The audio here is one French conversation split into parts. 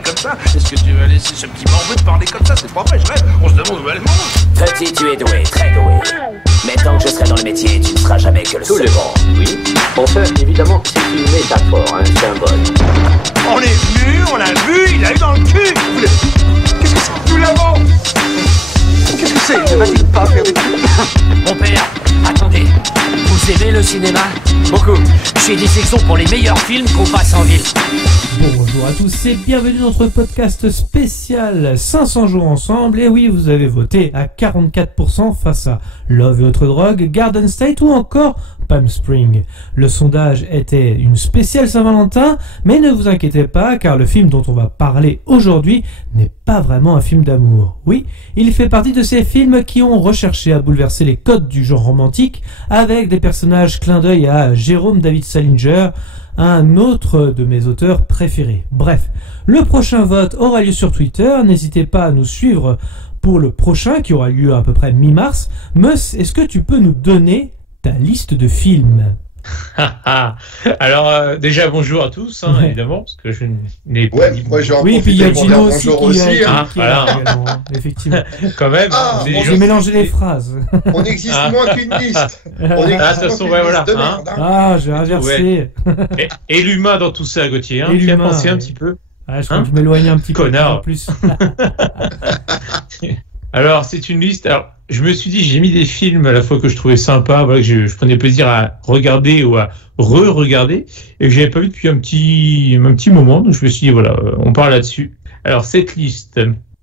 parler comme ça? Est-ce que tu vas laisser ce petit morveux te parler comme ça? C'est pas vrai, je rêve. On se demande où elle mange. Petit, tu es doué, très doué. Mais tant que je serai dans le métier, tu ne seras jamais que le second. Oui. Enfin, évidemment, c'est une métaphore, un symbole. On est venu, on l'a vu, il a eu dans le cul. Qu'est-ce que c'est? Nous l'avons. Qu'est-ce que c'est? Ne va-t-il pas faire des trucs? Mon père, attendez. Vous aimez le cinéma? Beaucoup. J'ai des sections pour les meilleurs films qu'on passe en ville. Bonjour à tous et bienvenue dans notre podcast spécial 500 jours ensemble. Et oui, vous avez voté à 44% face à Love et autres drogues, Garden State ou encore Palm Springs. Le sondage était une spéciale Saint-Valentin, mais ne vous inquiétez pas car le film dont on va parler aujourd'hui n'est pas vraiment un film d'amour. Oui, il fait partie de ces films qui ont recherché à bouleverser les codes du genre romantique avec des personnages clin d'œil à Jérôme David Salinger, un autre de mes auteurs préférés. Bref, le prochain vote aura lieu sur Twitter, n'hésitez pas à nous suivre pour le prochain qui aura lieu à peu près mi-mars. Mus, est-ce que tu peux nous donner ta liste de films? Alors déjà bonjour à tous, hein, évidemment, parce que je n'ai pas Ouais, dit moi j'ai en Oui, puis il y a Gino aussi bonjour qui aussi. a voilà. également, effectivement. quand même. Ah, vous êtes des J'ai gens- mélangé les phrases. On existe moins qu'une liste. On existe Ah, de toute moins façon, qu'une ouais, liste voilà, de hein. merde, hein. Ah, j'ai inversé. et l'humain dans tout ça, Gauthier, hein, Et qui a l'humain, pensé un oui. petit peu. Ah, je crois Hein, que je m'éloignais un petit peu connard. en plus. Alors c'est une liste. Alors je me suis dit, j'ai mis des films à la fois que je trouvais sympas, voilà, que je prenais plaisir à regarder ou à re-regarder, et que j'avais pas vu depuis un petit moment. Donc je me suis dit voilà, on parle là-dessus. Alors cette liste.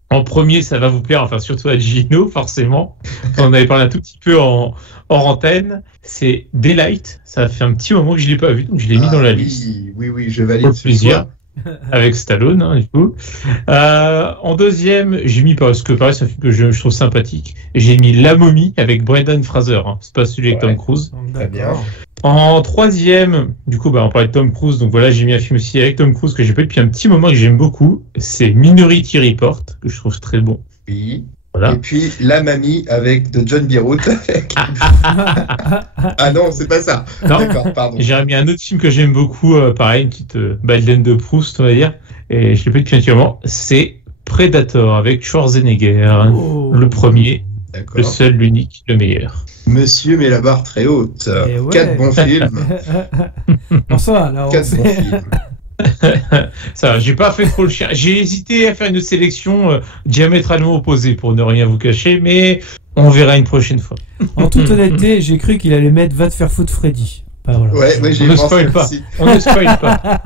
En premier, ça va vous plaire, enfin surtout à Gino, forcément. On en avait parlé un tout petit peu en antenne. C'est Daylight. Ça fait un petit moment que je l'ai pas vu, donc je l'ai mis dans la liste. Oui, je valide Pour le ce plaisir. choix. Avec Stallone, hein, du coup. En deuxième, j'ai mis, parce que pareil, c'est un film que je trouve sympathique, j'ai mis La Momie avec Brendan Fraser. Hein. C'est pas celui avec Ouais. Tom Cruise. Très bien. D'accord. En troisième, du coup, on parlait de Tom Cruise, donc voilà, j'ai mis un film aussi avec Tom Cruise que j'ai pas vu depuis un petit moment et que j'aime beaucoup. C'est Minority Report, que je trouve très bon. Oui. Voilà. Et puis La Mamie avec de John Bierut. Ah non, c'est pas ça. Non. D'accord, pardon. J'ai mis un autre film que j'aime beaucoup, pareil, une petite Madeleine de Proust, on va dire, et je l'ai pas vu depuis un petit moment, c'est Predator avec Schwarzenegger, Oh. le premier, le D'accord. seul, l'unique, le meilleur. Monsieur met la barre très haute. Eh ouais. 4 bons films. Bon, ça va, là, on 4 bons sait. films. Ça va, j'ai pas fait trop le chien. J'ai hésité à faire une sélection diamétralement opposée pour ne rien vous cacher, mais on verra une prochaine fois. En toute honnêteté, j'ai cru qu'il allait mettre Va te faire foutre Freddy. Bah, voilà. Ouais, j'ai On ne pensé spoil pas. aussi. On ne spoil pas.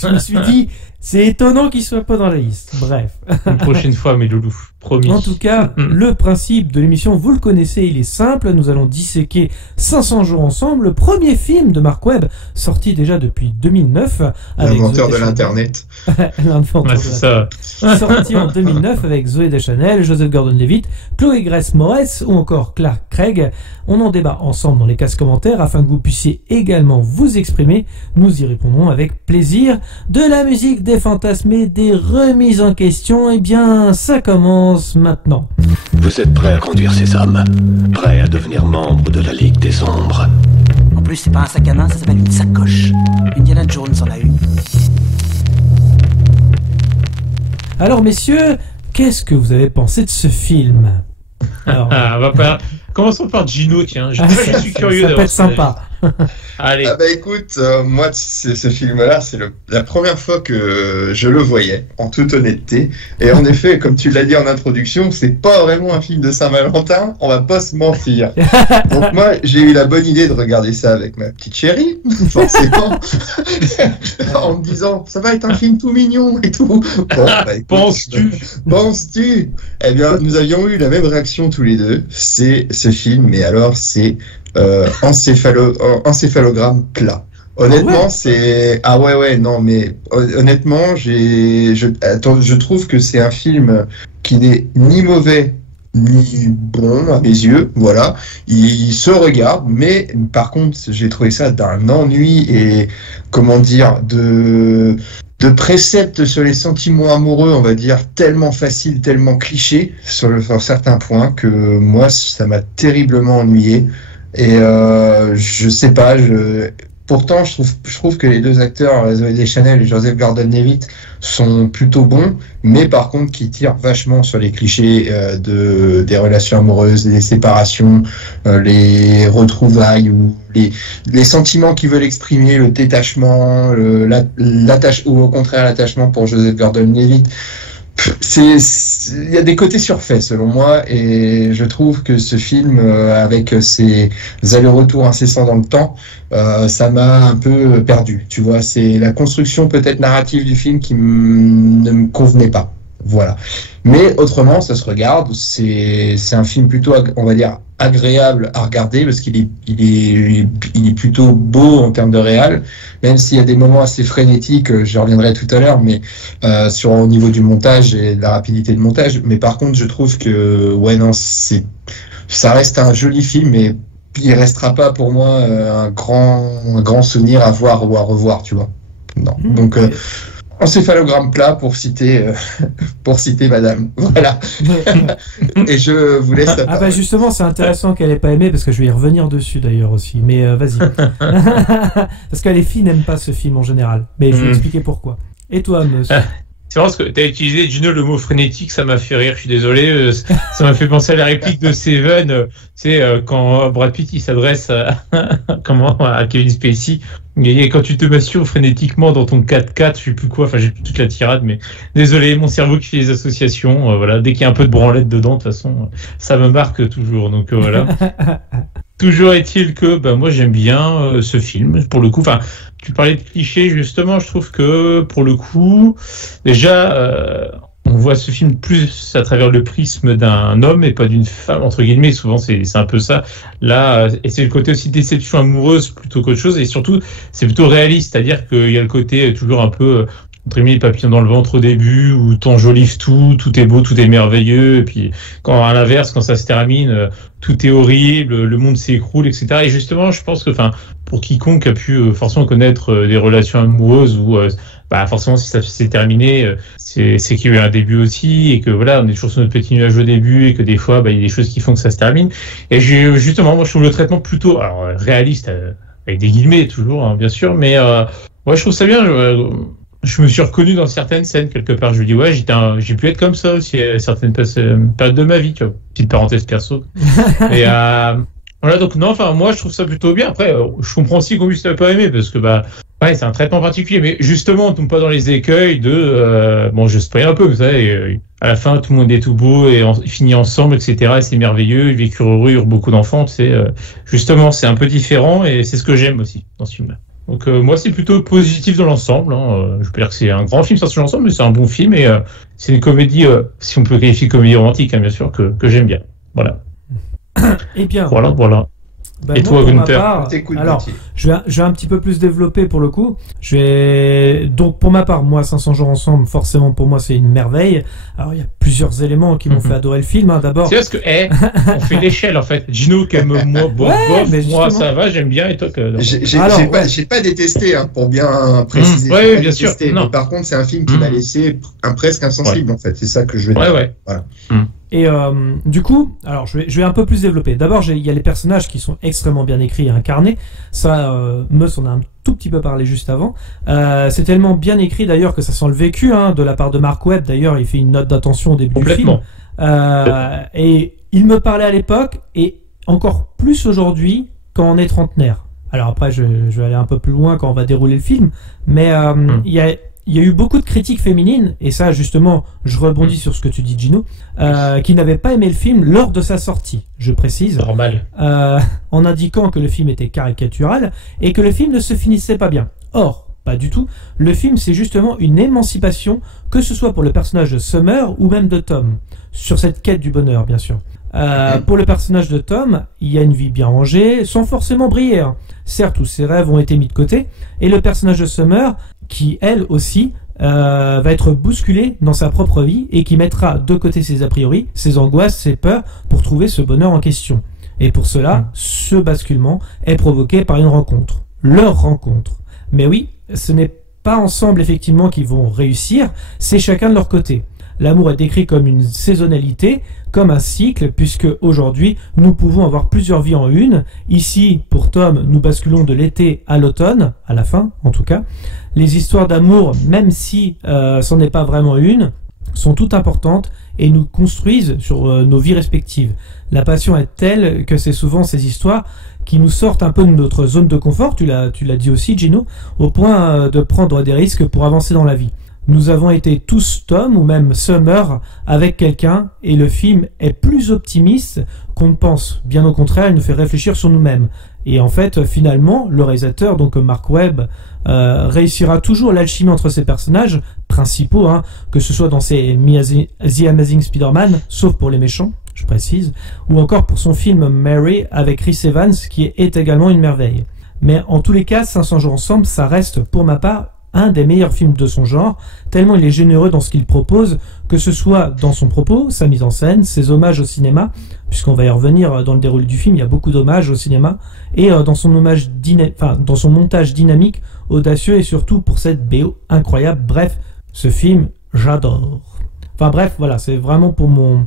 Je me suis dit, c'est étonnant qu'il soit pas dans la liste. Bref. Une prochaine fois, mes loulous. Promis. En tout cas, le principe de l'émission, vous le connaissez, il est simple. Nous allons disséquer 500 jours ensemble. Le premier film de Mark Webb, sorti déjà depuis 2009. avec L'inventeur Zoé de l'Internet. L'inventeur Ouais, de c'est la- ça. Sorti en 2009 avec Zoé Deschanel, Joseph Gordon-Levitt, Chloé Grace Moretz ou encore Clark Craig. On en débat ensemble dans les cases commentaires afin que vous puissiez également vous exprimer. Nous y répondrons avec plaisir. De la musique, des fantasmes, des remises en question. Eh bien, ça commence maintenant. Vous êtes prêts à conduire ces hommes? Prêts à devenir membre de la Ligue des Ombres? En plus, c'est pas un sac à main, ça s'appelle une sacoche. Indiana Jones en a une. Alors, messieurs, qu'est-ce que vous avez pensé de ce film? Alors, Ah, on va pas... Commençons par Gino, tiens. Je suis curieux ça peut d'avoir être son sympa. avis. Allez. Ah bah écoute, moi ce film-là, c'est la première fois que je le voyais, en toute honnêteté. Et en effet, comme tu l'as dit en introduction, c'est pas vraiment un film de Saint-Valentin, on va pas se mentir. Donc moi, j'ai eu la bonne idée de regarder ça avec ma petite chérie, forcément, en me disant, ça va être un film tout mignon et tout. Bon, bah, écoute, Penses-tu? Eh bien, nous avions eu la même réaction tous les deux. C'est ce film, mais alors c'est encéphalogramme plat. Honnêtement, ouais. c'est non, mais honnêtement, je trouve que c'est un film qui n'est ni mauvais ni bon à mes yeux. Voilà, il se regarde, mais par contre, j'ai trouvé ça d'un ennui et comment dire de préceptes sur les sentiments amoureux, on va dire, tellement facile, tellement cliché sur certains points que moi, ça m'a terriblement ennuyé. Et je sais pas, Pourtant, je trouve que les deux acteurs, Zooey Deschanel et Joseph Gordon-Levitt, sont plutôt bons, mais par contre qui tirent vachement sur les clichés des relations amoureuses, des séparations, les retrouvailles ou les sentiments qu'ils veulent exprimer, le détachement, ou au contraire l'attachement pour Joseph Gordon-Levitt. Il y a des côtés surfaits selon moi, et je trouve que ce film, avec ses allers-retours incessants dans le temps, ça m'a un peu perdu. Tu vois, c'est la construction peut-être narrative du film qui ne me convenait pas. Voilà. Mais autrement, ça se regarde. C'est un film plutôt, on va dire, agréable à regarder parce qu'il est plutôt beau en termes de réal, même s'il y a des moments assez frénétiques, je reviendrai tout à l'heure, mais au niveau du montage et de la rapidité de montage. Mais par contre, je trouve que ça reste un joli film, mais il restera pas pour moi un grand souvenir à voir ou à revoir, tu vois. Non. Donc encéphalogramme plat pour citer madame. Voilà. Et je vous laisse la parole. Ah bah justement, c'est intéressant qu'elle ait pas aimé parce que je vais y revenir dessus d'ailleurs aussi. Mais vas-y. Parce que les filles n'aiment pas ce film en général. Mais je vais expliquer pourquoi. Et toi, monsieur? C'est vrai que tu as utilisé, Gino, le mot frénétique, ça m'a fait rire, je suis désolé. Ça m'a fait penser à la réplique de Seven, quand Brad Pitt il s'adresse à Kevin Spacey. Et quand tu te masturbes frénétiquement dans ton 4x4, je sais plus quoi, enfin j'ai plus toute la tirade, mais désolé, mon cerveau qui fait les associations, voilà, dès qu'il y a un peu de branlette dedans, de toute façon, ça me marque toujours, donc voilà. Toujours est-il que moi j'aime bien ce film, pour le coup, enfin tu parlais de clichés, justement, je trouve que pour le coup, déjà on voit ce film plus à travers le prisme d'un homme et pas d'une femme, entre guillemets. Souvent, c'est un peu ça. Là, et c'est le côté aussi déception amoureuse plutôt qu'autre chose. Et surtout, c'est plutôt réaliste. C'est-à-dire qu'il y a le côté toujours un peu, entre guillemets, papillon dans le ventre au début, où t'enjolives tout est beau, tout est merveilleux. Et puis, à l'inverse, quand ça se termine, tout est horrible, le monde s'écroule, etc. Et justement, je pense que, pour quiconque a pu forcément connaître des relations amoureuses où forcément si ça s'est terminé, c'est qu'il y a eu un début aussi, et que voilà, on est toujours sur notre petit nuage au début, et que des fois il y a des choses qui font que ça se termine. Et justement, moi je trouve le traitement plutôt réaliste, avec des guillemets toujours, hein, bien sûr, mais je trouve ça bien. Je me suis reconnu dans certaines scènes quelque part. Je me dis j'ai pu être comme ça aussi à certaines périodes de ma vie, tu vois. Petite parenthèse perso. Et voilà, donc non, moi je trouve ça plutôt bien. Après, je comprends aussi qu'on puisse pas aimer, parce que c'est un traitement particulier, mais justement on tombe pas dans les écueils de je spoil un peu, vous savez, à la fin tout le monde est tout beau et finit ensemble, etc. Et c'est merveilleux, ils vécurent heureux, ils eurent beaucoup d'enfants. Justement, c'est un peu différent, et c'est ce que j'aime aussi dans ce film-là. Donc moi c'est plutôt positif dans l'ensemble, hein. Je peux dire que c'est un grand film sur l'ensemble, mais c'est un bon film, et c'est une comédie, si on peut qualifier de comédie romantique, hein, bien sûr, que j'aime bien. Voilà. Et bien. Voilà. Et toi, Gunther? Alors, je vais un petit peu plus développer pour le coup. Donc, pour ma part, moi, 500 jours ensemble, forcément, pour moi, c'est une merveille. Alors, il y a plusieurs éléments qui m'ont fait adorer le film, hein. D'abord. C'est parce que, on fait l'échelle, en fait. Gino, qui aime moi, ça va, j'aime bien, et toi, j'ai pas détesté, hein, pour bien préciser. Oui, bien sûr. Mais par contre, c'est un film qui m'a laissé presque insensible, en fait. C'est ça que je veux dire. Ouais. Voilà. Et du coup, alors je vais un peu plus développer. D'abord, il y a les personnages qui sont extrêmement bien écrits et incarnés. Ça, Meus en a un tout petit peu parlé juste avant. C'est tellement bien écrit d'ailleurs que ça sent le vécu, hein, de la part de Mark Webb. D'ailleurs, il fait une note d'attention au début du film. Et il me parlait à l'époque, et encore plus aujourd'hui quand on est trentenaire. Alors après, je vais aller un peu plus loin quand on va dérouler le film, mais il y a eu beaucoup de critiques féminines, et ça justement, je rebondis sur ce que tu dis, Gino, qui n'avaient pas aimé le film lors de sa sortie, je précise. Normal. En indiquant que le film était caricatural et que le film ne se finissait pas bien. Or, pas du tout. Le film, c'est justement une émancipation, que ce soit pour le personnage de Summer ou même de Tom, sur cette quête du bonheur, bien sûr. Pour le personnage de Tom, il y a une vie bien rangée, sans forcément briller, hein. Certes, tous ses rêves ont été mis de côté, et le personnage de Summer, qui elle aussi va être bousculée dans sa propre vie, et qui mettra de côté ses a priori, ses angoisses, ses peurs, pour trouver ce bonheur en question. Et pour cela, ce basculement est provoqué par une rencontre. Leur rencontre. Mais oui, ce n'est pas ensemble effectivement qu'ils vont réussir, c'est chacun de leur côté. L'amour est décrit comme une saisonnalité, comme un cycle, puisque aujourd'hui, nous pouvons avoir plusieurs vies en une. Ici, pour Tom, nous basculons de l'été à l'automne, à la fin en tout cas. Les histoires d'amour, même si c'en est pas vraiment une, sont toutes importantes et nous construisent sur nos vies respectives. La passion est telle que c'est souvent ces histoires qui nous sortent un peu de notre zone de confort, tu l'as dit aussi Gino, au point de prendre des risques pour avancer dans la vie. Nous avons été tous Tom ou même Summer avec quelqu'un et le film est plus optimiste qu'on ne pense. Bien au contraire, il nous fait réfléchir sur nous-mêmes. Et en fait, finalement, le réalisateur, donc Mark Webb, réussira toujours l'alchimie entre ses personnages principaux, que ce soit dans ses The Amazing Spider-Man, sauf pour les méchants, je précise, ou encore pour son film Mary avec Chris Evans, qui est également une merveille. Mais en tous les cas, 500 jours ensemble, ça reste, pour ma part, un des meilleurs films de son genre, tellement il est généreux dans ce qu'il propose, que ce soit dans son propos, sa mise en scène, ses hommages au cinéma, puisqu'on va y revenir dans le déroulé du film, il y a beaucoup d'hommages au cinéma, et dans son montage dynamique, audacieux, et surtout pour cette BO incroyable. Bref, ce film, j'adore. Enfin bref, voilà, c'est vraiment pour mon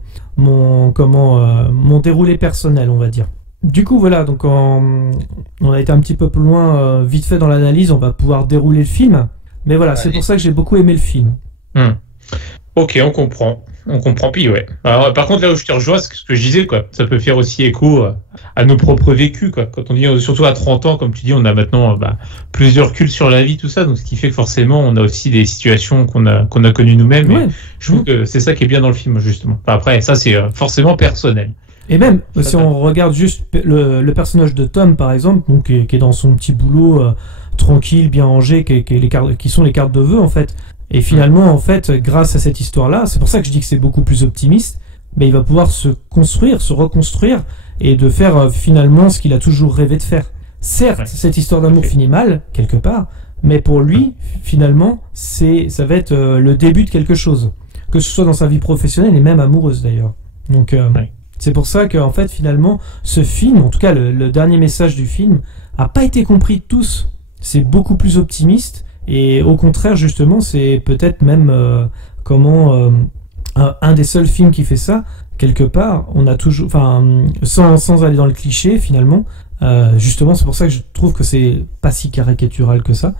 déroulé personnel, on va dire. Du coup, voilà, donc on a été un petit peu plus loin, vite fait dans l'analyse, on va pouvoir dérouler le film. Mais voilà, c'est pour ça que j'ai beaucoup aimé le film. Ok, on comprend. Puis ouais. Alors, par contre, là où je te rejoins, c'est ce que je disais, quoi. Ça peut faire aussi écho à nos propres vécus, quoi. Quand on dit, surtout à 30 ans, comme tu dis, on a maintenant plus de recul sur la vie, tout ça. Donc, ce qui fait que forcément, on a aussi des situations qu'on a connues nous-mêmes. Ouais. Et je trouve que c'est ça qui est bien dans le film, justement. Enfin, après, ça, c'est forcément personnel. Et même, si on regarde juste le personnage de Tom, par exemple, donc, qui est dans son petit boulot tranquille, bien rangé, qui sont les cartes de vœux, en fait. Et finalement, en fait, grâce à cette histoire-là, c'est pour ça que je dis que c'est beaucoup plus optimiste, mais il va pouvoir se construire, se reconstruire, et de faire finalement ce qu'il a toujours rêvé de faire. Certes, cette histoire d'amour finit mal, quelque part, mais pour lui, finalement, ça va être le début de quelque chose. Que ce soit dans sa vie professionnelle et même amoureuse, d'ailleurs. Donc, c'est pour ça qu'en fait, finalement, ce film, en tout cas le dernier message du film, a pas été compris de tous. C'est beaucoup plus optimiste, et au contraire, justement, c'est peut-être même un des seuls films qui fait ça. Quelque part, on a toujours, sans aller dans le cliché, finalement, justement, c'est pour ça que je trouve que c'est pas si caricatural que ça.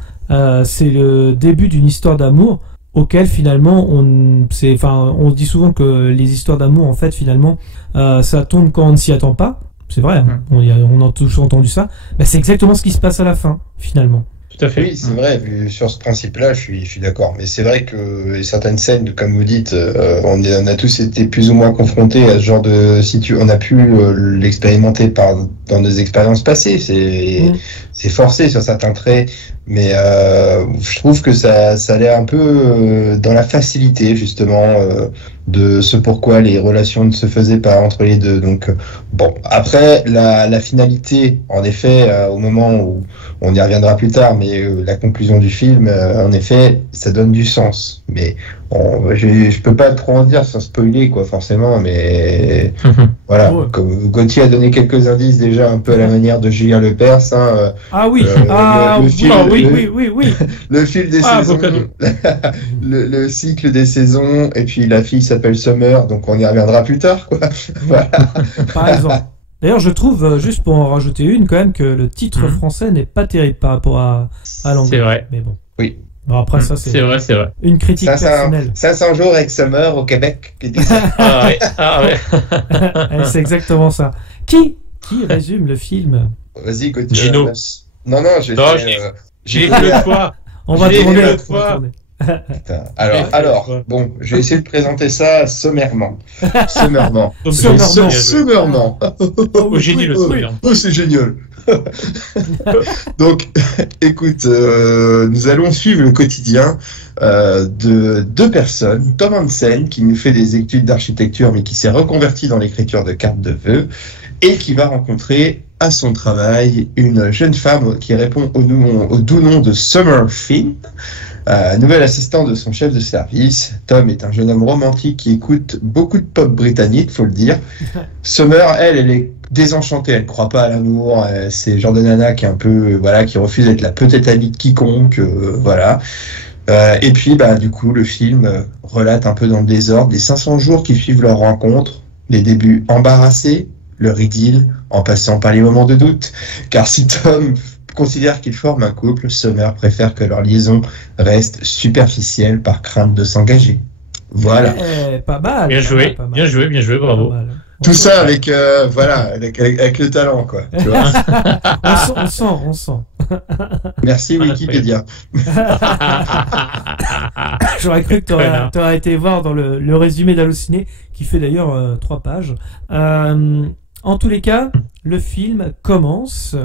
C'est le début d'une histoire d'amour auquel finalement on dit souvent que les histoires d'amour, en fait, finalement, ça tombe quand on ne s'y attend pas. C'est vrai, on a toujours entendu ça. Ben, c'est exactement ce qui se passe à la fin, finalement. Tout à fait. Oui, c'est vrai, sur ce principe-là, je suis d'accord. Mais c'est vrai que certaines scènes, comme vous dites, on a tous été plus ou moins confrontés à ce genre de situation. On a pu l'expérimenter dans nos expériences passées. C'est forcé sur certains traits. Mais je trouve que ça allait un peu dans la facilité, justement, de ce pourquoi les relations ne se faisaient pas entre les deux. Donc, bon, après, la finalité, en effet, au moment où on y reviendra plus tard, mais la conclusion du film, en effet, ça donne du sens. Mais je peux pas trop en dire sans spoiler, quoi, forcément, mais voilà. Ouais. Comme Gauthier a donné quelques indices déjà un peu à la manière de Julien Lepers. Oui. Oui. Le fil des saisons, le cycle des saisons, et puis la fille s'appelle Summer, donc on y reviendra plus tard, quoi. Voilà. Par exemple. D'ailleurs, je trouve, juste pour en rajouter une, quand même, que le titre français n'est pas terrible par rapport à l'anglais. C'est vrai. Mais bon. Oui. Bon, après, ça, c'est vrai. Une critique personnelle. 500 jours avec Summer au Québec. C'est exactement ça. Qui résume le film? Vas-y, Gauthier. Gino. Non, j'ai fait l'autre fois. On va tourner l'autre fois. Putain. Alors, bon, je vais essayer de présenter ça sommairement. Sommairement. Oh, génial le sommaire. Oh, c'est génial. Donc, écoute, nous allons suivre le quotidien de deux personnes. Tom Hansen, qui nous fait des études d'architecture, mais qui s'est reconverti dans l'écriture de cartes de vœux, et qui va rencontrer à son travail une jeune femme qui répond au doux nom de Summer Finn, nouvelle assistante de son chef de service. Tom est un jeune homme romantique qui écoute beaucoup de pop britannique, faut le dire. Summer, elle est désenchantée, elle croit pas à l'amour, c'est le genre de nana qui est un peu, qui refuse d'être la petite amie de quiconque, voilà. Et puis, du coup, le film relate un peu dans le désordre les 500 jours qui suivent leur rencontre, les débuts embarrassés, leur idylle, en passant par les moments de doute. Car si Tom considère qu'ils forment un couple, Summer préfère que leur liaison reste superficielle par crainte de s'engager. Voilà. Pas mal. Bien joué, bravo. Tout ça avec le talent, quoi. Tu vois. On sent. Merci Wikipédia. J'aurais cru que t'aurais été voir dans le résumé d'Allociné, qui fait d'ailleurs 3 pages. En tous les cas, le film commence.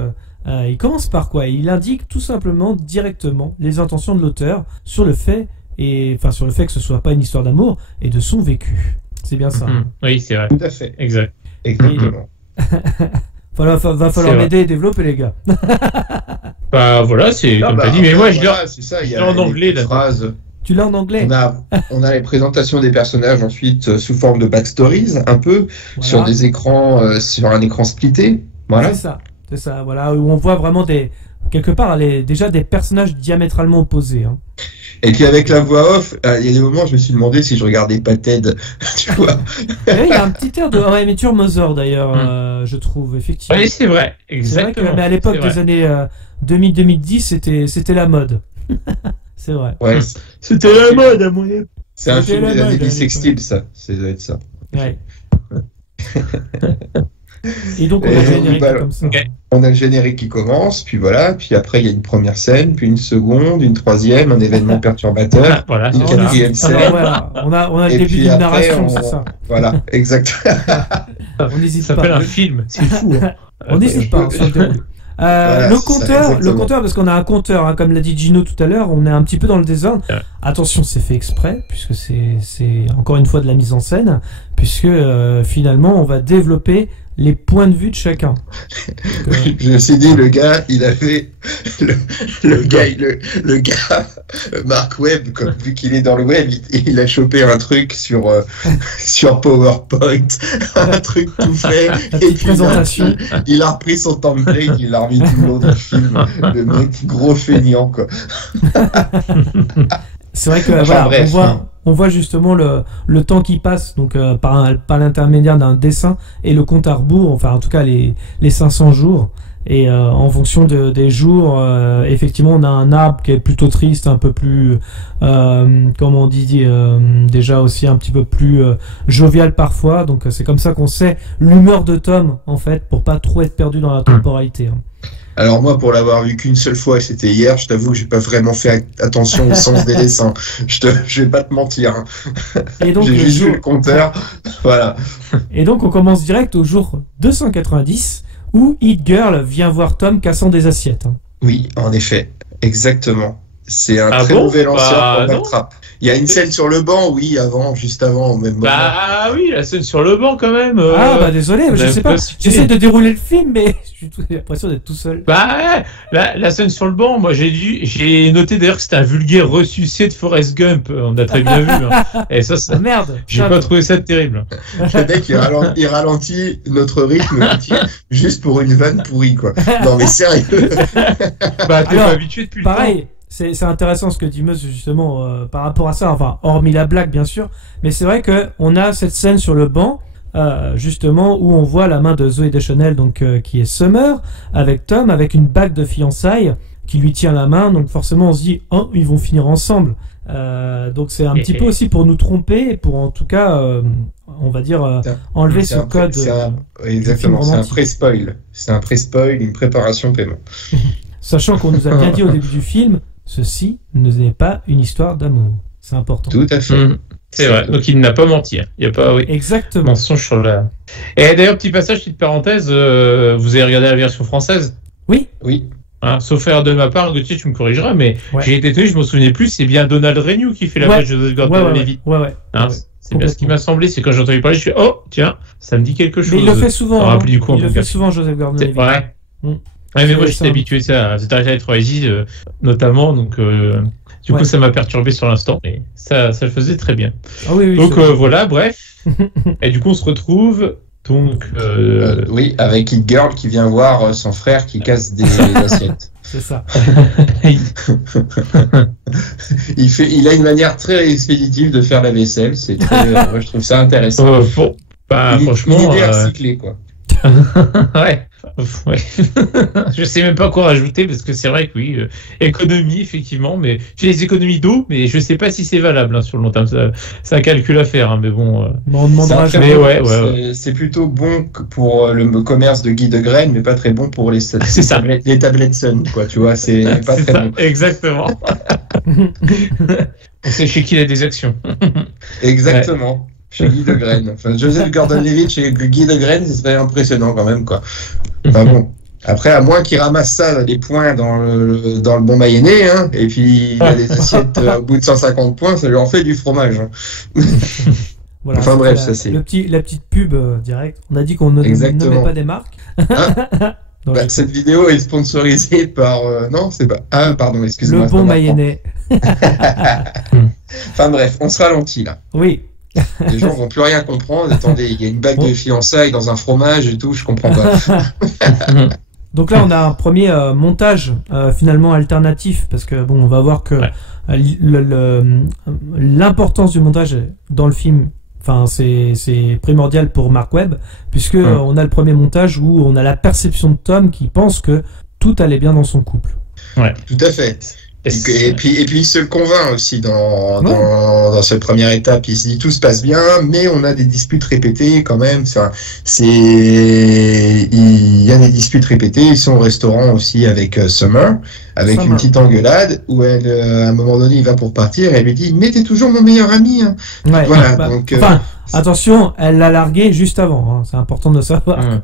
Il commence par quoi? Il indique tout simplement directement les intentions de l'auteur sur le fait que ce soit pas une histoire d'amour et de son vécu. C'est bien ça. Oui, c'est vrai. Tout à fait. Exactement. Va falloir m'aider et développer, les gars. Voilà, c'est comme t'as dit, mais moi je c'est ça, il y a en anglais la phrase. Tu l'as en anglais. On a les présentations des personnages ensuite sous forme de backstories, un peu sur des écrans, sur un écran splitté. Voilà. C'est ça, voilà, où on voit vraiment quelque part déjà des personnages diamétralement opposés. Hein. Et puis avec la voix off, il y a des moments où je me suis demandé si je regardais pas Ted, tu vois. Il y a un petit air de How I Met Your Mother d'ailleurs, je trouve, effectivement. Oui, c'est vrai, exactement. Mais à l'époque des années 2000-2010, c'était la mode. C'est vrai. Ouais. C'était la mode à mon époque. C'est un film des années bissextiles, ça. Ça doit être ça. Ouais. Et donc on a le générique comme ça. On a le générique qui commence, puis voilà, puis après il y a une première scène, puis une seconde, une troisième, un événement perturbateur, voilà, une quatrième scène. On a le début d'une narration, c'est ça. Voilà, exactement. On n'hésite pas. Ça s'appelle un film, c'est fou. Hein. On n'hésite pas, on se déroule. Le compteur, parce qu'on a un compteur, hein, comme l'a dit Gino tout à l'heure, on est un petit peu dans le désordre. Attention, c'est fait exprès, puisque c'est encore une fois de la mise en scène, puisque finalement on va développer les points de vue de chacun. Je me suis dit, le gars, il avait le gars, Mark Webb, vu qu'il est dans le web, il a chopé un truc sur PowerPoint, un truc tout fait. La petite présentation. Il a repris son template, il l'a remis tout le long du film. Le mec, gros feignant, quoi. C'est vrai que on voit justement le temps qui passe donc par l'intermédiaire d'un dessin et le compte à rebours, enfin en tout cas les 500 jours. Et en fonction des jours, effectivement, on a un arbre qui est plutôt triste, un peu plus, comment on dit, déjà aussi un petit peu plus jovial parfois. Donc c'est comme ça qu'on sait l'humeur de Tom, en fait, pour pas trop être perdu dans la temporalité. Hein. Alors moi, pour l'avoir vu qu'une seule fois, et c'était hier, je t'avoue que j'ai pas vraiment fait attention au sens des dessins. Je vais pas te mentir. Hein. Et donc, j'ai juste vu le compteur. Voilà. Et donc on commence direct au jour 290 où Hit Girl vient voir Tom cassant des assiettes. Hein. Oui, en effet, exactement. C'est un très mauvais lanceur pour Trap. Il y a une scène sur le banc, oui, juste avant, au même moment. Bah oui, la scène sur le banc quand même. Désolé, je sais pas. J'essaie de dérouler le film, mais j'ai l'impression d'être tout seul. La scène sur le banc, moi j'ai noté d'ailleurs que c'était un vulgaire ressucé de Forrest Gump. On a très bien vu. Hein. Et ça, merde. J'ai pas trouvé ça terrible. Le mec, il ralentit notre rythme juste pour une vanne pourrie, quoi. Non mais sérieux. T'es pas habitué depuis le temps. Pareil. C'est intéressant ce que dit Meuse justement par rapport à ça, enfin hormis la blague bien sûr, mais c'est vrai que on a cette scène sur le banc justement où on voit la main de Zooey Deschanel donc qui est Summer avec Tom avec une bague de fiançailles qui lui tient la main, donc forcément on se dit oh ils vont finir ensemble, donc c'est un petit peu aussi pour nous tromper, pour en tout cas on va dire enlever ce code. Exactement, c'est un pré-spoil, une préparation paiement. Sachant qu'on nous a bien dit au début du film, ceci n'est pas une histoire d'amour. C'est important. Tout à fait. C'est vrai. Donc il n'a pas menti. Il n'y a pas exactement mensonge sur la. Et d'ailleurs, petit passage, petite parenthèse, vous avez regardé la version française? Oui. Hein, sauf erreur de ma part, Gauthier, tu me corrigeras, mais j'ai été étonné, je m'en souvenais plus. C'est bien Donald Renew qui fait la voix de Joseph Gordon-Levitt. Ouais. C'est bien ce qui m'a semblé, c'est quand j'ai entendu parler, je fais oh tiens, ça me dit quelque chose. Mais il le fait souvent. Il le fait souvent, Joseph Gordon-Levitt. Ouais. Ouais, mais moi j'étais habitué à cette arrêt de Easy notamment, donc du coup ça m'a perturbé sur l'instant, mais ça le faisait très bien. Donc voilà, bref. Et du coup on se retrouve donc oui, avec Hit Girl qui vient voir son frère qui casse des assiettes. C'est ça. Il a une manière très expéditive de faire la vaisselle. C'est très, moi, je trouve ça intéressant. Bon, bah, franchement. Une idée recyclée, quoi. Ouais. Ouais. Je sais même pas quoi rajouter parce que c'est vrai que oui, économie effectivement, mais j'ai les économies d'eau, mais je sais pas si c'est valable sur le long terme. C'est un calcul à faire, hein, mais bon. On demandera. Mais ouais. C'est plutôt bon pour le commerce de Guy de Graine, mais pas très bon pour les tablettes Sun, quoi. Tu vois, c'est pas très bon. Exactement. On sait chez qui il a des actions. Exactement. Ouais. Chez Guy de Graine. Enfin, Joseph Gordon-Levitt chez Guy de Graine, ce serait impressionnant quand même, quoi. Enfin bon. Après, à moins qu'il ramasse ça, des points dans le bon mayonnaise, hein, et puis il a des assiettes au bout de 150 points, ça lui en fait du fromage. Hein. Voilà, enfin bref, ça c'est... La petite pub direct. On a dit qu'on ne nommait pas des marques. Ah. Bah, cette vidéo est sponsorisée par... non, c'est pas... Ah, pardon, excusez-moi. Le bon mayonnaise. Enfin bref, on se ralentit là. Oui. Les gens vont plus rien comprendre. Attendez, il y a une bague de fiançailles dans un fromage et tout, je comprends pas. Donc là, on a un premier montage finalement alternatif, parce que bon, on va voir que l'importance du montage dans le film, enfin, c'est primordial pour Mark Webb, puisque on a le premier montage où on a la perception de Tom qui pense que tout allait bien dans son couple. Ouais. Tout à fait. Et puis il se le convainc aussi dans cette première étape. Il se dit tout se passe bien, mais on a des disputes répétées quand même. Il y a des disputes répétées. Ils sont au restaurant aussi avec Summer, avec une petite engueulade où elle, à un moment donné, il va pour partir et elle lui dit mais t'es toujours mon meilleur ami. Hein. Ouais, voilà. Donc. Attention, elle l'a largué juste avant. Hein. C'est important de le savoir.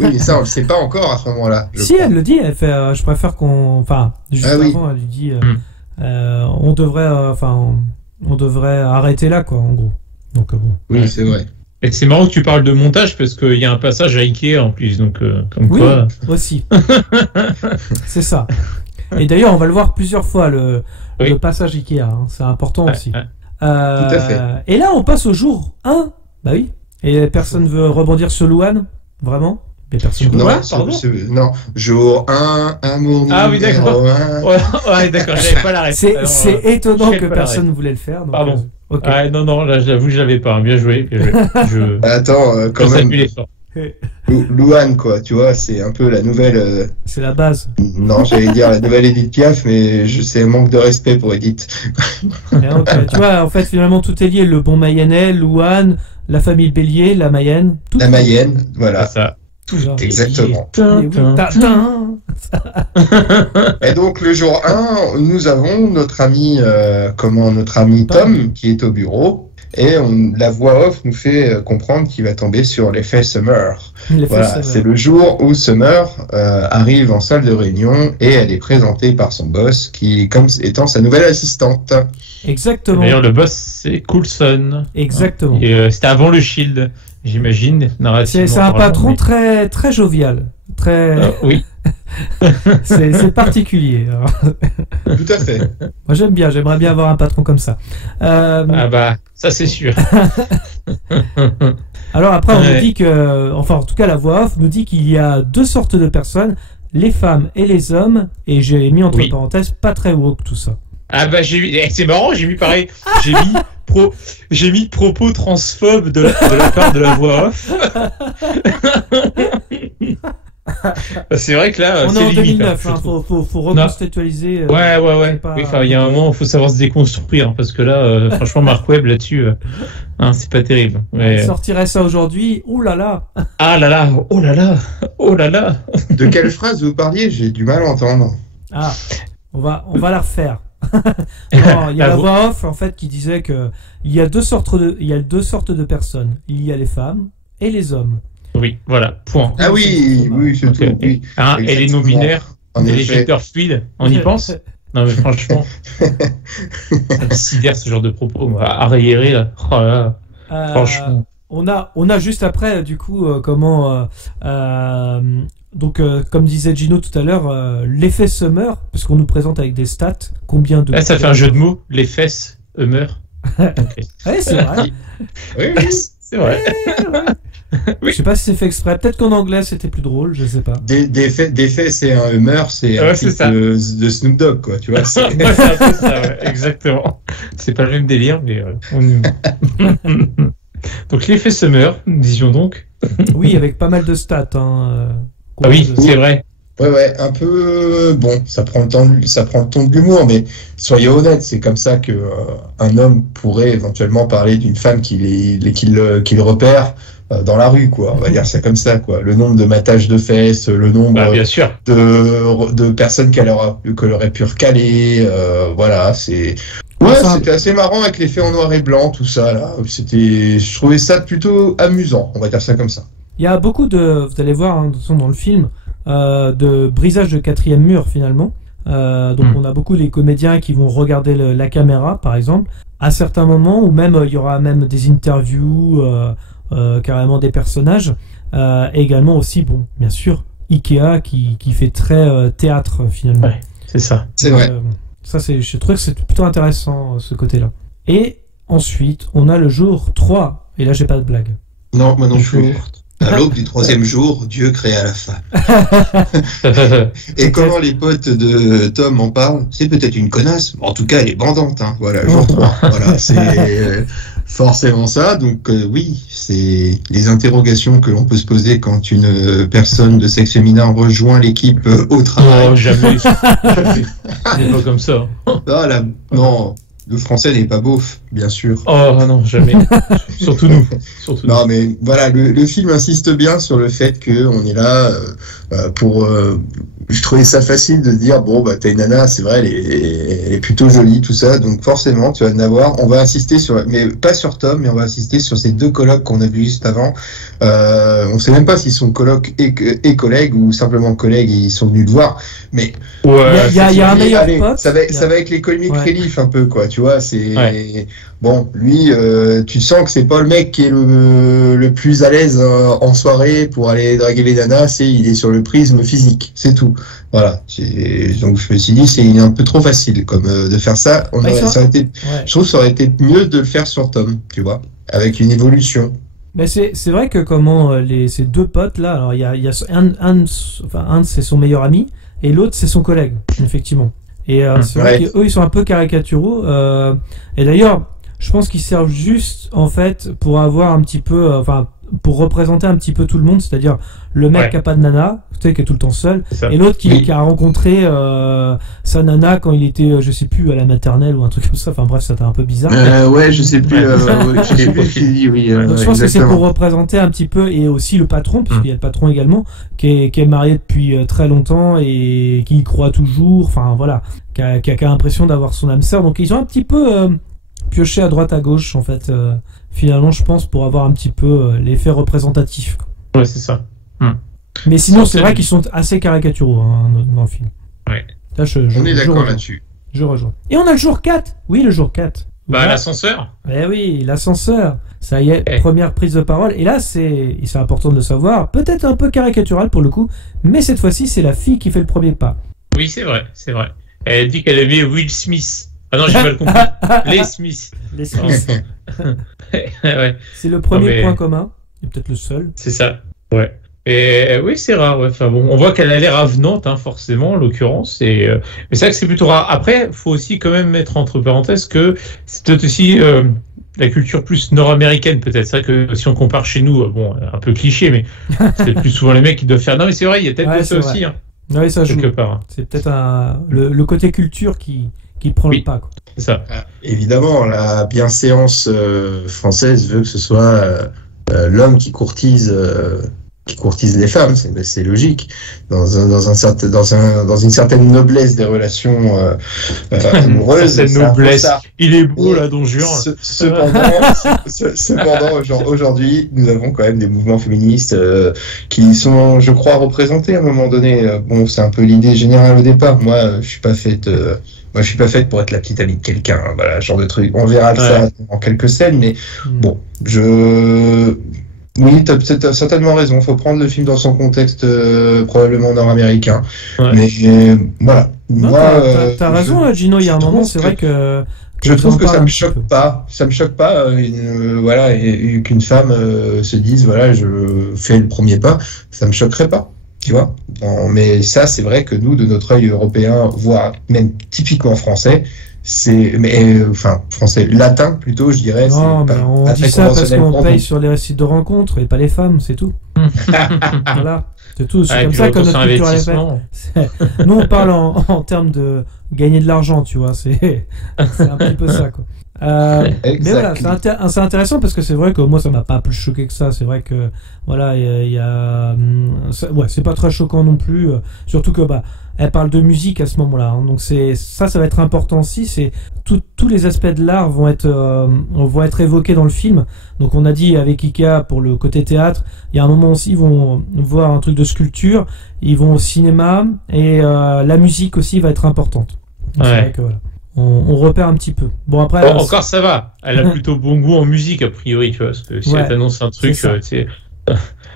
Oui, mais ça on le sait pas encore à ce moment-là. Si elle le dit, elle fait. Je préfère qu'on. Enfin, juste avant, elle lui dit. On devrait. On devrait arrêter là, quoi, en gros. Donc bon. Oui, c'est vrai. Et c'est marrant que tu parles de montage parce qu'il y a un passage à Ikea en plus, donc comme quoi. Oui, aussi. C'est ça. Et d'ailleurs, on va le voir plusieurs fois le passage Ikea. Hein. C'est important aussi. Tout à fait. Et là, on passe au jour 1. Bah oui. Et personne veut rebondir sur Luan, vraiment. Non, jour 1, amour. Ah oui, d'accord. Ouais, d'accord, j'avais pas la réponse. C'est étonnant que personne ne voulait le faire. Donc, pardon. Okay. Ah, non, là, j'avoue, je l'avais pas. Bien joué. Attends, quand même. Luan, quoi, tu vois, c'est un peu la nouvelle. C'est la base. Non, j'allais dire la nouvelle Edith Piaf, mais c'est un manque de respect pour Edith. Tu vois, en fait, finalement, tout est lié. Le bon Mayennais, Luan, la famille Bélier, la Mayenne. La Mayenne, voilà. C'est ça. Exactement. Et donc le jour 1, nous avons notre ami Tom qui est au bureau et la voix off nous fait comprendre qu'il va tomber sur l'effet Summer. Voilà, c'est le jour où Summer arrive en salle de réunion et elle est présentée par son boss qui comme étant sa nouvelle assistante. Exactement. D'ailleurs le boss c'est Coulson. Exactement. C'était avant le Shield. J'imagine, c'est un patron très très jovial, très. Oui. c'est particulier. Tout à fait. Moi j'aimerais bien avoir un patron comme ça. Ah bah ça c'est sûr. Alors après on nous dit que, enfin en tout cas la voix off nous dit qu'il y a deux sortes de personnes, les femmes et les hommes, et j'ai mis entre parenthèses pas très woke tout ça. Ah bah c'est marrant, j'ai mis pareil, j'ai mis propos transphobes de la part de la voix off. C'est vrai que là, on c'est est en limite. 2009, hein, faut recontextualiser. Ouais. Pas... Oui, il y a un moment, il faut savoir se déconstruire, hein, parce que là, franchement, Mark Webb là-dessus, c'est pas terrible. Mais... sortirait ça aujourd'hui, ouh là là. Ah là là, oh là là, oh là là. De quelle phrase vous parliez? J'ai du mal à entendre. Ah, on va la refaire. Non, il y a la voix off en fait qui disait que il y a deux sortes de personnes. Il y a les femmes et les hommes. Oui, voilà, point. Ah oui, c'est tout. Oui. Et les non-binaires, et les genders fluides, on y pense? Non mais franchement, ça me sidère ce genre de propos. Arriéré là, oh là là. Franchement. On a juste après du coup donc, comme disait Gino tout à l'heure, l'effet Summer, parce qu'on nous présente avec des stats, combien de... Là, ça fait un jeu de mots, les fesses meurent. Okay. Ouais, c'est vrai. Oui, c'est vrai. Oui. Je sais pas si c'est fait exprès. Peut-être qu'en anglais c'était plus drôle, je sais pas. Des faits, c'est un Hummer, c'est un Ouais, c'est clip ça. de Snoop Dogg, quoi, tu vois. c'est- Ouais, c'est un peu ça, ouais, exactement. C'est pas le même délire, mais donc l'effet Summer, disions donc. Oui, avec pas mal de stats. Ah oui, c'est vrai. Ouais, un peu. Bon, ça prend le ton de l'humour, mais soyez honnête, c'est comme ça que un homme pourrait éventuellement parler d'une femme qu'il repère dans la rue, quoi. On va dire ça comme ça, quoi. Le nombre de matages de fesses, le nombre Bah, bien sûr. de personnes qu'elle aurait pu recaler, voilà, c'est. Ouais, Ça- c'était assez marrant avec l'effet en noir et blanc, tout ça, là. Je trouvais ça plutôt amusant, on va dire ça comme ça. Il y a beaucoup de, vous allez voir, de toute façon, dans le film, de brisage de quatrième mur finalement. Donc on a beaucoup les comédiens qui vont regarder la caméra, par exemple, à certains moments, ou même il y aura même des interviews, carrément des personnages. Et également aussi, bon, bien sûr, Ikea qui fait très théâtre finalement. Ouais, c'est ça. C'est vrai. Ça, je trouve que c'est plutôt intéressant ce côté-là. Et ensuite, on a le jour 3. Et là, j'ai pas de blague. Non, moi non Jour. plus. À l'aube du troisième jour, Dieu créa la femme. Et comment les potes de Tom en parlent? C'est peut-être une connasse, en tout cas elle est bandante, hein. Voilà, jour 3. Voilà, c'est forcément ça. Donc oui, c'est les interrogations que l'on peut se poser quand une personne de sexe féminin rejoint l'équipe au travail. Oh, jamais. C'est pas comme ça. Ah, non, le français n'est pas beauf, bien sûr. Oh non, jamais. Surtout nous. Surtout nous. Non, mais voilà, le film insiste bien sur le fait qu'on est là pour. Je trouvais ça facile de dire bon, bah, t'as une nana, c'est vrai, elle est plutôt jolie, tout ça, donc forcément, tu vas en avoir. On va insister sur, mais pas sur Tom, mais on va insister sur ces deux colocs qu'on a vus juste avant. On sait même pas s'ils sont colocs et collègues ou simplement collègues et ils sont venus le voir, mais. Ouais, Il y a un meilleur Allez, pote. ça va avec les comic relief un peu, quoi, tu vois, c'est. Ouais. Bon, lui, tu sens que c'est pas le mec qui est le plus à l'aise en soirée pour aller draguer les nanas, il est sur le prisme physique, c'est tout. Voilà. Donc je me suis dit, c'est un peu trop facile comme de faire ça. Ça aurait été, je trouve que ça aurait été mieux de le faire sur Tom, tu vois, avec une évolution. Mais c'est vrai que comment ces deux potes là, alors il y a un c'est son meilleur ami et l'autre c'est son collègue, effectivement. Et c'est vrai qu'eux ils sont un peu caricaturaux. Et d'ailleurs, je pense qu'ils servent juste en fait pour avoir un petit peu, pour représenter un petit peu tout le monde, c'est-à-dire le mec qui a pas de nana, tu sais, qui est tout le temps seul, et l'autre qui a rencontré sa nana quand il était, je sais plus, à la maternelle ou un truc comme ça. Enfin bref, c'était un peu bizarre. Ouais, je sais plus. Je sais plus ce qu'il dit. Oui. Donc je pense que c'est pour représenter un petit peu, et aussi le patron, puisqu'il y a le patron également, qui est marié depuis très longtemps et qui y croit toujours. Enfin voilà, qui a l'impression d'avoir son âme sœur. Donc ils ont un petit peu pioché à droite à gauche en fait. Finalement, je pense, pour avoir un petit peu l'effet représentatif. Ouais, c'est ça. Mais sinon, c'est vrai qu'ils sont assez caricaturaux dans le film. Ouais. Là, on est d'accord là-dessus. Je rejoins. Et on a le jour 4. Oui, le jour 4. Bah, l'ascenseur. Eh oui, l'ascenseur. Ça y est, première prise de parole. Et là, c'est important de le savoir. Peut-être un peu caricatural pour le coup, mais cette fois-ci, c'est la fille qui fait le premier pas. Oui, c'est vrai. Elle dit qu'elle aimait Will Smith. Ah non, j'ai mal compris. Les Smith. Les Smith. Ouais. C'est le premier point commun, et peut-être le seul. C'est ça, ouais. Et oui, c'est rare, ouais. Enfin bon, on voit qu'elle a l'air avenante, forcément, en l'occurrence. Mais c'est vrai que c'est plutôt rare. Après, il faut aussi quand même mettre entre parenthèses que c'est peut-être aussi la culture plus nord-américaine, peut-être. C'est vrai que si on compare chez nous, bon, un peu cliché, mais c'est peut-être plus souvent les mecs qui doivent faire. Non, mais c'est vrai, il y a peut-être de ça aussi. Oui, ça joue. Quelque part. C'est peut-être le côté culture qui prend le pas, quoi. C'est ça. Évidemment, la bienséance française veut que ce soit l'homme qui courtise les femmes, c'est logique. Dans une certaine noblesse des relations amoureuses. Cette noblesse. Il est beau là, Don Juan. Cependant, aujourd'hui, nous avons quand même des mouvements féministes qui sont, je crois, représentés à un moment donné. Bon, c'est un peu l'idée générale au départ. Moi, je suis pas faite pour être la petite amie de quelqu'un, voilà, genre de truc. On verra ça en quelques scènes, mais bon, oui, t'as certainement raison. Faut prendre le film dans son contexte probablement nord-américain. Ouais. Mais voilà. Non, t'as raison, Gino. Il y a un moment, c'est vrai que Je trouve que ça un me petit choque peu. pas. Ça me choque pas, voilà, et qu'une femme se dise, voilà, je fais le premier pas. Ça me choquerait pas, tu vois. Bon, mais ça, c'est vrai que nous, de notre œil européen, voire même typiquement français, enfin, français latin plutôt, je dirais. Non, c'est mais pas- on pas dit très ça parce conventionnel qu'on pour paye nous. sur les sites de rencontres et pas les femmes, c'est tout. Voilà, c'est tout. C'est Ouais, comme puis ça le que retour notre sur culture est faite. investissement. Nous, on parle en termes de gagner de l'argent, tu vois. C'est un petit peu ça, quoi. Mais voilà, c'est intéressant parce que c'est vrai que moi ça m'a pas plus choqué que ça. C'est vrai que voilà, il y a ouais, c'est pas très choquant non plus. Surtout que elle parle de musique à ce moment-là, hein. Donc ça va être important aussi. C'est tous les aspects de l'art vont être évoqués dans le film. Donc on a dit avec Ikea pour le côté théâtre, il y a un moment aussi ils vont voir un truc de sculpture, ils vont au cinéma et la musique aussi va être importante. Donc, c'est vrai que voilà. On repère un petit peu. Bon après. Bon, encore ça va. Elle a plutôt bon goût en musique a priori, tu vois. Parce que si elle t'annonce un truc, tu sais.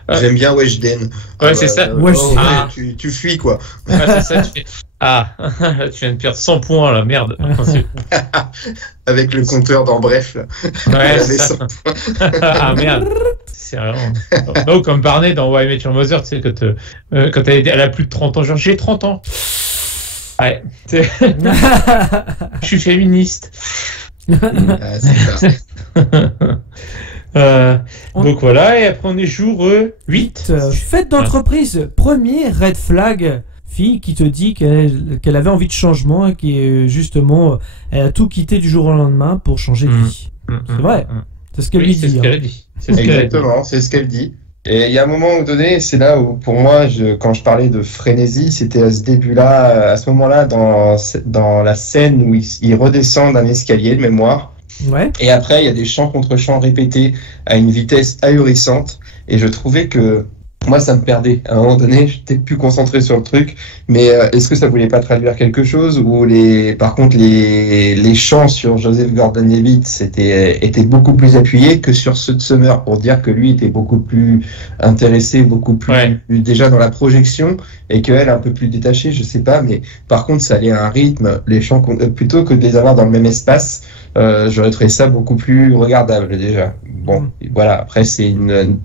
J'aime bien Weshden. Ouais, c'est ça. Weshden. Ah, tu fuis quoi. Ouais, c'est ça. Tu fais... Ah, tu viens de perdre 100 points là, merde. Avec le compteur dans Bref. Là. Ouais. C'est 100 points. Ah merde. C'est vraiment. Oh, comme Barney dans Why I Met Your Mother, tu sais, quand elle a plus de 30 ans, genre j'ai 30 ans. Ouais. Je suis féministe. Ah, c'est ça. Donc voilà, et après on est jour 8. Fête d'entreprise, premier red flag, fille qui te dit qu'elle avait envie de changement et qui justement elle a tout quitté du jour au lendemain pour changer de vie. C'est vrai, c'est ce qu'elle lui dit. C'est ce qu'elle a dit. Exactement, c'est ce qu'elle dit. Et il y a un moment donné, c'est là où, pour moi, quand je parlais de frénésie, c'était à ce début-là, à ce moment-là, dans la scène où il redescend d'un escalier de mémoire. Ouais. Et après, il y a des chants contre chants répétés à une vitesse ahurissante. Et je trouvais que moi, ça me perdait. À un moment donné, j'étais plus concentré sur le truc. Mais est-ce que ça voulait pas traduire quelque chose? Ou par contre, les chants sur Joseph Gordon-Levitt étaient beaucoup plus appuyés que sur ceux de Summer, pour dire que lui était beaucoup plus intéressé, beaucoup plus déjà dans la projection, et qu'elle un peu plus détachée, je sais pas. Mais par contre, ça allait à un rythme, les chants, plutôt que de les avoir dans le même espace. J'aurais trouvé ça beaucoup plus regardable déjà. Bon, voilà. Après, c'est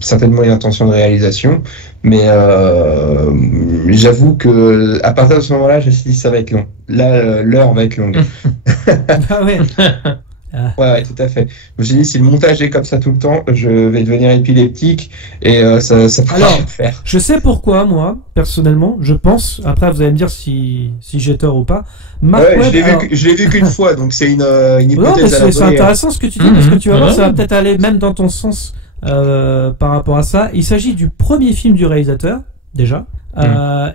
certainement une intention de réalisation, mais j'avoue que à partir de ce moment-là, je me suis dit ça va être long. Là, l'heure va être longue. Ah ouais. Ouais, tout à fait. Je me suis dit, si le montage est comme ça tout le temps, je vais devenir épileptique et ça pourra pas faire. Je sais pourquoi, moi, personnellement, je pense, après vous allez me dire si j'ai tort ou pas. Je l'ai vu qu'une fois, donc c'est une hypothèse à la c'est intéressant ce que tu dis, parce que tu vas voir, ça va peut-être aller même dans ton sens par rapport à ça. Il s'agit du premier film du réalisateur, déjà,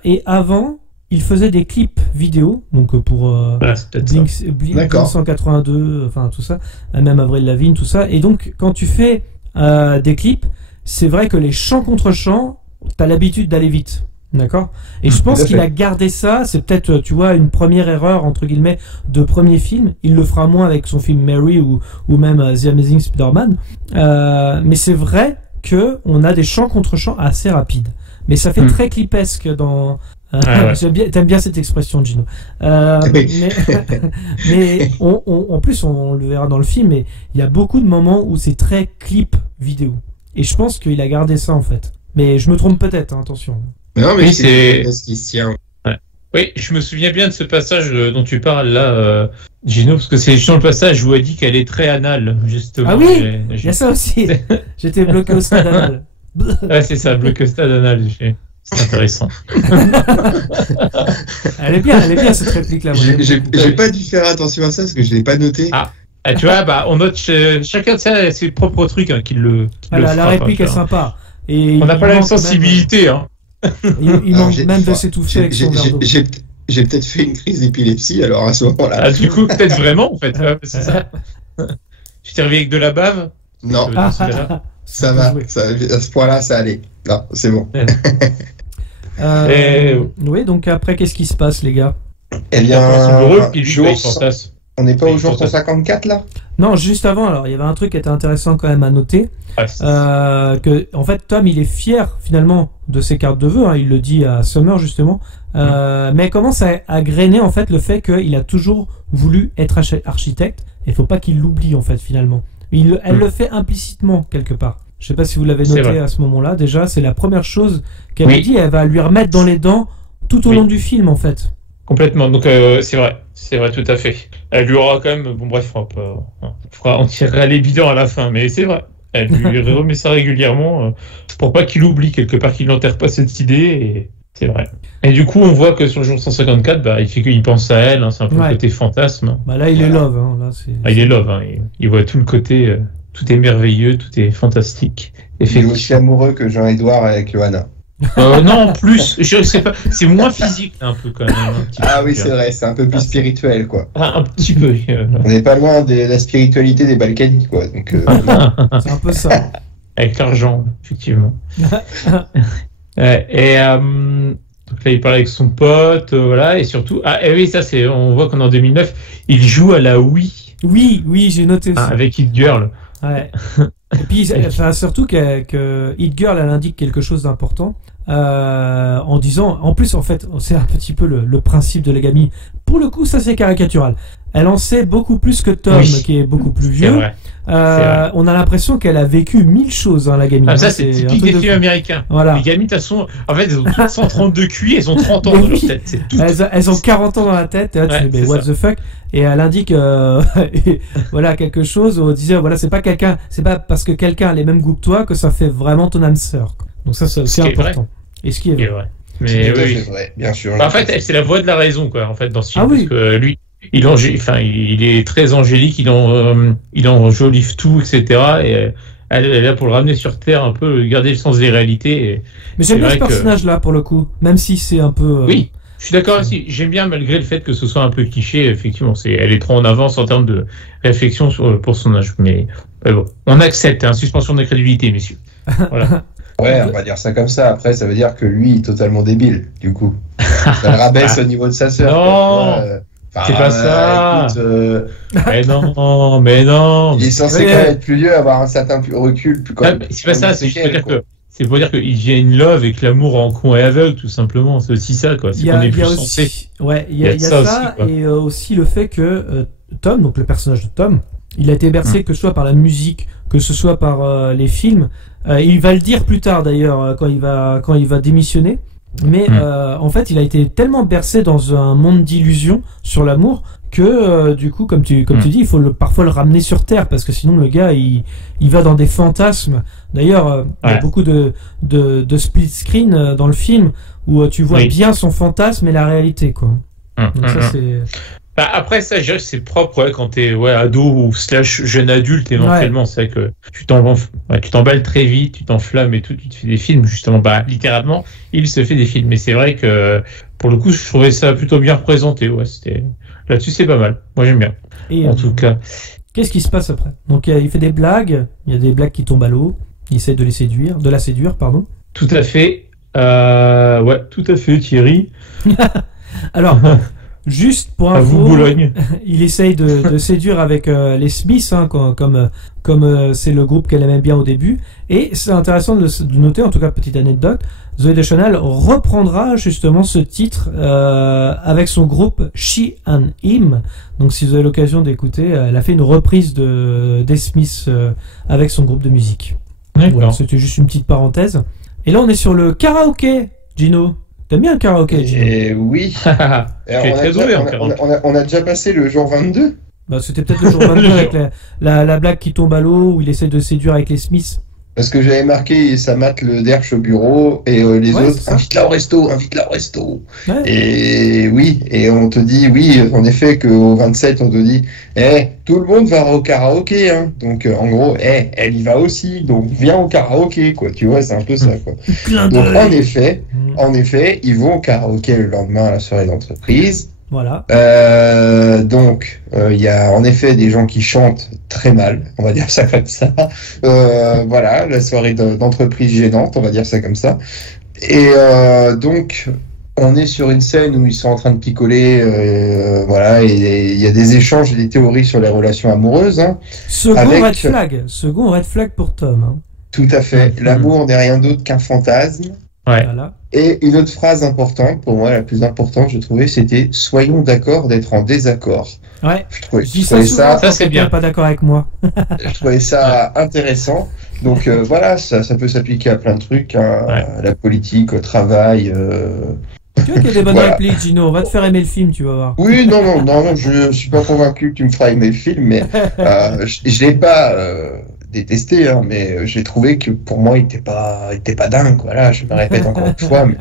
et avant, il faisait des clips vidéo, donc pour Blink 182, enfin tout ça, même Avril Lavigne, tout ça. Et donc, quand tu fais des clips, c'est vrai que les chants contre chants, t'as l'habitude d'aller vite. D'accord? Et je pense qu'il a gardé ça, c'est peut-être, tu vois, une première erreur, entre guillemets, de premier film. Il le fera moins avec son film Mary ou même The Amazing Spider-Man. Mais c'est vrai que on a des chants contre chants assez rapides. Mais ça fait très clipesque dans... T'aimes bien cette expression, Gino. Mais en plus, on le verra dans le film, mais il y a beaucoup de moments où c'est très clip vidéo. Et je pense qu'il a gardé ça, en fait. Mais je me trompe peut-être, hein, attention. Non, mais c'est ce qui se tient. Oui, je me souviens bien de ce passage dont tu parles là, Gino, parce que c'est justement le passage où elle dit qu'elle est très anale, justement. Ah oui, il y a ça aussi. J'étais bloqué au stade anal. Ouais, c'est ça, bloqué au stade anal. C'est intéressant. Elle est bien cette réplique-là. J'ai pas dû faire attention à ça parce que je l'ai pas noté. Ah, tu vois, on note chacun de ses propres trucs qui le. La réplique est sympa. Et on n'a pas la même sensibilité, hein. Il manque même de s'étouffer avec son verre d'eau. J'ai peut-être fait une crise d'épilepsie alors à ce moment-là. Ah, du coup, peut-être vraiment en fait. C'est ça. Tu t'es réveillé avec de la bave? Non. Ça va. À ce point-là, ça allait. Non, c'est bon. Oui, donc après, qu'est-ce qui se passe, les gars? Eh bien, on n'est pas au jour 154 là? Non, juste avant, alors il y avait un truc qui était intéressant quand même à noter. Que en fait Tom il est fier finalement de ses cartes de vœux, hein, il le dit à Summer justement, mais commence à grainer en fait le fait qu'il a toujours voulu être architecte Il faut pas qu'il l'oublie en fait finalement. Elle le fait implicitement quelque part. Je sais pas si vous l'avez noté à ce moment-là. Déjà, c'est la première chose qu'elle a dit. Elle va lui remettre dans les dents tout au long du film en fait. Complètement. Donc c'est vrai tout à fait. Elle lui aura quand même, bon bref, on tirera les bidons à la fin, mais c'est vrai. Elle lui remet ça régulièrement pour pas qu'il oublie quelque part, qu'il n'enterre pas cette idée. Et c'est vrai. Et du coup, on voit que sur le jour 154, il fait qu'il pense à elle. Hein, c'est un peu le côté fantasme. Là, il est love. Hein, là, il est love. Hein, il voit tout le côté. Tout est merveilleux, tout est fantastique. Il est aussi amoureux que Jean-Édouard avec Johanna. Non, plus, je sais pas, c'est moins physique un peu quand même. Oui, c'est vrai, c'est un peu plus spirituel quoi. Un petit peu. On n'est pas loin de la spiritualité des Balkany quoi. Donc, c'est un peu ça. Avec l'argent, effectivement. Donc là, il parle avec son pote, voilà, et surtout, oui, ça c'est, on voit qu'en 2009, il joue à la Wii. Oui, j'ai noté aussi. Avec Hit Girl. Ouais. Et puis, surtout que Hit Girl, elle indique quelque chose d'important en disant, en plus, en fait, c'est un petit peu le principe de l'Agami. Pour le coup, ça c'est caricatural. Elle en sait beaucoup plus que Tom, qui est beaucoup plus vieux. C'est vrai. On a l'impression qu'elle a vécu 1000 choses, hein, la gamine. Ça, c'est typique des films américains. Voilà. Les gamines, de toute façon, en fait, elles ont toutes 132 QI, elles ont 30 ans dans leur tête. C'est tout. Elles ont 40 ans dans la tête, et là, tu fais, mais what the fuck? Et elle indique, voilà, quelque chose, on disait, voilà, c'est pas parce que quelqu'un a les mêmes goûts que toi que ça fait vraiment ton âme sœur. Donc ça, c'est aussi important. Et ce qui est vrai. Mais oui, c'est vrai, bien sûr. En fait, c'est la voix de la raison, quoi, en fait, dans ce film. Parce que lui, il est très angélique, il enjolive tout, etc. Et elle est là pour le ramener sur Terre, un peu, garder le sens des réalités. Mais j'aime bien ce personnage-là, pour le coup, même si c'est un peu... Oui, je suis d'accord aussi. J'aime bien, malgré le fait que ce soit un peu cliché, effectivement. Elle est trop en avance en termes de réflexion pour son âge. Mais bon, on accepte, suspension de crédibilité, messieurs. Voilà. Ouais, on va dire ça comme ça. Après, ça veut dire que lui, il est totalement débile, du coup. Ça le rabaisse au niveau de sa sœur. Non, c'est pas ça. Écoute, mais non. Il est censé quand même être plus vieux, avoir un certain recul. C'est pas ça, c'est pour dire qu'il vient une love et que l'amour rend con et aveugle, tout simplement. C'est aussi ça, quoi. C'est qu'on est plus censé. Ouais, il y a ça aussi, et aussi le fait que Tom, donc le personnage de Tom, il a été bercé que ce soit par la musique, que ce soit par les films. Il va le dire plus tard d'ailleurs quand il va démissionner. Mais en fait, il a été tellement bercé dans un monde d'illusions sur l'amour que du coup, comme tu dis, il faut parfois le ramener sur terre parce que sinon le gars il va dans des fantasmes. D'ailleurs, il y a beaucoup de split screen dans le film où tu vois bien son fantasme et la réalité, quoi. Donc ça c'est. Après ça, je dirais que c'est propre quand t'es ado ou / jeune adulte éventuellement. C'est vrai que tu t'emballes très vite, tu t'enflammes et tout, tu te fais des films justement. Littéralement, il se fait des films. Mais c'est vrai que pour le coup, je trouvais ça plutôt bien représenté. Là-dessus, c'est pas mal. Moi, j'aime bien. Et en tout cas. Qu'est-ce qui se passe après? Donc il fait des blagues. Il y a des blagues qui tombent à l'eau. Il essaie de la séduire, pardon. Tout à fait. Tout à fait, Thierry. Alors. Juste pour info, il essaye de séduire avec les Smiths, comme c'est le groupe qu'elle aimait bien au début. Et c'est intéressant de noter, en tout cas petite anecdote, Zooey Deschanel reprendra justement ce titre avec son groupe She and Him. Donc si vous avez l'occasion d'écouter, elle a fait une reprise des Smiths avec son groupe de musique. Voilà, c'était juste une petite parenthèse. Et là on est sur le karaoké, Gino. T'aimes bien le karaoké, Gino? Oui. On a déjà passé le jour 22. C'était peut-être le jour 22 avec la blague qui tombe à l'eau où il essaie de séduire avec les Smiths. Parce que j'avais marqué ça mate le derche au bureau et les autres invite-la au resto. Ouais. Et oui, et on te dit en effet qu'au 27 on te dit tout le monde va au karaoké, hein. Donc en gros elle y va aussi, donc viens au karaoké, quoi. Tu vois, c'est un peu ça, quoi. Donc en effet ils vont au karaoké le lendemain à la soirée d'entreprise. Voilà. Donc il y a en effet des gens qui chantent très mal, on va dire ça comme ça. Voilà, la soirée d'entreprise gênante, on va dire ça comme ça. Et donc on est sur une scène où ils sont en train de picoler, voilà, et il y a des échanges et des théories sur les relations amoureuses. Hein, second red flag pour Tom. Hein. Tout à fait. L'amour n'est rien d'autre qu'un fantasme. Ouais. Voilà. Et une autre phrase importante, pour moi la plus importante, je trouvais, c'était « Soyons d'accord d'être en désaccord ». Ouais. Je Je dis ça trouvais souvent ça, quand c'est quelqu'un bien. est pas d'accord avec moi. je trouvais ça intéressant. Donc voilà, ça peut s'appliquer à plein de trucs, hein, Ouais. à la politique, au travail. Tu vois qu'il y a des bonnes Voilà. répliques, Gino. On va te faire aimer le film, tu vas voir. Oui, non, je suis pas convaincu que tu me feras aimer le film, mais je l'ai pas détesté, hein, mais j'ai trouvé que pour moi, il était pas dingue. Voilà, je me répète encore une fois, mais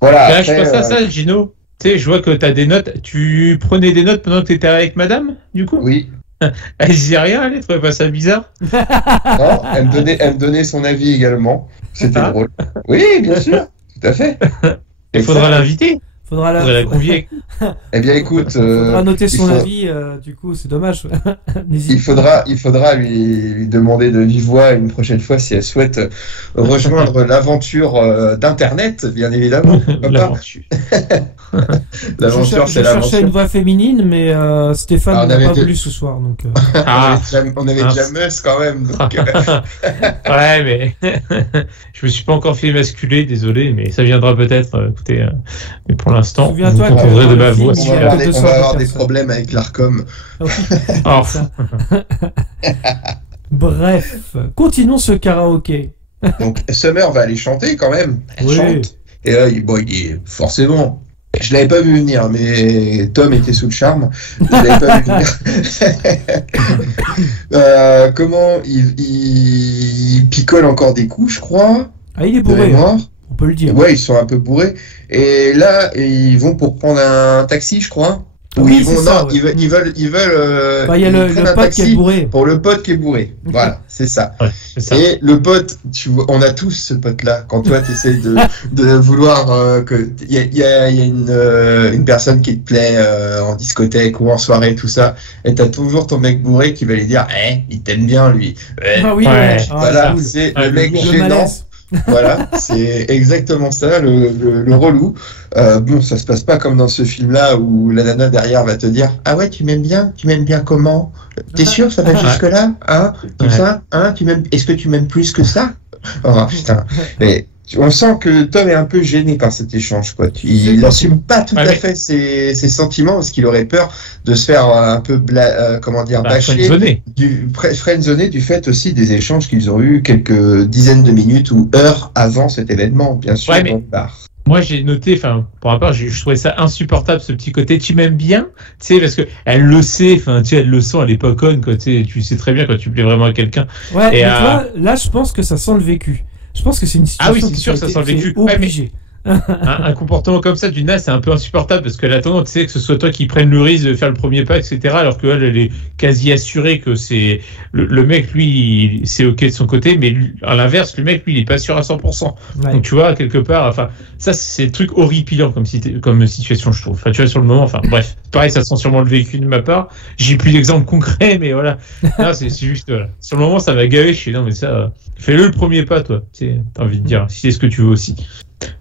voilà. Là, je après, pense à ça, Gino. Tu sais, je vois que t'as des notes. Tu prenais des notes pendant que t'étais avec madame, du coup? oui. Elle disait rien, elle trouvait pas ça bizarre? Non, elle me donnait son avis également. C'était Ah. drôle. Oui, bien sûr, tout à fait. Il faudra l'inviter. Faudra Faudrait la convier. Eh bien, écoute, faudra noter il son faut- avis, du coup, c'est dommage. N'hésite il faudra lui demander de vive voix une prochaine fois si elle souhaite rejoindre l'aventure d'Internet, bien évidemment. Pourquoi pas. L'aventure. L'aventure, Je c'est cherchais l'aventure. une voix féminine, mais Stéphane Ah, on n'a avait pas été- voulu ce soir. Donc, Ah, On avait mince. déjà Mus quand même. Donc, ouais, mais je me suis pas encore fait émasculer, désolé, mais ça viendra peut-être. Écoutez, mais pour l'instant, vous Souviens-toi que comprendrez dans de le ma film, voix. il on y va a avoir que des, 200 on va avoir des personnes. problèmes avec l'Arcom. Oh, Bref, continuons ce karaoké. Donc Summer va aller chanter quand même. Elle Oui. chante. Et là, il est forcément. Je l'avais pas vu venir, mais Tom était sous le charme. Je l'avais pas vu venir. Comment il picole encore des coups, je crois, Ah, il est de bourré, mémoire. on peut le dire. Ouais, ils sont un peu bourrés. Et là, ils vont pour prendre un taxi, je crois. Ou Oui, ils vont, c'est ça, non, ouais. ils veulent. Enfin, il y a ils le prennent un pote qui taxi est bourré. pour le pote qui est bourré. Voilà, c'est ça. ouais, c'est ça. Et le pote, tu vois, on a tous ce pote-là. Quand toi, tu essaies de vouloir que il y a une personne qui te plaît en discothèque ou en soirée, tout ça, et t'as toujours ton mec bourré qui va lui dire, il t'aime bien lui. Ah oui, Ouais. ouais. Ah, Voilà, cool. c'est Ouais, le mec le gênant. malaise. Voilà, c'est exactement ça, le relou. Bon, ça se passe pas comme dans ce film-là où la nana derrière va te dire, ah ouais, tu m'aimes bien comment? T'es sûr, ça va jusque-là? Hein? Comme Ouais. ça? Hein? Est-ce que tu m'aimes plus que ça? Oh putain. Mais on sent que Tom est un peu gêné par cet échange, quoi. Il n'assume pas tout Ouais, à mais- fait ses sentiments parce qu'il aurait peur de se faire un peu bâcher, friendzoné. friendzoné du fait aussi des échanges qu'ils ont eu quelques dizaines de minutes ou heures avant cet événement, bien sûr, Ouais, mais- dans le bar. Moi, j'ai noté, enfin, pour ma part, je trouvais ça insupportable, ce petit côté. Tu m'aimes bien, tu sais, parce que elle le sait, enfin, tu sais, elle le sent, elle est pas conne, quoi. Tu sais très bien quand tu plais vraiment à quelqu'un. Ouais, Et, mais tu vois, là, je pense que ça sent le vécu. Je pense que c'est une situation Ah oui, c'est qui sûr, a ça été- sent le vécu. c'est Ouais, mais- obligé. Un comportement comme ça d'une nana, c'est un peu insupportable parce qu'elle attend, tu sais, que ce soit toi qui prenne le risque de faire le premier pas, etc. Alors qu'elle, elle est quasi assurée que c'est le mec, lui, c'est ok de son côté, mais à l'inverse, le mec, lui, il est pas sûr à 100%. Ouais. Donc tu vois, quelque part, enfin, ça, c'est le truc horripilant comme situation, je trouve. Enfin, tu vois, sur le moment, enfin, bref, pareil, ça sent sûrement le vécu de ma part. J'ai plus d'exemples concrets, mais voilà. Non, c'est juste, voilà. Sur le moment, ça m'a gavé. Je suis non, mais ça, fais-le le premier pas, toi. Tu sais, t'as envie de dire, si c'est ce que tu veux aussi.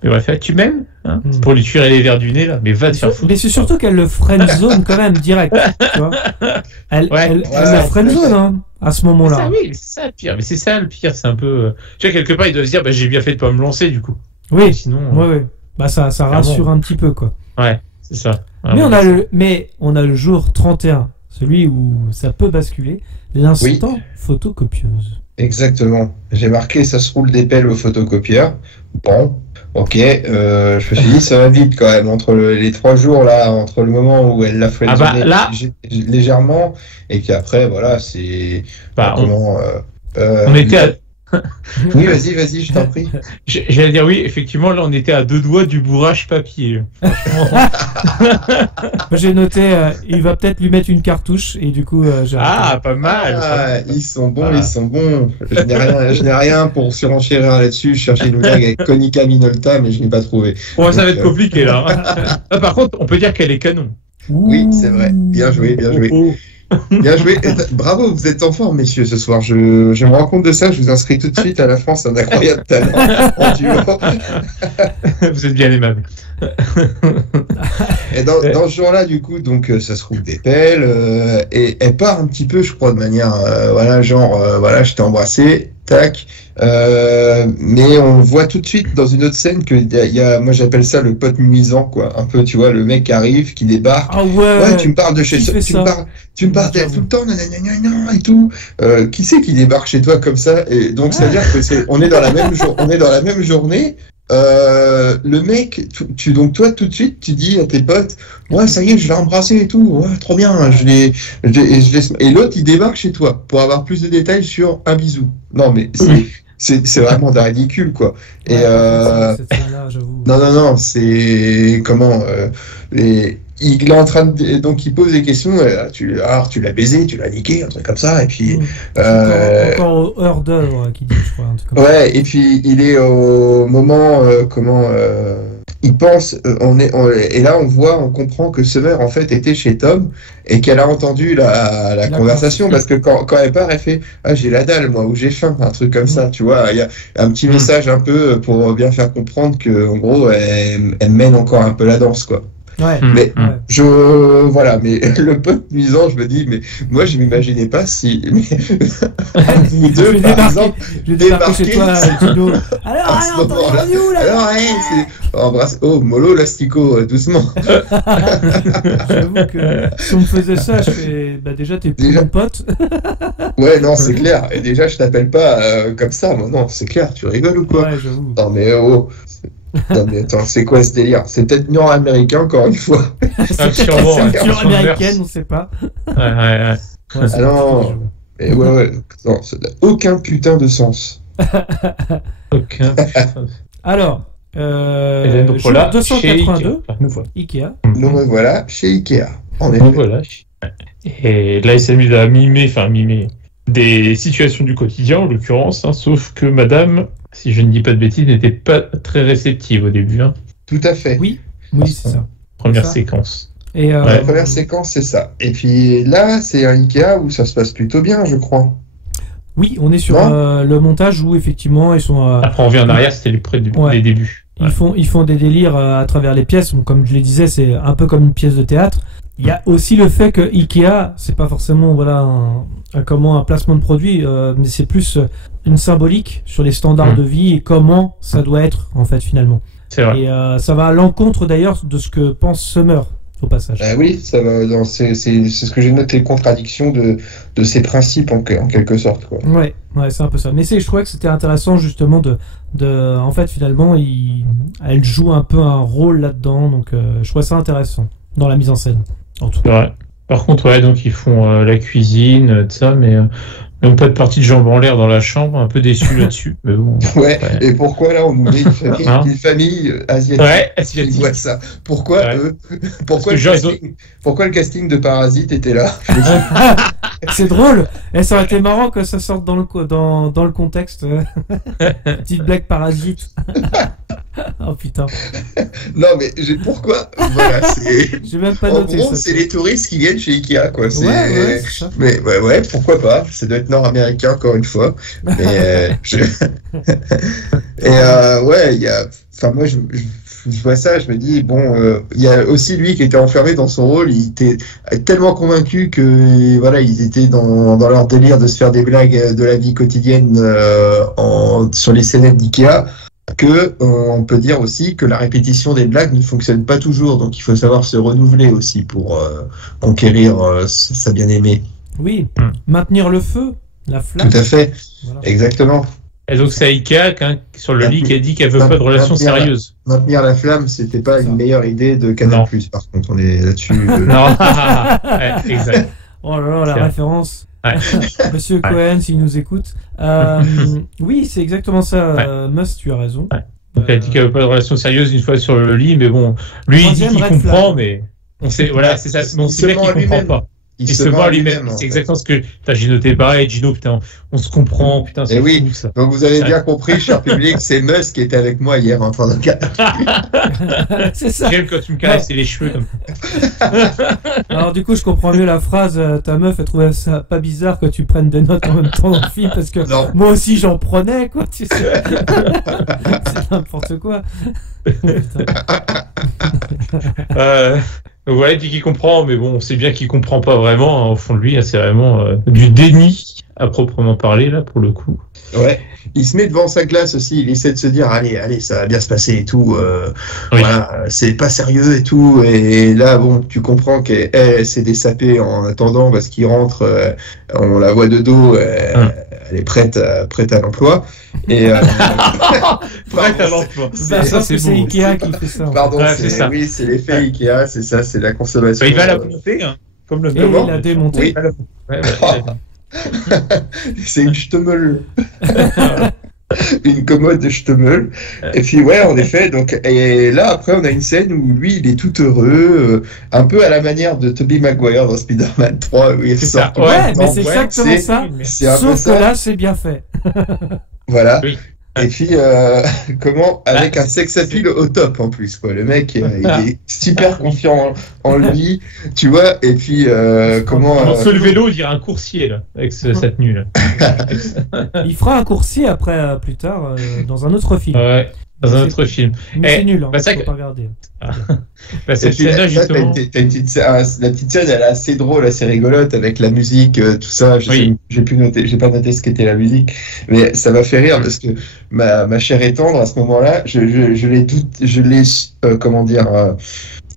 Mais bref, tu m'aimes, hein, Mm. pour lui tirer les verres du nez, là. Mais va te faire foutre. Mais c'est surtout qu'elle le friendzone quand même direct. Tu vois, elle le friendzone hein, à ce moment-là. Ça, oui, c'est ça le pire. Mais c'est ça le pire, c'est un peu. Tu vois, quelque part, il doit se dire, bah, j'ai bien fait de pas me lancer, du coup. Oui, Sinon. ouais. Bah ça rassure un petit peu quoi. Ouais, c'est ça. Ouais, Mais ouais, on a le jour 31, celui où ça peut basculer, l'instant photocopieuse. Exactement. J'ai marqué, ça se roule des pelles au photocopieur. Bon, ok. Je me suis dit, ça va vite quand même entre les 3 jours là, entre le moment où elle l'a fait là- légèrement et puis après, voilà, c'est Bah, on on était à. Oui, vas-y, je t'en prie. J'allais dire oui, effectivement, là on était à 2 doigts du bourrage papier. Moi j'ai noté, il va peut-être lui mettre une cartouche et du coup j'ai Ah, pas mal. Ah, ils sont bons, Voilà. ils sont bons. Je n'ai rien pour surenchérir là-dessus. Je cherchais une blague avec Konica Minolta, mais je n'ai pas trouvé. Bon, ça va être Donc, compliqué là. Ah, par contre, on peut dire qu'elle est canon. Oui, c'est vrai. Bien joué, bien joué. Oh, Bien joué. Bravo, vous êtes en forme, messieurs, ce soir. Je me rends compte de ça. Je vous inscris tout de suite à la France, un incroyable talent en duo. oh. Vous êtes bien aimable. Et dans ce jour-là, du coup, donc ça se roule des pelles et elle part un petit peu, je crois, de manière, voilà, genre, voilà, je t'ai embrassé, tac. Mais on voit tout de suite dans une autre scène que moi j'appelle ça le pote nuisant, quoi. Un peu, tu vois, le mec qui arrive, qui débarque. Ah ouais, tu me parles de chez toi, tu me parles d'elle tout le temps, nanana et tout. Qui c'est qui débarque chez toi comme ça? Et donc, c'est-à-dire que on est dans la même journée. Le mec, donc toi tout de suite tu dis à tes potes, ouais ça y est je l'ai embrassé et tout, ouais trop bien, et l'autre il débarque chez toi pour avoir plus de détails sur un bisou. Non mais c'est vraiment de ridicule quoi. Et cette scène-là, j'avoue. non c'est comment il est en train de donc il pose des questions. Tu l'as baisé, tu l'as niqué, un truc comme ça, et puis encore heure d'œuvre qui dit, je crois, un truc comme ouais, et puis il est au moment il pense et là on comprend que Summer en fait était chez Tom et qu'elle a entendu la conversation, parce que quand elle part elle fait j'ai la dalle moi, ou j'ai faim, un truc comme ça, tu vois, il y a un petit message un peu pour bien faire comprendre que en gros elle mène encore un peu la danse quoi. Ouais, mais mais le pote nuisant, je me dis, mais moi je m'imaginais pas si vous deux, par exemple, débarquez chez toi, Gino. Alors, t'en es où là? Oh, mollo l'astico, doucement. J'avoue que si on me faisait ça, je fais, déjà t'es plus mon pote. Ouais, non, c'est clair. Et déjà, je t'appelle pas comme ça, moi, non, c'est clair, tu rigoles ou quoi? Ouais, j'avoue. Non, mais non mais attends, c'est quoi ce délire? C'est peut-être nord-américain encore une fois. Sûrement américaine, on sait pas. Ouais. Non, mais non, ça n'a aucun putain de sens. Aucun. Alors, donc voilà, 282, Ikea. Nous voilà chez Ikea. En effet. Voilà. Et là, il s'amuse à mimer des situations du quotidien, en l'occurrence, sauf que madame, si je ne dis pas de bêtises, n'était pas très réceptive au début. Tout à fait. Oui, c'est ça. Première séquence. Et la première séquence, c'est ça. Et puis là, c'est un Ikea où ça se passe plutôt bien, je crois. Oui, on est sur le montage où effectivement ils sont... Après, on revient en arrière, c'était les débuts. Ils font des délires à travers les pièces. Donc, comme je le disais, c'est un peu comme une pièce de théâtre. Il y a aussi le fait que Ikea, c'est pas forcément un placement de produit, mais c'est plus une symbolique sur les standards de vie et comment ça doit être en fait finalement. C'est vrai. Et ça va à l'encontre d'ailleurs de ce que pense Summer au passage. Oui, ça va c'est ce que j'ai noté, contradiction de ses principes en quelque sorte quoi. Ouais, c'est un peu ça. Mais je trouvais que c'était intéressant justement de en fait finalement elle joue un peu un rôle là-dedans, donc je trouvais ça intéressant dans la mise en scène. En tout cas. Ouais. Par contre, donc ils font la cuisine, tout ça, mais même pas de partie de jambes en l'air dans la chambre, un peu déçu là-dessus. Mais bon, et pourquoi là on nous met une famille asiatique qui voit ça? Pourquoi eux? Pourquoi le casting de Parasite était là? C'est drôle. Et ça aurait été marrant que ça sorte dans le contexte. Petite blague Parasite. Oh putain. Non mais pourquoi? Voilà, j'ai même pas noté. En gros, c'est les touristes qui viennent chez Ikea quoi. C'est ça. Mais pourquoi pas? Ça doit être nord-américain encore une fois. Mais il y a. Enfin moi je vois ça, je me dis il y a aussi lui qui était enfermé dans son rôle. Il était tellement convaincu que ils étaient dans leur délire de se faire des blagues de la vie quotidienne sur les scénettes d'Ikea. Que on peut dire aussi que la répétition des blagues ne fonctionne pas toujours, donc il faut savoir se renouveler aussi pour conquérir sa bien-aimée. Oui, maintenir le feu, la flamme. Tout à fait, exactement. Et donc c'est Ikea sur le lit qui a dit qu'elle veut pas de relation sérieuse. Maintenir la flamme, c'était pas une meilleure idée de Canal+. Par contre, on est là-dessus. Non, exact. Oh là là, la référence. Monsieur Cohen, s'il nous écoute. Oui, c'est exactement ça. Mus, tu as raison. Donc elle dit qu'elle veut pas de relation sérieuse une fois sur le lit, mais bon, lui il dit qu'il comprend, mais on sait, c'est ça, mais on sait bien qu'il comprend pas. Il se ment lui-même. C'est exactement ce que j'ai noté pareil, Gino, putain, on se comprend, putain, c'est fou, ça. Donc vous avez bien compris, cher public, c'est Mus qui était avec moi hier en train de C'est ça. J'aime quand tu me caresses les cheveux comme ça. Alors du coup, je comprends mieux la phrase, ta meuf, elle trouvait ça pas bizarre que tu prennes des notes en même temps dans le film, parce que moi aussi j'en prenais, quoi, tu sais. C'est n'importe quoi. Ouais, il dit qu'il comprend, mais bon, on sait bien qu'il comprend pas vraiment, au fond de lui, c'est vraiment du déni à proprement parler, là, pour le coup. Ouais. Il se met devant sa glace aussi, il essaie de se dire allez, ça va bien se passer et tout. Oui. Voilà, c'est pas sérieux et tout. Et là, bon, tu comprends qu'elle s'est dessapée en attendant parce qu'il rentre, on la voit de dos, elle est prête à l'emploi. Et Prête à l'emploi. Ça, c'est Ikea qui fait ça. Pardon, Ouais, c'est ça. oui, c'est l'effet Ikea, c'est ça, c'est la consommation. Il va la monter, hein, comme le Et il l'a démonté. Oui. Ouais, C'est une Stömmel. Une commode de Stömmel. Et puis ouais, en effet, donc et là après on a une scène où lui il est tout heureux, un peu à la manière de Tobey Maguire dans Spider-Man 3 où il C'est ça. sort. Ouais, mais c'est exactement ça. C'est un peu Sauf que ça. là, c'est bien fait. Voilà. Oui. Et puis comment avec un sex appeal au top en plus quoi. Le mec il est super confiant en lui, tu vois. Et puis comment Sur le vélo, on dirait un coursier là, avec cette tenue là. Il fera un coursier après, plus tard, dans un autre film. Ouais, dans un autre film. Mais c'est nul, hein, bah, ça faut que- pas regarder. Bah, cette Et puis, scène-là, là, justement. t'as une petite la petite scène, elle est assez drôle, assez rigolote avec la musique, tout ça. Oui. J'ai pas noté ce qu'était la musique, mais ça m'a fait rire parce que ma chère est tendre à ce moment-là, je l'ai comment dire,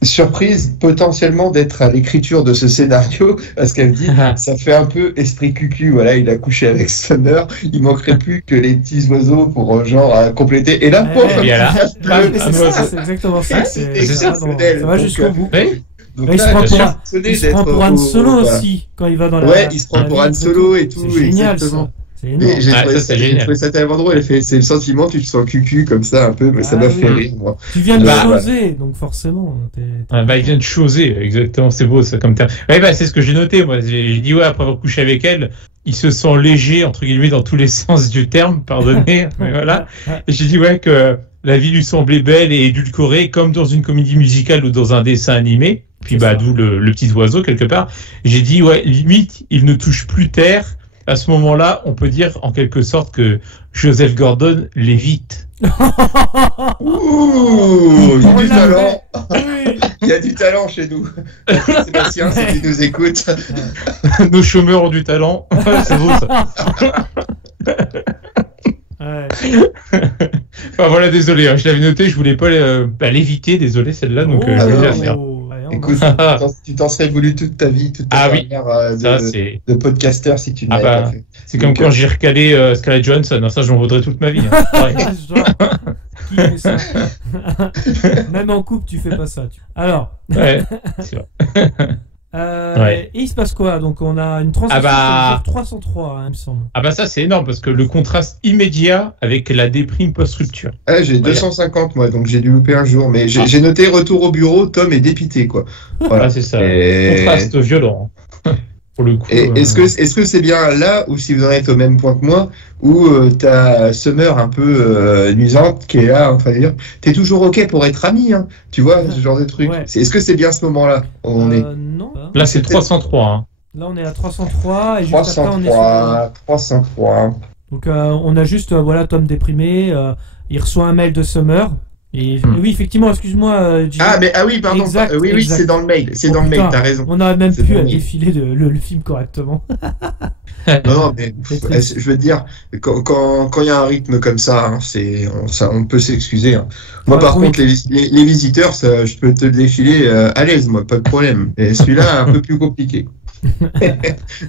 surprise potentiellement d'être à l'écriture de ce scénario parce qu'elle me dit ça fait un peu esprit cucu, voilà, il a couché avec Summer, il manquerait plus que les petits oiseaux pour genre compléter. Et là, Ouais, pauvre, et là, bleu, Mais c'est ça, c'est exactement ça. C'est exceptionnel. ça va Donc, jusqu'au bout. Oui, donc Il se là, prend je pour suis un- étonné Il se prend d'être pour Han Solo voilà. aussi quand il va dans la. Ouais, il se prend la pour Han ville, Solo et tout, C'est génial, exactement. ça. C'est Mais énorme. j'ai Ouais, trouvé ça, ça, c'est j'ai génial. trouvé ça tellement drôle. C'est le sentiment, tu te sens cucu comme ça un peu, mais ça Ah m'a oui. fait rire, moi. Tu viens de Bah, choser, donc forcément. bah, il vient de choser, exactement, c'est beau ça comme terme. Ouais, bah, c'est ce que j'ai noté, moi. J'ai dit, ouais, après avoir couché avec elle, il se sent léger, entre guillemets, dans tous les sens du terme, pardonnez, mais voilà. Et j'ai dit, ouais, que la vie lui semblait belle et édulcorée, comme dans une comédie musicale ou dans un dessin animé. Puis, C'est bah, ça. d'où le petit oiseau, quelque part. J'ai dit, ouais, limite, il ne touche plus terre. À ce moment-là, on peut dire, en quelque sorte, que Joseph Gordon l'évite. Ouh, il y a On du l'avait. talent. Oui. Il y a du talent chez nous. Sébastien, si tu nous écoutes. Nos chômeurs ont du talent. C'est beau, ça. Ouais. Enfin voilà, désolé, hein, je l'avais noté, je voulais pas l'éviter, désolé celle-là, donc je vais la faire. Ouais, on Écoute, va- tu t'en serais voulu toute ta vie, toute ta Ah oui. carrière Ça, c'est de podcasteur si tu ne Ah l'avais bah. pas fait. c'est comme Donc, quand j'ai recalé Scarlett Johansson, hein, ça je m'en vaudrais toute ma vie. Hein. Pareil. Genre, qui fait ça Même en couple, tu fais pas ça. Alors, Ouais, c'est vrai. Ouais. et il se passe quoi? Donc, on a une transition Ah bah. sur le jour 303, hein, il me semble. Ah bah ça c'est énorme parce que le contraste immédiat avec la déprime post-rupture. Ah, j'ai 250 moi, donc j'ai dû louper un jour, mais j'ai noté retour au bureau, Tom est dépité quoi. Voilà. Ah, c'est ça. Et- Contraste violent. Pour le coup. Et est-ce que c'est bien là, ou si vous en êtes au même point que moi, où t'as Summer un peu nuisante qui est là en train de dire t'es toujours ok pour être ami, hein, tu vois, ce genre de truc. Ouais. Est-ce que c'est bien ce moment-là où on est Non. Là c'est 303. Hein. Là, on est à 303 et juste après, on est sur... 303. Donc, on a juste, voilà, Tom déprimé. Il reçoit un mail de Summer. Et oui, effectivement, excuse-moi, Jimmy. Oui, pardon. Exact, oui, exact. c'est dans le mail. C'est Oh, dans le mail, putain. t'as raison. On a même C'est pu bon. défiler le film correctement. Non, mais C'est triste. je veux dire, quand il y a un rythme comme ça, hein, on peut s'excuser. Hein. Moi, Ah, par oui. contre, les visiteurs, ça, je peux te le défiler à l'aise, moi, pas de problème. Et celui-là, un peu plus compliqué.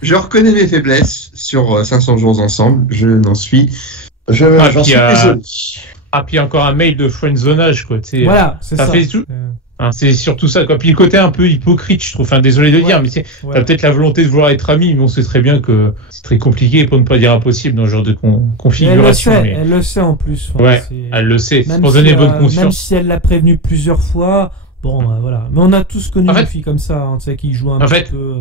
Je reconnais mes faiblesses sur 500 jours ensemble. J'en suis puis, désolé. Ah puis encore un mail de friendzonage quoi. Tu sais, Voilà, c'est ça ça. fait tout. Hein, c'est surtout ça quoi. Puis le côté un peu hypocrite, je trouve. Enfin, désolé de le dire, mais c'est Ouais. t'as peut-être la volonté de vouloir être ami, mais on sait très bien que c'est très compliqué, pour ne pas dire impossible, dans ce genre de Mais configuration. mais- elle le sait en plus. Enfin, Ouais, c'est- elle le sait. C'est même pour si, donner bonne même conscience. si elle l'a prévenu plusieurs fois, bon, voilà. Mais on a tous connu En fait- une fille comme ça, hein, tu sais, qui joue un En petit fait- peu.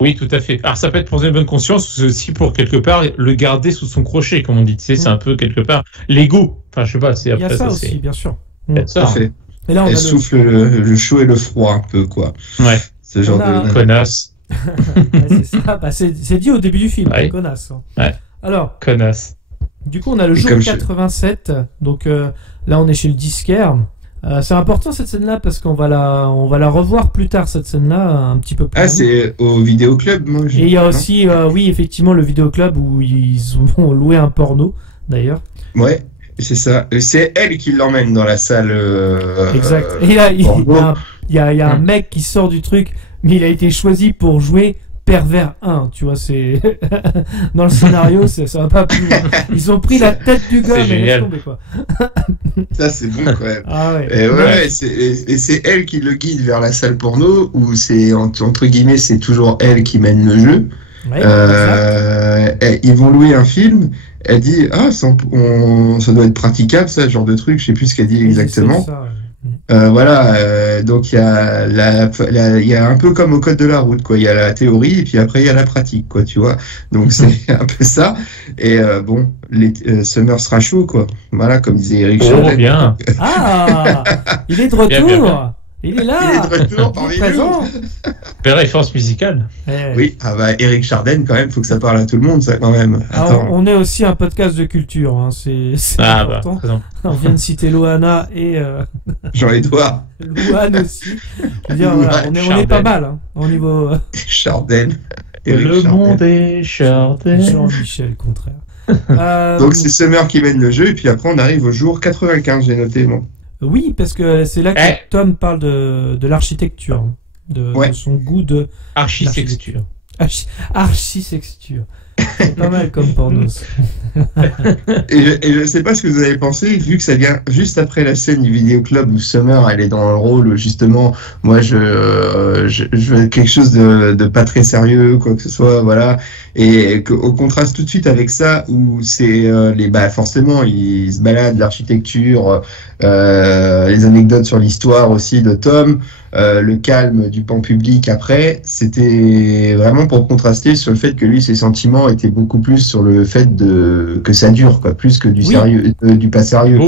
Oui, tout à fait. Alors ça peut être pour donner bonne conscience, c'est aussi pour quelque part le garder sous son crochet, comme on dit. Tu sais, c'est un peu quelque part l'ego. Enfin, je sais pas. C'est Il y a après ça ça, aussi, c'est bien sûr. peut-être ça. Tout à fait. Et là, on a Elle le... souffle le chaud et le froid un peu, quoi. Ouais. Ce genre On a- de... Connasse, Ouais, c'est ça. Bah, c'est dit au début du film, Ouais. connasse. hein. Ouais. Alors, connasse. du coup, on a le Et jour comme je- 87. Donc là, on est chez le disquaire. C'est important cette scène-là parce qu'on va la revoir plus tard, cette scène-là, un petit peu plus. Ah, c'est au vidéoclub, moi. Et il y a aussi, oui, effectivement, le vidéoclub où ils ont loué un porno, d'ailleurs. Ouais, c'est ça. C'est elle qui l'emmène dans la salle. Exact. Et là, il y a un mec qui sort du truc, mais il a été choisi pour jouer Pervers 1, tu vois, c'est dans le scénario, ça va pas plus loin. Ils ont pris la tête du gars, mais laisse tomber, quoi. Ça, c'est bon, quand même. Ah ouais. Et c'est elle qui le guide vers la salle porno, où c'est, entre guillemets, c'est toujours elle qui mène le jeu. Ouais, ils vont louer un film. Elle dit, ça doit être praticable, ça, ce genre de truc. Je sais plus ce qu'elle dit exactement. Ça, ouais. Donc il y a un peu comme au code de la route, quoi. Il y a la théorie et puis après il y a la pratique, quoi, tu vois. Donc c'est un peu ça. Et Summer sera chaud, quoi. Voilà, comme disait Eric Chardin. Bien. Il est de retour. Bien. Il est là. Il est de retour parmi nous. Belle référence musicale. Oui, Eric Chardin, quand même, faut que ça parle à tout le monde, ça, quand même. On est aussi un podcast de culture, hein. C'est important. On vient de citer Loana et Jean-Édouard. Louane aussi. Je veux dire, voilà, on est pas mal, hein, au niveau. Chardin. Le monde est Chardin. Jean-Michel, contraire. Donc c'est Summer qui mène le jeu, et puis après on arrive au jour 95, j'ai noté, moi. Oui, parce que c'est là que Tom parle de l'architecture, de son goût de architecture. Architecture. C'est pas mal comme pornos. et je sais pas ce que vous avez pensé, vu que ça vient juste après la scène du vidéoclub où Summer elle est dans le rôle où justement moi je veux quelque chose de pas très sérieux, quoi que ce soit, voilà, et au contraste tout de suite avec ça où c'est forcément ils se baladent, l'architecture, les anecdotes sur l'histoire aussi de Tom, le calme du pan public après, c'était vraiment pour contraster sur le fait que lui ses sentiments étaient beaucoup plus sur le fait que ça dure, quoi, plus que du sérieux, du pas sérieux.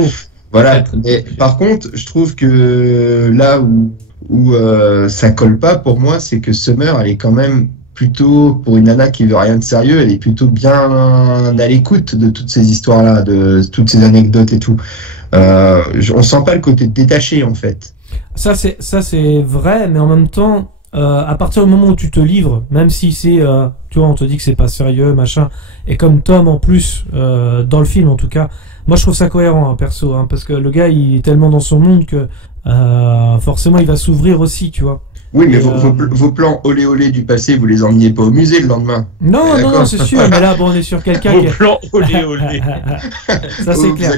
Voilà. Mais par contre, je trouve que là où ça colle pas pour moi, c'est que Summer, elle est quand même plutôt, pour une nana qui veut rien de sérieux, elle est plutôt bien à l'écoute de toutes ces histoires-là, de toutes ces anecdotes et tout. On sent pas le côté détaché, en fait. Ça c'est vrai, mais en même temps, à partir du moment où tu te livres, même si c'est, tu vois, on te dit que c'est pas sérieux, machin, et comme Tom en plus, dans le film en tout cas, moi je trouve ça cohérent, hein, perso, hein, parce que le gars il est tellement dans son monde que forcément il va s'ouvrir aussi, tu vois. Oui, mais vos plans olé olé du passé, vous les emmeniez pas au musée le lendemain. Non, c'est sûr, mais là, bon, on est sur quelqu'un qui... Vos plans olé olé. Ça, c'est clair.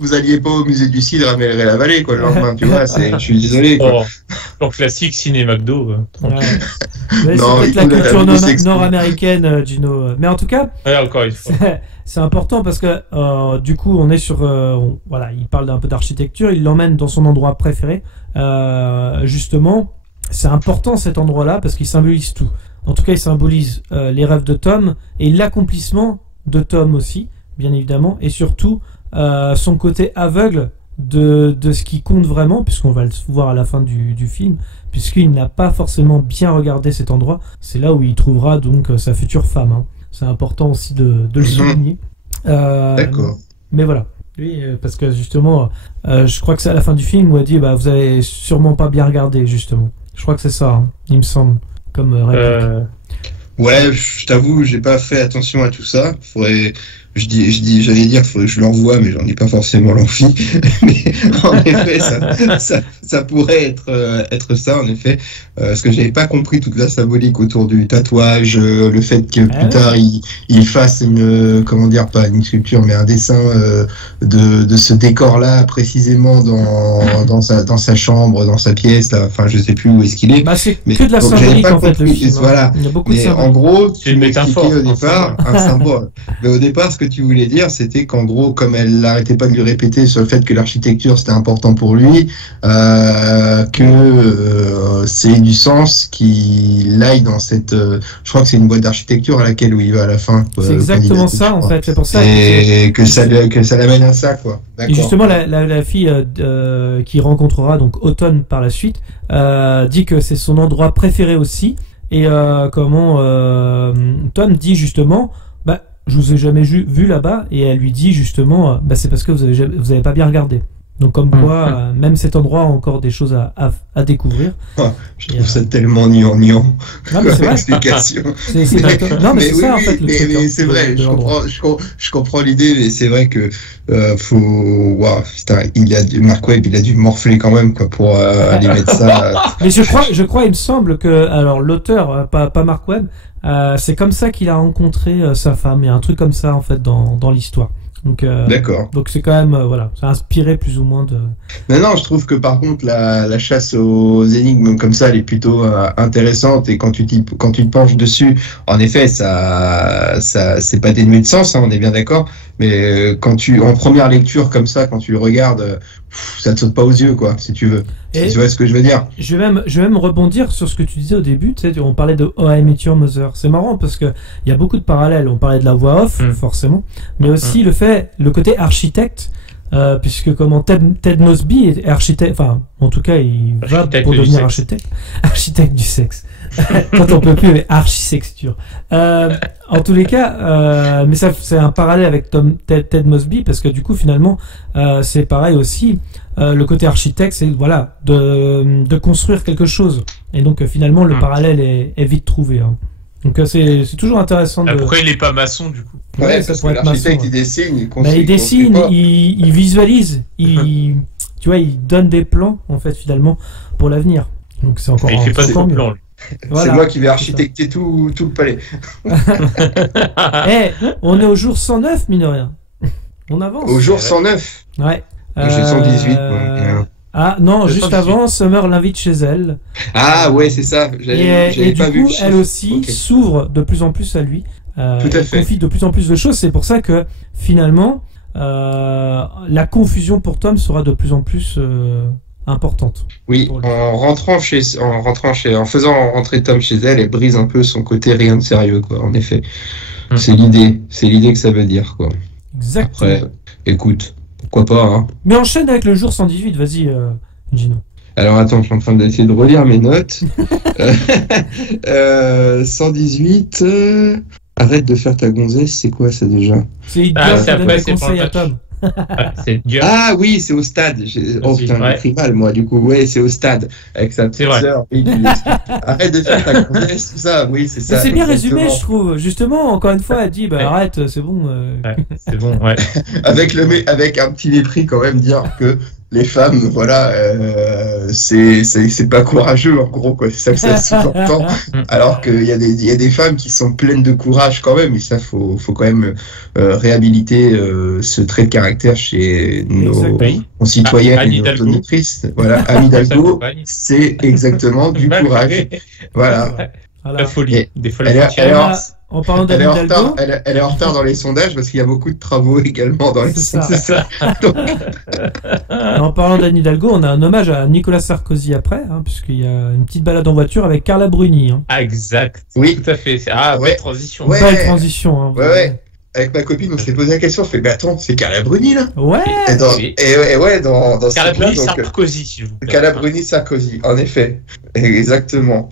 Vous alliez pas au musée du cidre à Méleret-la-Vallée, quoi, le lendemain, tu vois, je suis désolé, quoi. Plan classique, ciné-McDo, tranquille. Ouais. C'est peut-être la culture nord-américaine, Gino. Mais en tout cas... Ouais, encore une fois. C'est important parce que, du coup, on est sur... voilà, il parle un peu d'architecture, il l'emmène dans son endroit préféré. Justement... C'est important cet endroit-là parce qu'il symbolise tout. En tout cas, il symbolise les rêves de Tom et l'accomplissement de Tom aussi, bien évidemment, et surtout son côté aveugle de ce qui compte vraiment, puisqu'on va le voir à la fin du film, puisqu'il n'a pas forcément bien regardé cet endroit. C'est là où il trouvera donc sa future femme. Hein. C'est important aussi de le souligner. D'accord. Mais voilà. Oui, parce que justement, je crois que c'est à la fin du film où elle dit vous avez sûrement pas bien regardé, justement. Je crois que c'est ça, hein, il me semble, comme réplique. Ouais, je t'avoue, j'ai pas fait attention à tout ça. J'allais dire, faudrait que je l'envoie, mais j'en ai pas forcément l'envie. Mais en effet, ça pourrait être ça, en effet. Parce que j'avais pas compris toute la symbolique autour du tatouage, le fait que plus tard il fasse pas une sculpture, mais un dessin de ce décor-là précisément dans sa chambre, dans sa pièce. Là. Enfin, je sais plus où est-ce qu'il est. C'est que de la symbolique en fait. Le film, voilà. Il y a beaucoup de symbolique. En gros, tu m'expliquais au départ un symbole. Mais au départ, ce que tu voulais dire, c'était qu'en gros, comme elle n'arrêtait pas de lui répéter sur le fait que l'architecture c'était important pour lui, que c'est du sens qu'il aille dans cette. Je crois que c'est une boîte d'architecture à laquelle il va à la fin. C'est exactement ça en fait. C'est pour ça. Et que ça l'amène à ça, quoi. Et justement, la fille qui rencontrera donc Autumn par la suite dit que c'est son endroit préféré aussi. Et Tom dit justement. Je vous ai jamais vu là-bas, et elle lui dit justement, c'est parce que vous avez pas bien regardé. Donc comme quoi, même cet endroit a encore des choses à découvrir. Je trouve ça tellement niant. Non, mais c'est vrai. Explication. Non, mais c'est ça en fait. Le truc, mais c'est vrai, je comprends l'idée, mais c'est vrai que putain, Mark Webb, il a dû morfler quand même quoi pour aller mettre ça. Mais je crois, il me semble que alors l'auteur, pas Mark Webb, c'est comme ça qu'il a rencontré sa femme. Il y a un truc comme ça en fait dans l'histoire. Donc, d'accord. Donc c'est quand même c'est inspiré plus ou moins de. Non, je trouve que par contre la chasse aux énigmes comme ça, elle est plutôt intéressante et quand tu te penches dessus, en effet, ça c'est pas dénué de sens, hein, on est bien d'accord. Mais en première lecture comme ça, quand tu le regardes, ça te saute pas aux yeux, quoi, si tu veux. Et tu vois ce que je veux dire? Je vais même rebondir sur ce que tu disais au début. Tu sais, on parlait de How I Met Your Mother. C'est marrant parce que il y a beaucoup de parallèles. On parlait de la voix off, forcément, mais aussi le côté architecte. Puisque comment Ted Mosby est architecte, enfin en tout cas il va pour devenir architecte du sexe. Quand on peut plus, mais archisexture. En tous les cas, mais ça c'est un parallèle avec Ted Mosby parce que du coup finalement c'est pareil aussi. Le côté architecte, c'est voilà de construire quelque chose. Et donc finalement le parallèle est vite trouvé. Hein. Donc c'est toujours intéressant. Pourquoi il est pas maçon du coup? Ouais, ça pourrait être l'architecte, il dessine, il construit. Il dessine, il visualise, tu vois, il donne des plans en fait finalement pour l'avenir. Donc c'est encore. Il fait pas des plans. Voilà, c'est moi qui vais architecter tout le palais. On est au jour 109 mine de rien. On avance. Au jour 109. Ouais. J'ai 118. Ah non, juste avant, Summer l'invite chez elle. Ah ouais, c'est ça. Et du coup, elle aussi s'ouvre de plus en plus à lui. Tout à fait. Confie de plus en plus de choses. C'est pour ça que finalement, la confusion pour Tom sera de plus en plus importante. Oui, en faisant rentrer Tom chez elle, elle brise un peu son côté rien de sérieux, quoi. En effet, c'est l'idée que ça veut dire, quoi. Exactement. Après, écoute, pourquoi pas, hein. Mais enchaîne avec le jour 118, vas-y, Gino. Alors attends, je suis en train d'essayer de relire mes notes. 118. Arrête de faire ta gonzesse, c'est quoi ça déjà? C'est Idiote qui donne des conseils à Tom. Ah oui, c'est au stade. Oh putain, j'ai pris mal moi du coup. Ouais, c'est au stade avec sa petite sœur. Arrête de faire ta gonzesse, tout ça. Oui, c'est ça. Mais c'est bien résumé, je trouve. Justement, encore une fois, elle dit arrête, c'est bon. C'est bon, ouais. avec un petit mépris quand même, dire que les femmes, voilà, c'est pas courageux en gros, quoi. C'est ça que ça sous-entend. Alors qu'il y a des femmes qui sont pleines de courage quand même, et ça faut quand même réhabiliter ce trait de caractère chez nos concitoyennes et nos auditrices. Voilà, Anne Hidalgo, c'est exactement du courage. Voilà. La folie. Des folles. En parlant d'Anne Hidalgo, elle est en retard dans les sondages parce qu'il y a beaucoup de travaux également dans les sondages. C'est ça. En parlant d'Anne Hidalgo, on a un hommage à Nicolas Sarkozy après, hein, puisqu'il y a une petite balade en voiture avec Carla Bruni. Hein. Ah, exact. Oui. Tout à fait. Belle transition. Ouais. Belle transition. Hein, ouais. Avec ma copine, on s'est posé la question, on fait, mais attends, c'est Carla Bruni, là? Ouais! Et ouais, dans Carla Bruni Sarkozy, s'il vous plaît. Carla Bruni Sarkozy, en effet. Exactement.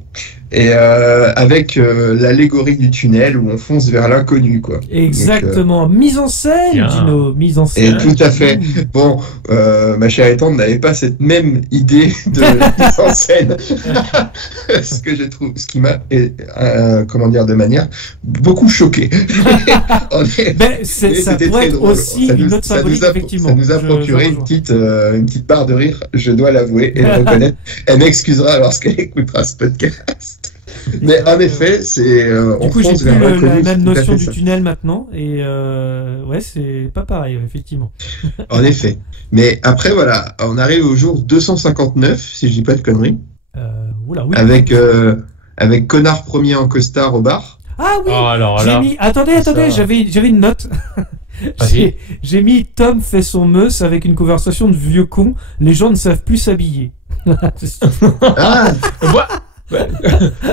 Et avec l'allégorie du tunnel où on fonce vers l'inconnu, quoi. Exactement. Donc, mise en scène, Gino. Mise en scène. Et tout à fait. Bon, ma chère étante n'avait pas cette même idée de mise en scène. Ce qui m'a, comment dire, de manière beaucoup choqué. Ça pourrait être aussi une autre symbolique, effectivement. Ça nous a procuré une petite barre de rire, je dois l'avouer et le reconnaître. Elle m'excusera lorsqu'elle écoutera ce podcast. Mais en effet, c'est. Du coup, j'ai plus la même notion du tunnel maintenant, et ouais, c'est pas pareil, effectivement. En effet. Mais après, voilà, on arrive au jour 259, si je dis pas de conneries. Oula, oui. Avec Connard premier en costard au bar. Ah oui. Alors, Attendez, j'avais une note. J'ai mis Tom fait son meus avec une conversation de vieux con. Les gens ne savent plus s'habiller. Ah.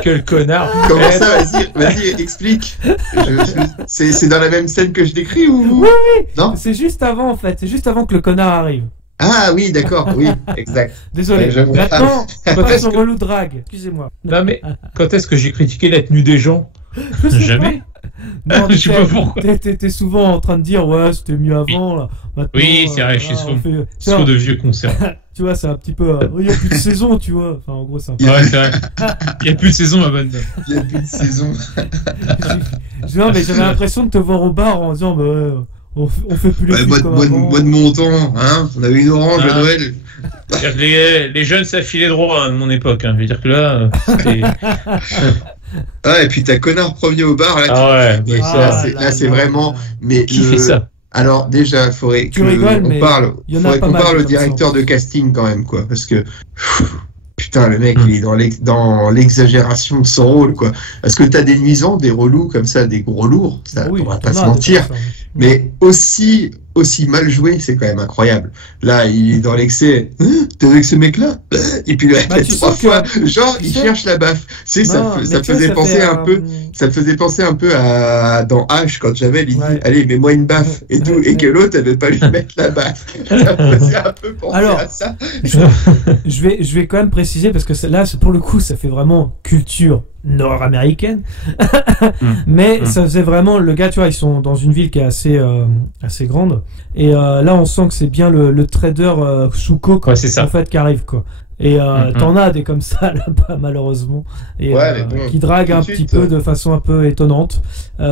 Quel connard. Comment ça? Vas-y, explique. C'est dans la même scène que je décris ou? Oui. Non, c'est juste avant, en fait. C'est juste avant que le connard arrive. Ah oui, d'accord, oui, exact. Désolé. Maintenant, on passe au relou drague. Excusez-moi. Non mais, quand est-ce que j'ai critiqué la tenue des gens? Jamais. Non, Je sais pas pourquoi. T'es souvent en train de dire ouais c'était mieux avant là. Maintenant, Oui, c'est vrai, je suis voilà, souvent on fait- trop de vieux concerts. Tu vois, c'est un petit peu. Il n'y a plus de saison, tu vois. Enfin, en gros, c'est un peu. Ouais, c'est vrai. Il n'y a plus de saison, ma bonne dame. Il n'y a plus de saison. Non, mais j'avais l'impression de te voir au bar en disant bah, ouais, on fait plus les Ouais, films moi, comme moi, avant. moi de mon temps, hein, on avait une orange à Ah. Noël. Les jeunes, ça filait droit hein, de mon époque. Hein. Je veux dire que là, c'était. Ah, et puis t'as Connard premier au bar, là. Ah ouais, mais Là, ça. c'est vraiment. Mais Qui fait ça? Alors déjà, il faudrait Tu rigoles, mais il y en a faudrait pas qu'on mal parle au comme ça, directeur en de plus. casting quand même, quoi, parce que putain, le mec, il est dans l'exagération de son rôle, quoi. Parce que t'as des nuisants, des relous comme ça, des gros lourds, ça, Oui, on va t'en pas se as, mentir. des comme ça. Mais aussi mal joué, c'est quand même incroyable. Là, il est dans l'excès. T'es avec ce mec-là? Et puis le mec, Bah, tu trois sens que- fois, genre, il sais- cherche la baffe. Tu sais, Non, mais ça tu vois, faisait penser fait, un peu. Ça me faisait penser un peu à dans H quand Jamel il dit Ouais. allez mets-moi une baffe et tout et que l'autre elle veut pas lui mettre la baffe. Ça me faisait un peu penser Alors, à ça. Je vais quand même préciser parce que là, pour le coup, ça fait vraiment culture nord-américaine. Mais ça faisait vraiment le gars, tu vois, ils sont dans une ville qui est assez grande. Et là, on sent que c'est bien le trader sous coke Ouais, c'est ça. en fait qui arrive quoi. Et t'en as des comme ça là-bas malheureusement et Ouais, mais bon, qui draguent tout de un suite, petit peu de façon un peu étonnante.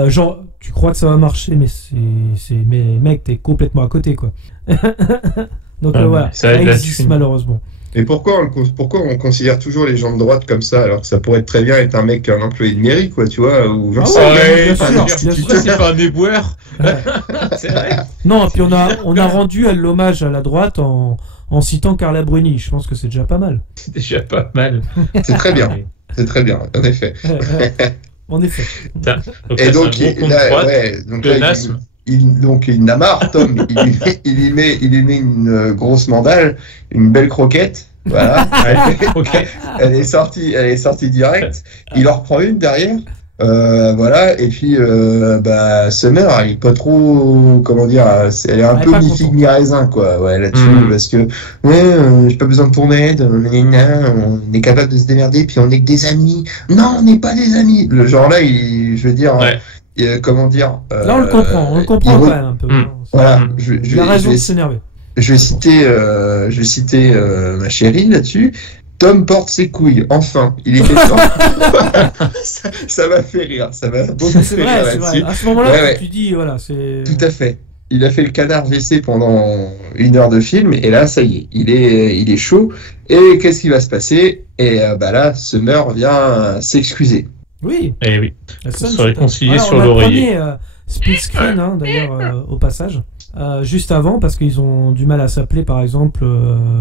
Genre, tu crois que ça va marcher, mais mec, t'es complètement à côté quoi. Donc voilà, ça aide ça là-dessus. existe malheureusement. Et pourquoi on considère toujours les gens de droite comme ça alors que ça pourrait très bien être un mec, un employé de mairie, quoi, tu vois, ou j'en Ah sais ouais, rien, bien un sûr, bien instituteur. C'est pas un déboueur. C'est vrai. Non, et puis on a rendu l'hommage à la droite en citant Carla Bruni. Je pense que c'est déjà pas mal. C'est déjà pas mal. C'est très bien, c'est très bien, en effet. En effet. Putain. Donc, Et là, donc, c'est un bon compte là, droite. ouais, donc de là, Nasm. il n'a marre, Tom. Il lui met une grosse mandale, une belle croquette. Voilà. Ok. Elle est sortie direct. Il en reprend une derrière. Voilà. Et puis, Summer, elle est pas trop, comment dire, elle est un Elle est peu pas mi-figue contente. mi-raisin, quoi. Ouais, là-dessus, parce que, j'ai pas besoin de ton aide. On est capable de se démerder. Puis on est que des amis. Non, on n'est pas des amis. Le genre là, je veux dire. Ouais. Comment dire Là, on le comprend il quand même un peu. Voilà, Il a raison de s'énerver. je vais citer ma chérie là-dessus. Tom porte ses couilles, enfin, il était temps. ça m'a fait rire, ça m'a beaucoup C'est fait vrai, rire c'est vrai. là-dessus. À ce moment-là, Ouais. tu dis, voilà, c'est. Tout à fait. Il a fait le canard WC pendant 1 heure de film, et là, ça y est, il est chaud. Et qu'est-ce qui va se passer? Et là, Summer vient s'excuser. Oui. Eh oui. La scène, Se c'est- réconcilier Voilà, sur on a l'oreiller. le premier split screen, hein, d'ailleurs, au passage. Juste avant, parce qu'ils ont du mal à s'appeler, par exemple,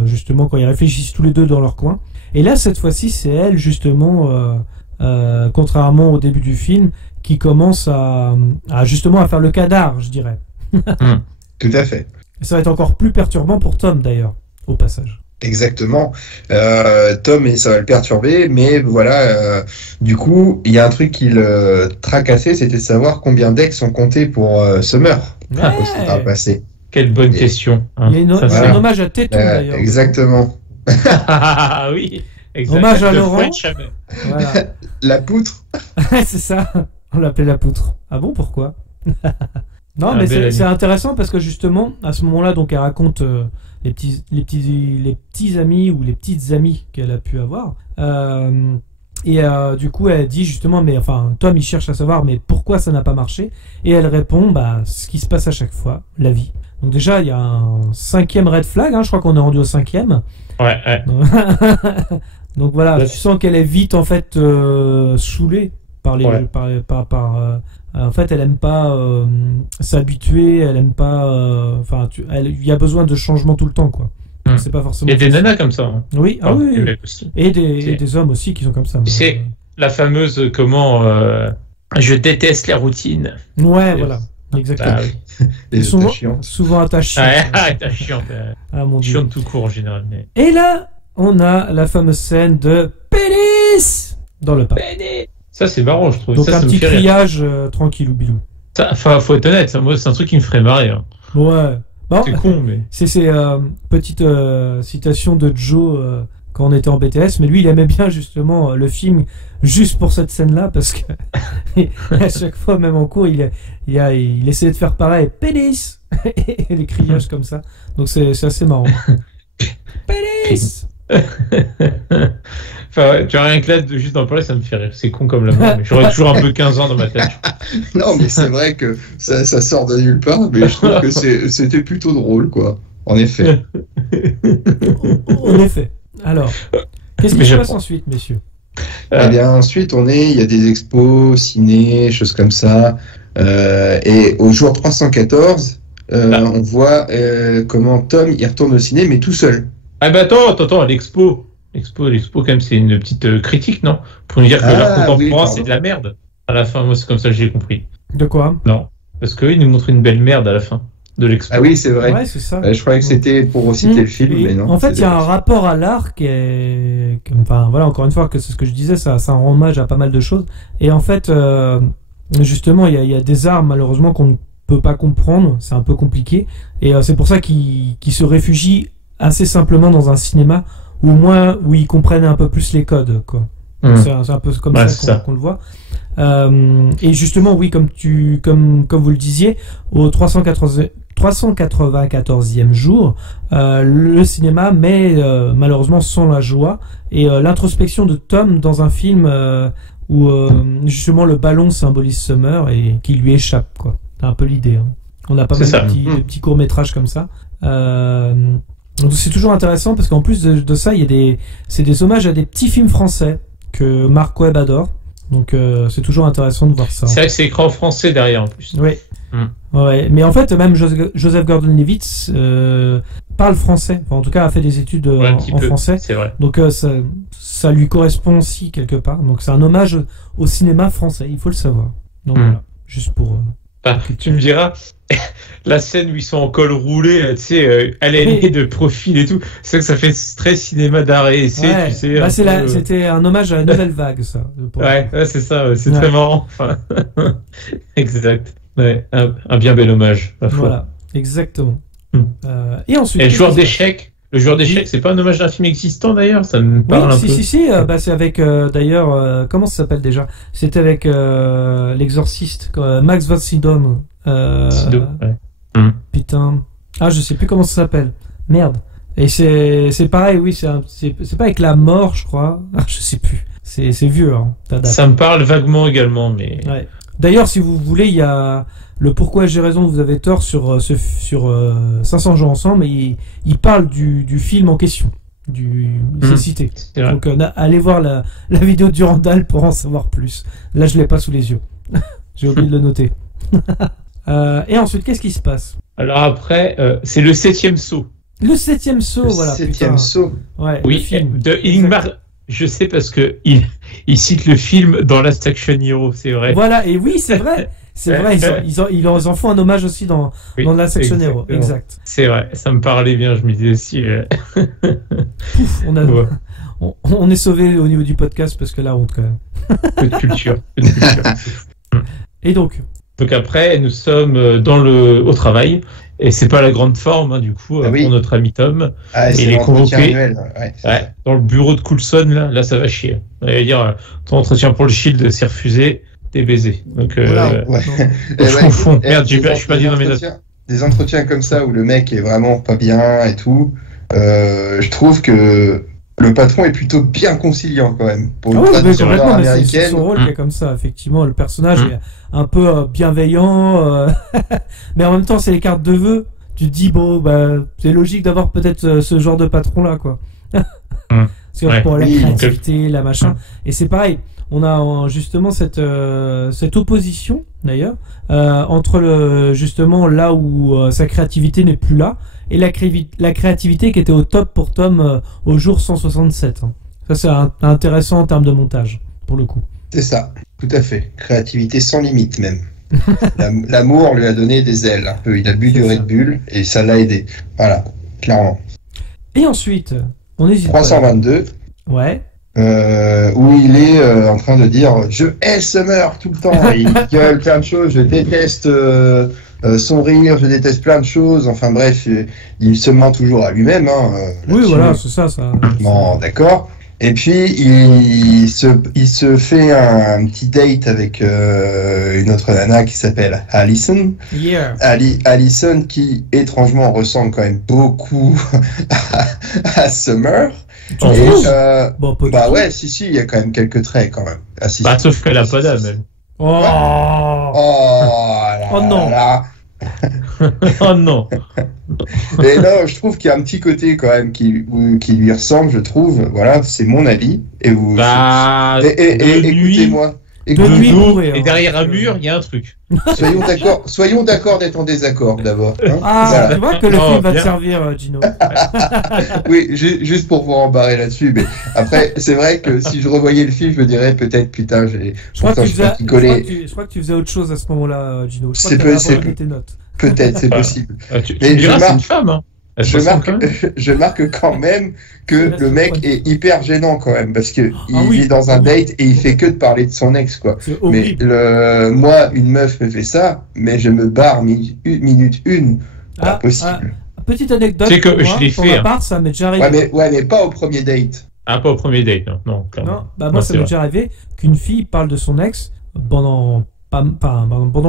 justement, quand ils réfléchissent tous les deux dans leur coin. Et là, cette fois-ci, c'est elle, justement, contrairement au début du film, qui commence justement à faire le cadar, je dirais. Tout à fait. Et ça va être encore plus perturbant pour Tom, d'ailleurs, au passage. Exactement. Tom, et ça va le perturber, mais voilà, du coup, il y a un truc qui le tracassait, c'était de savoir combien d'ex ont compté pour Summer. Ouais. Au passé. Quelle bonne Et- question. Hein. Il y a Ça, un c'est- hommage à Téton, d'ailleurs. Exactement. Ah oui. Exact. Hommage à The Laurent. French Hammer. Voilà. La poutre. C'est ça, on l'appelait la poutre. Ah bon, pourquoi? Non, Un mais bel c'est ami. intéressant parce que justement, à ce moment-là, donc elle raconte les petits amis ou les petites amies qu'elle a pu avoir. Du coup, elle dit justement, mais enfin, Tom, il cherche à savoir, mais pourquoi ça n'a pas marché? Et elle répond, bah, ce qui se passe à chaque fois, la vie. Donc déjà, il y a un 5e red flag, hein, je crois qu'on est rendu au 5e. Ouais, ouais. Donc voilà, Ouais. tu sens qu'elle est vite en fait saoulée par les Ouais. en fait, elle aime pas s'habituer, elle aime pas il y a besoin de changement tout le temps quoi. Donc, c'est pas forcément Il y a des facile. nanas comme ça. Hein. Oui, ah Enfin, oui, des oui. mecs aussi. Et des C'est- hommes aussi qui sont comme ça. C'est la fameuse je déteste les routines. Ouais, voilà. Exactement. Bah oui. Les Ils sont états chiants. souvent attachés. Ouais, t'as chiant. Ah mon dieu. Chiant tout court en général. Mais... Et là, on a la fameuse scène de pénis dans le parc. Ça, c'est marrant, je trouve. Donc ça un me petit fait rire. criage tranquille ou bilou. Ça, enfin, faut être honnête, moi, c'est un truc qui me ferait marrer. Hein. Ouais. Bon, C'est con, mais. c'est petite citation de Joe quand on était en BTS, mais lui il aimait bien justement le film juste pour cette scène-là, parce que à chaque fois, même en cours, il essayait de faire pareil, pénis, et les criages comme ça. Donc c'est assez marrant. Pénis. Enfin, tu as rien que là, juste d'en parler, ça me fait rire. C'est con comme la mort, mais j'aurais toujours un peu 15 ans dans ma tête. Non, mais c'est vrai que ça sort de nulle part, mais je trouve que c'était plutôt drôle, quoi. En effet. En effet. Alors, qu'est-ce qui se passe ensuite, messieurs? Eh bien, ensuite, il y a des expos, ciné, choses comme ça. Et au jour 314, on voit comment Tom y retourne au ciné, mais tout seul. Ah bah attends, l'expo, quand même, c'est une petite critique, non? Pour nous dire que l'art contemporain, c'est de la merde. À la fin, moi, c'est comme ça que j'ai compris. De quoi? Non, parce qu'il nous montre une belle merde à la fin de l'expo. Ah oui, c'est vrai. Ouais, c'est ça. Je croyais que c'était pour citer le film, mais non. En fait, il y a un rapport à l'art qui est... Enfin, voilà, encore une fois, que c'est ce que je disais, ça rend hommage à pas mal de choses. Et en fait, justement, il y a des arts, malheureusement, qu'on ne peut pas comprendre. C'est un peu compliqué. Et c'est pour ça qu'ils se réfugient assez simplement dans un cinéma où, au moins, où ils comprennent un peu plus les codes, quoi. C'est un peu comme ça qu'on le voit. Et justement, oui, comme vous le disiez, au 394e jour, le cinéma met malheureusement sans la joie et l'introspection de Tom dans un film où justement le ballon symbolise Summer et qui lui échappe, quoi. C'est un peu l'idée. Hein. On a pas mal de petits courts-métrages comme ça. Donc c'est toujours intéressant parce qu'en plus de ça, c'est des hommages à des petits films français que Marc Webb adore. Donc c'est toujours intéressant de voir ça. C'est vrai que c'est écrit en français derrière en plus. Oui. Ouais. Mais en fait, même Joseph Gordon-Levitt parle français. Enfin, en tout cas, a fait des études en français. C'est vrai. Donc ça lui correspond aussi quelque part. Donc c'est un hommage au cinéma français. Il faut le savoir. Donc voilà, juste pour. Tu me diras, la scène où ils sont en col roulé, tu sais, à l'aîné de profil et tout, c'est que ça fait très cinéma d'arrêt essai, tu sais. Bah, c'était un hommage à la Nouvelle Vague, ça. Ouais, c'est ça, c'est très marrant. Enfin, exact. Ouais, un bien bel hommage. Voilà, exactement. Et ensuite. Et le joueur d'échecs. Le joueur d'échecs, c'est pas un hommage à un film existant d'ailleurs, ça me parle un peu. Si, c'est avec d'ailleurs, comment ça s'appelle déjà? C'était avec l'exorciste, Max von Sydow. Putain. Ah, je sais plus comment ça s'appelle. Merde. Et c'est pareil, oui, c'est pas avec la mort, je crois. Ah, je sais plus. C'est vieux, hein. Ça me parle vaguement également, mais. Ouais. D'ailleurs, si vous voulez, il y a le Pourquoi j'ai raison, vous avez tort sur 500 jours ensemble, et il parle du film en question. C'est cité. Donc allez voir la vidéo de Durandal pour en savoir plus. Là, je l'ai pas sous les yeux. J'ai oublié de le noter. Et ensuite, qu'est-ce qui se passe? Alors après, c'est le 7e saut. Le 7e saut, voilà. Le 7e saut. Ouais, oui, film. De Ingmar. Je sais parce que il cite le film dans Last Action Hero, c'est vrai. Voilà, et oui, c'est vrai. C'est vrai, ils en font un hommage aussi dans Last Action Hero. Exact. C'est vrai, ça me parlait bien, je me disais aussi. Pouf, on est sauvé au niveau du podcast parce que la honte quand même. Peu de culture. Et donc après, nous sommes au travail. Et c'est pas la grande forme, hein, du coup, pour notre ami Tom. Il est convoqué dans le bureau de Coulson, là ça va chier. On va dire, ton entretien pour le Shield, c'est refusé, t'es baisé. Donc, je confonds. Merde, je suis pas dit dans mes notes. Des entretiens comme ça où le mec est vraiment pas bien et tout, je trouve que le patron est plutôt bien conciliant quand même. Pour c'est son rôle qui est comme ça, effectivement. Le personnage est un peu bienveillant, mais en même temps, c'est les cartes de vœux. Tu te dis, bon, c'est logique d'avoir peut-être ce genre de patron-là, quoi. Pour la créativité, la machin. Et c'est pareil. On a justement cette opposition, d'ailleurs, entre justement là où sa créativité n'est plus là, et la créativité qui était au top pour Tom au jour 167. Ça, c'est intéressant en termes de montage, pour le coup. C'est ça, tout à fait. Créativité sans limite, même. L'amour lui a donné des ailes, un peu. Il a bu du Red Bull, et ça l'a aidé. Voilà, clairement. Et ensuite, on hésite 322. Ouais. Où il est en train de dire « Je hais Summer » tout le temps. Et il gueule plein de choses. Je déteste son rire, je déteste plein de choses. Enfin bref, il se ment toujours à lui-même. Oui, voilà, c'est ça. Bon, d'accord. Et puis il se fait un petit date avec une autre nana qui s'appelle Allison. Yeah. Allison qui étrangement ressemble quand même beaucoup à Summer. Tu Et, trouves bon, bah ouais, si, il y a quand même quelques traits quand même. Ah, si, bah, sauf qu'elle a pas d'âme, elle. Oh, non. Oh non. Et là, je trouve qu'il y a un petit côté quand même qui lui ressemble, je trouve. Voilà, c'est mon avis. Et vous. Bah, écoutez-moi. Et derrière un mur, il y a un truc. Soyons d'accord d'être en désaccord d'abord. Hein, voilà. Tu vois que le film va te servir, Gino. Oui, juste pour vous embarrer là-dessus. Mais après, c'est vrai que si je revoyais le film, je me dirais peut-être, putain, je crois que tu faisais autre chose à ce moment-là, Gino. Je crois que tu avais tes notes. Peut-être, c'est possible. Mais c'est une femme, hein. Je marque quand même que le mec est hyper gênant quand même parce que il est dans un date et il fait que de parler de son ex quoi. Mais moi une meuf me fait ça, mais je me barre minute une. Pas possible. Petite anecdote. C'est que je l'ai fait. Ça m'est déjà arrivé. Ouais mais pas au premier date. Ah pas au premier date non. Moi ça m'est déjà arrivé qu'une fille parle de son ex pendant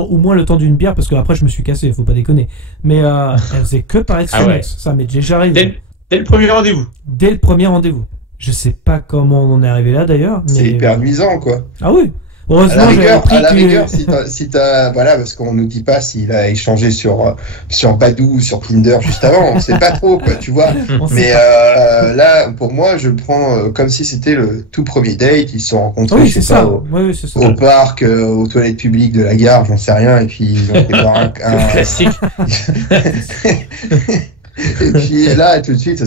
au moins le temps d'une bière, parce que après je me suis cassé, faut pas déconner. Mais elle faisait que parler de son ex. Ça m'est déjà arrivé. Dès le premier rendez-vous. Dès le premier rendez-vous. Je sais pas comment on en est arrivé là d'ailleurs. Mais... C'est hyper nuisant quoi. Ah oui. Heureusement, à la rigueur, si t'as, voilà, parce qu'on nous dit pas s'il a échangé sur Badoo ou sur Tinder juste avant, on sait pas trop, quoi, tu vois. Mais là, pour moi, je le prends comme si c'était le tout premier date. Ils se sont rencontrés, au parc, aux toilettes publiques de la gare, j'en sais rien, et puis ils ont fait un classique. Et puis là, tout de suite,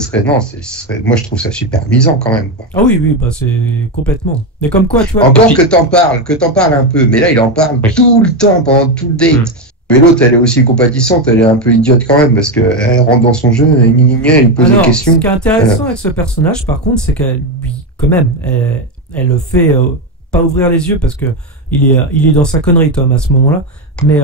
moi je trouve ça super amusant quand même. Quoi. Ah oui, bah c'est complètement. Mais comme quoi, tu vois. Encore que t'en parles un peu, mais là il en parle tout le temps, pendant tout le date. Mais l'autre, elle est aussi compatissante, elle est un peu idiote quand même, parce qu'elle rentre dans son jeu, elle lui pose des questions. Ce qui est intéressant avec ce personnage, par contre, c'est qu'elle, quand même, elle le fait pas ouvrir les yeux, parce que il est dans sa connerie, Tom, à ce moment-là, mais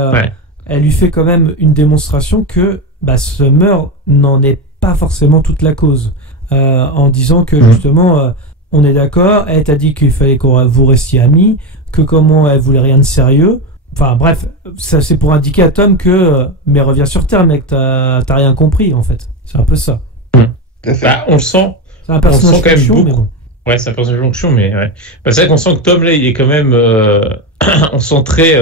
elle lui fait quand même une démonstration que Summer n'en est pas forcément toute la cause, en disant que justement on est d'accord, elle t'a dit qu'il fallait que vous restiez amis, que comment elle voulait rien de sérieux, enfin bref, ça c'est pour indiquer à Tom que mais reviens sur terre mec, t'as rien compris en fait, c'est un peu ça. On le sent, c'est un personnage quand même beaucoup. Mais bon. Ouais, c'est un personnage fonction, mais ouais. C'est vrai qu'on sent que Tom là il est quand même on sent très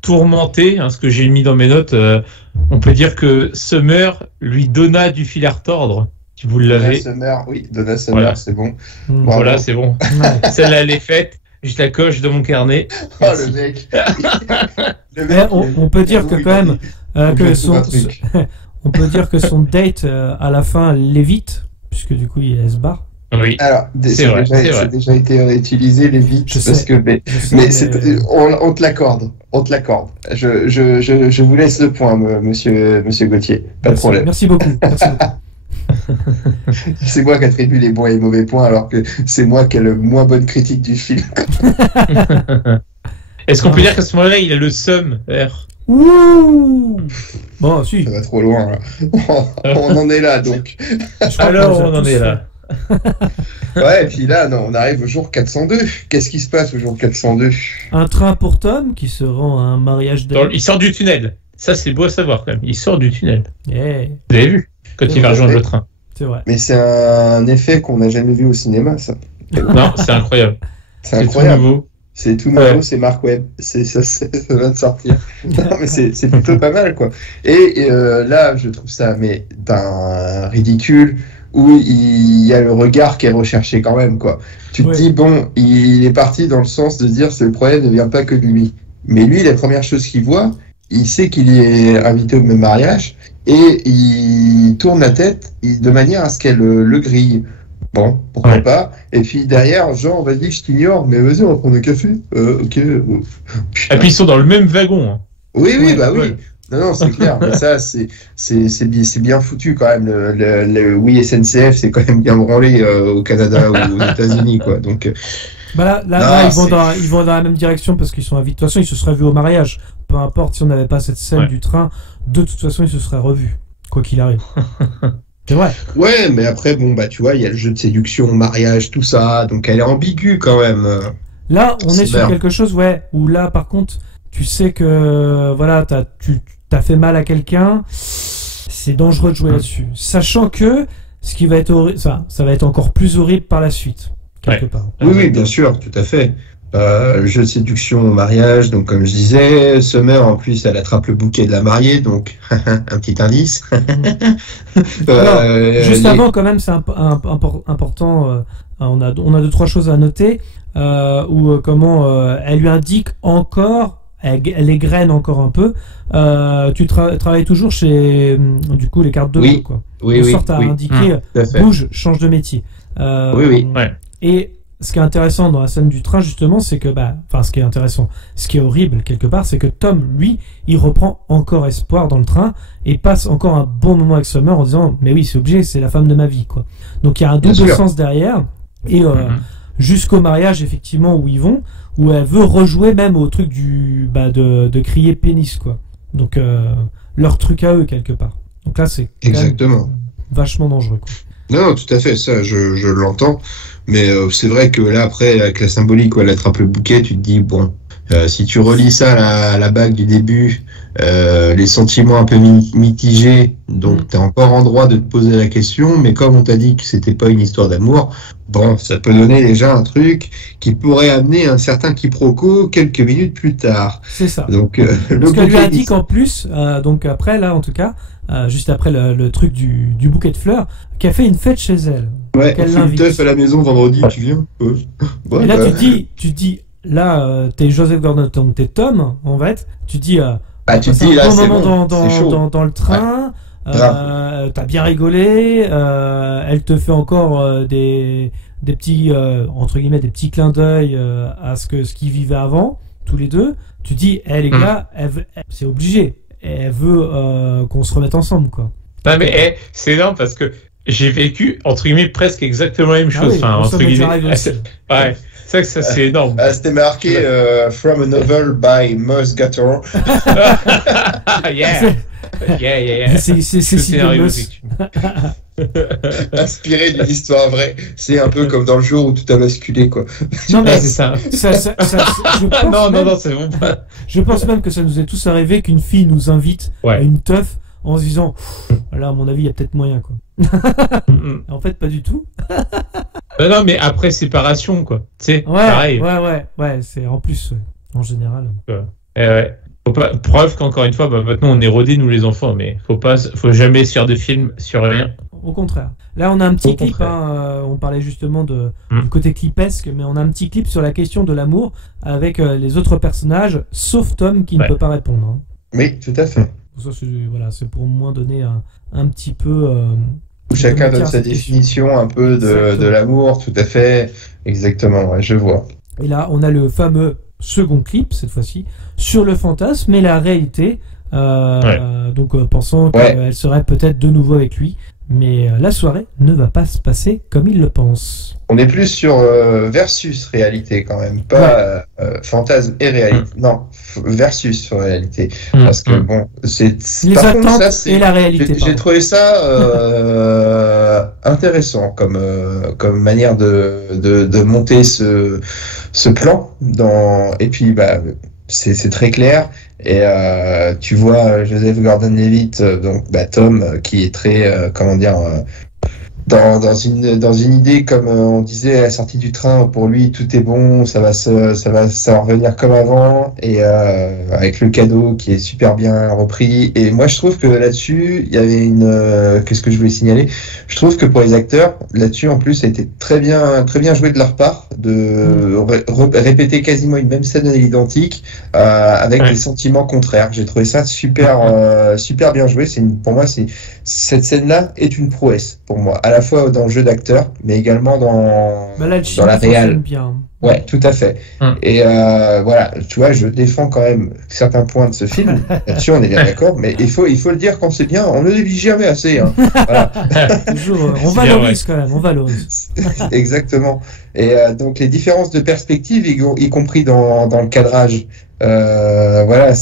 tourmenté, ce que j'ai mis dans mes notes. On peut dire que Summer lui donna du fil à retordre. Si vous l'avez. Donna Summer, c'est bon. Voilà, c'est bon. Celle-là, elle est faite. Je la coche dans mon carnet. Oh, le mec. On peut dire que quand même on peut dire que son date à la fin l'évite, puisque du coup il se barre. Oui. Alors, c'est déjà été réutilisé les vites parce que on te l'accorde. Je vous laisse le point, monsieur Gauthier. Pas de problème. Merci beaucoup. C'est moi qui attribue les bons et les mauvais points, alors que c'est moi qui ai le moins bonne critique du film. Est-ce qu'on peut dire qu'à ce moment-là, il a le seum R? Ouh. Bon, si. Ça va trop loin. Là. On en est là, donc. Alors, on en est là. Ouais, et puis là, on arrive au jour 402. Qu'est-ce qui se passe au jour 402? Un train pour Tom qui se rend à un mariage de... Il sort du tunnel. Ça, c'est beau à savoir quand même. Il sort du tunnel. Yeah. Vous avez vu quand il va rejoindre le train. C'est vrai. Mais c'est un effet qu'on n'a jamais vu au cinéma, ça. Non, c'est incroyable. C'est incroyable. Tout nouveau. C'est tout nouveau, c'est Mark Webb. Ça vient de sortir. Non, mais c'est plutôt pas mal, quoi. Et là, je trouve ça d'un ridicule, où il y a le regard qui est recherché quand même, quoi. Tu te dis, bon, il est parti dans le sens de dire que le problème ne vient pas que de lui. Mais lui, la première chose qu'il voit, il sait qu'il est invité au même mariage, et il tourne la tête de manière à ce qu'elle le grille. Bon, pourquoi pas. Et puis derrière, genre, vas-y, je t'ignore, mais vas-y, on va prendre un café. Ok. Et puis ils sont dans le même wagon. Oui, oui. Non, c'est clair. Mais ça, c'est bien foutu quand même. Le oui SNCF, c'est quand même bien branlé au Canada ou aux États-Unis, quoi. Donc. Là, ils vont dans la même direction parce qu'ils sont invités. De toute façon, ils se seraient vus au mariage. Peu importe si on n'avait pas cette scène du train, de toute façon, il se serait revu, quoi qu'il arrive. C'est vrai. Ouais, mais après, bon, bah, tu vois, il y a le jeu de séduction, mariage, tout ça, donc elle est ambiguë quand même. Là, on est sur Cyber. quelque chose, ouais, où là, par contre, tu sais que, voilà, tu t'as fait mal à quelqu'un, c'est dangereux de jouer là-dessus. Sachant que, ce qui va être horrible, ça va être encore plus horrible par la suite, quelque part. Oui, bien sûr, tout à fait. Jeu de séduction au mariage, donc comme je disais, Summer en plus elle attrape le bouquet de la mariée, donc un petit indice. Alors, juste avant quand même, c'est important, on a 2-3 choses à noter, où comment elle lui indique encore, elle égrène encore un peu, tu travailles toujours chez du coup les cartes de Oui. jeu, quoi. Oui, De oui, sorte à oui. indiquer Tout à fait. bouge, change de métier. Oui. Ouais. Et ce qui est intéressant dans la scène du train, justement, c'est que, ce qui est intéressant, ce qui est horrible quelque part, c'est que Tom, lui, il reprend encore espoir dans le train et passe encore un bon moment avec Summer en disant, mais oui, c'est obligé, c'est la femme de ma vie, quoi. Donc il y a un Bien double sûr. sens derrière, et jusqu'au mariage, effectivement, où ils vont, où elle veut rejouer même au truc de crier pénis, quoi. Donc leur truc à eux, quelque part. Donc là, c'est quand même Exactement. vachement dangereux, quoi. Non, tout à fait, ça, je l'entends. Mais c'est vrai que là, après, avec la symbolique où elle attrape le bouquet, tu te dis, bon, si tu relis ça à la bague du début, les sentiments un peu mitigés, donc t'es encore en droit de te poser la question, mais comme on t'a dit que c'était pas une histoire d'amour, bon, ça peut donner déjà un truc qui pourrait amener un certain quiproquo quelques minutes plus tard. C'est ça. Donc, Parce qu'elle lui indique en plus, donc après, là, en tout cas, juste après le truc du bouquet de fleurs, qu'elle fait une fête chez elle. ouais, qu'elle on fait une l'invite. teuf à la maison vendredi, tu viens? Ouais, Et là, bah, tu te dis, là, t'es Joseph Gordon, donc t'es Tom, en fait, tu te dis, bah, tu te c'est dis, un là, bon c'est moment bon, c'est chaud. dans le train, t'as bien rigolé, elle te fait encore des petits, entre guillemets, des petits clins d'œil à ce qu'ils vivaient avant, tous les deux. Tu dis, les gars, c'est obligé. Elle veut qu'on se remette ensemble, quoi. Non, mais c'est énorme parce que j'ai vécu, entre guillemets, presque exactement la même chose. Oui, enfin, on entre s'en est déjà guillemets. arrivé aussi. Ouais, c'est vrai que ça, c'est énorme. C'était marqué From a novel by Moss Gator. Yeah. Yeah. C'est Le scénario, Moss. effectivement. Inspiré d'une histoire vraie. C'est un peu comme dans le jour où tout a basculé, quoi. Non, mais Ouais, c'est ça. je pense Non, c'est bon. Je pense même que ça nous est tous arrivé qu'une fille nous invite à une teuf en se disant là, à mon avis, il y a peut-être moyen, quoi. En fait, pas du tout. Non, mais après séparation, quoi. Tu sais, pareil. Ouais, c'est en plus, en général. Ouais. Faut pas, preuve qu'encore une fois, maintenant on est rodés, nous les enfants, mais faut jamais se faire de film sur rien. Au contraire. Là, on a un petit Au clip, contraire. on parlait justement du côté clipesque, mais on a un petit clip sur la question de l'amour avec les autres personnages, sauf Tom qui ne peut pas répondre. Hein. Oui, tout à fait. Ça, c'est pour au moins donner un petit peu... Où chacun donne sa définition un peu de l'amour, tout à fait. Exactement, ouais, je vois. Et là, on a le fameux second clip, cette fois-ci, sur le fantasme et la réalité. Donc, pensant qu'elle serait peut-être de nouveau avec lui. Mais la soirée ne va pas se passer comme il le pense. On est plus sur versus réalité quand même, pas fantasme et réalité. Non, versus réalité. Parce que bon, c'est les par attentes contre, ça, et la réalité. J'ai trouvé ça intéressant comme manière de monter ce plan. Et puis c'est très clair. Et tu vois Joseph Gordon-Levitt, donc Tom, qui est très dans une idée, comme on disait à la sortie du train, pour lui tout est bon, ça va revenir comme avant, et avec le cadeau qui est super bien repris. Et moi je trouve que là-dessus il y avait qu'est-ce que je voulais signaler, je trouve que pour les acteurs là-dessus en plus ça a été très bien joué de leur part de répéter quasiment une même scène à l'identique avec des sentiments contraires. J'ai trouvé ça super bien joué. Pour moi cette scène-là est une prouesse pour moi, à la fois dans le jeu d'acteur, mais également dans la réal. Bien. Ouais, tout à fait. Et voilà, tu vois, je défends quand même certains points de ce film. Là-dessus, on est bien d'accord, mais il faut le dire quand c'est bien. On ne le dit jamais assez. Hein. Voilà. Toujours, on valorise quand même, on valorise. Exactement. Et donc les différences de perspective, y compris dans le cadrage. Voilà,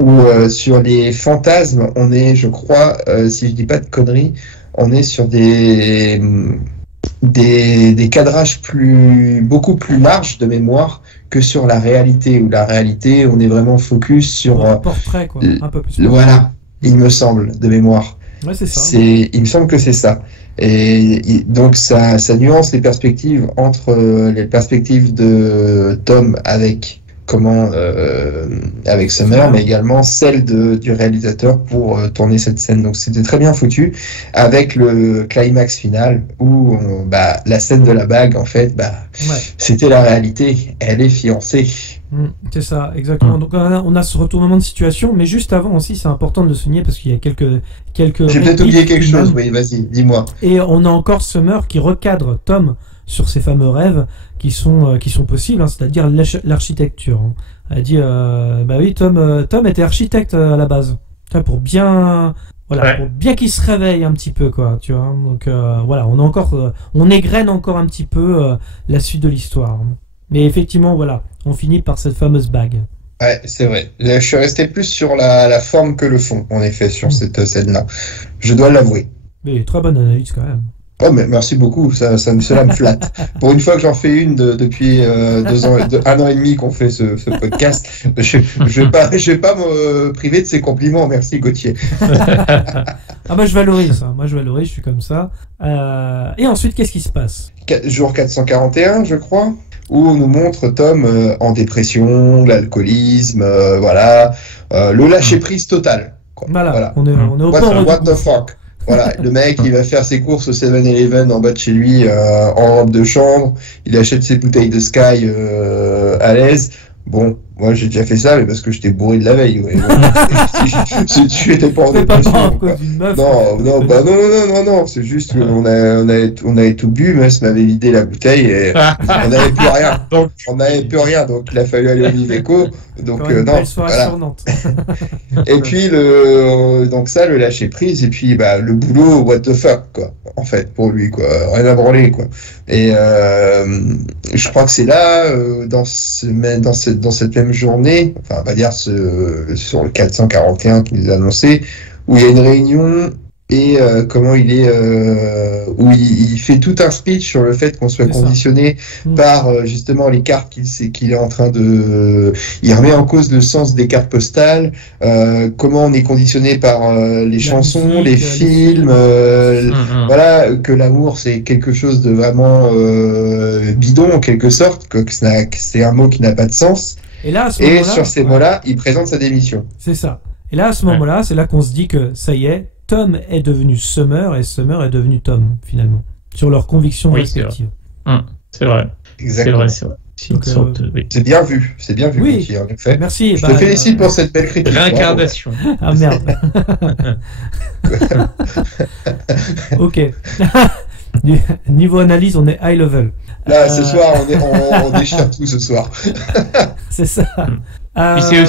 où sur les fantasmes, on est, je crois, si je dis pas de conneries, on est sur des cadrages beaucoup plus larges de mémoire que sur la réalité, où la réalité, on est vraiment focus sur un portrait, quoi, un peu plus. Voilà, il me semble, de mémoire. Ouais, c'est ça. Il me semble que c'est ça. Et donc ça nuance les perspectives entre les perspectives de Tom avec avec Summer, mais également celle du réalisateur pour tourner cette scène. Donc c'était très bien foutu, avec le climax final où la scène de la bague, en fait, c'était la réalité. Elle est fiancée. C'est ça, exactement. Donc on a ce retournement de situation, mais juste avant aussi, c'est important de le souligner parce qu'il y a quelques. J'ai peut-être oublié quelque chose. Oui, vas-y, dis-moi. Et on a encore Summer qui recadre Tom sur ses fameux rêves qui sont possibles, hein, c'est-à-dire l'architecture. Hein. Elle dit, oui, Tom était architecte à la base, pour bien qu'il se réveille un petit peu, quoi, tu vois. Donc on égrène encore un petit peu la suite de l'histoire. Mais effectivement, voilà, on finit par cette fameuse bague. Ouais, c'est vrai. Je suis resté plus sur la forme que le fond, en effet, sur cette scène-là. Je dois l'avouer. Mais très bonne analyse quand même. Oh, mais merci beaucoup, cela me flatte. Pour une fois que j'en fais une depuis 1 an et demi qu'on fait ce podcast, je vais pas me priver de ces compliments. Merci Gauthier. Je valorise ça. Moi je valorise, je suis comme ça. Et ensuite, qu'est-ce qui se passe ? Jour 441, je crois, où on nous montre Tom en dépression, l'alcoolisme, le lâcher prise total. Quoi. Voilà. On est au port. What the fuck. Voilà, le mec, il va faire ses courses au 7-Eleven en bas de chez lui, en robe de chambre. Il achète ses bouteilles de Sky à l'aise. Bon, moi j'ai déjà fait ça, mais parce que j'étais bourré de la veille. Ouais. Je n'étais pas en dépression. Non. C'est juste qu'on avait tout bu, Mus m'avait vidé la bouteille et on n'avait plus rien. Donc il a fallu aller au Viveco. Donc voilà. Et puis le lâcher prise et puis le boulot, what the fuck, quoi. En fait, pour lui, quoi, rien à branler, quoi. Et je crois que c'est là, dans cette même journée, enfin, on va dire sur le 441 qui nous a annoncé, où il y a une réunion et où il fait tout un speech sur le fait qu'on soit conditionné par justement les cartes qu'il est en train de. Il remet en cause le sens des cartes postales, comment on est conditionné par les chansons, musique, les films, voilà, que l'amour c'est quelque chose de vraiment bidon en quelque sorte, que c'est un mot qui n'a pas de sens. Et là, sur ces mots-là, il présente sa démission. C'est ça. Et là, à ce moment-là, c'est là qu'on se dit que ça y est, Tom est devenu Summer et Summer est devenu Tom, finalement, sur leurs convictions respectives. C'est vrai. Exactement. C'est vrai. C'est bien vu. Oui. Gauthier, en effet. Merci. Je te félicite pour cette belle critique. Réincarnation. Ah merde. Ok. Niveau analyse, on est high level. Là, ce soir, on déchire tout ce soir. C'est ça. Puis c'est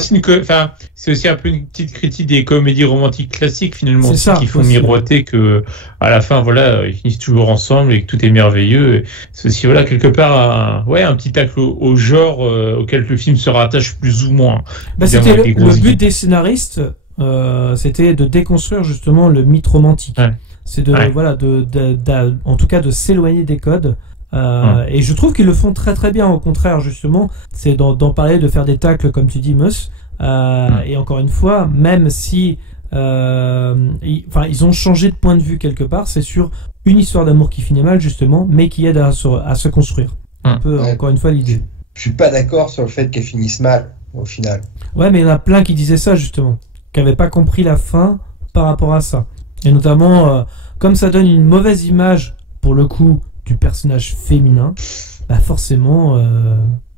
aussi un peu une petite critique des comédies romantiques classiques finalement, qui font miroiter que à la fin ils finissent toujours ensemble et que tout est merveilleux. C'est aussi quelque part un petit tacle au genre auquel le film se rattache plus ou moins. C'était le but des scénaristes, c'était de déconstruire justement le mythe romantique. Ouais. C'est en tout cas de s'éloigner des codes. Et je trouve qu'ils le font très très bien. Au contraire, justement, c'est d'en parler, de faire des tacles comme tu dis, Mus. Et encore une fois, même si ils ont changé de point de vue quelque part, c'est sur une histoire d'amour qui finit mal justement, mais qui aide à se construire. Un peu, encore une fois, l'idée. Je suis pas d'accord sur le fait qu'elle finisse mal au final. Ouais, mais il y en a plein qui disaient ça justement, qui n'avaient pas compris la fin par rapport à ça. Et notamment, comme ça donne une mauvaise image pour le coup du personnage féminin, forcément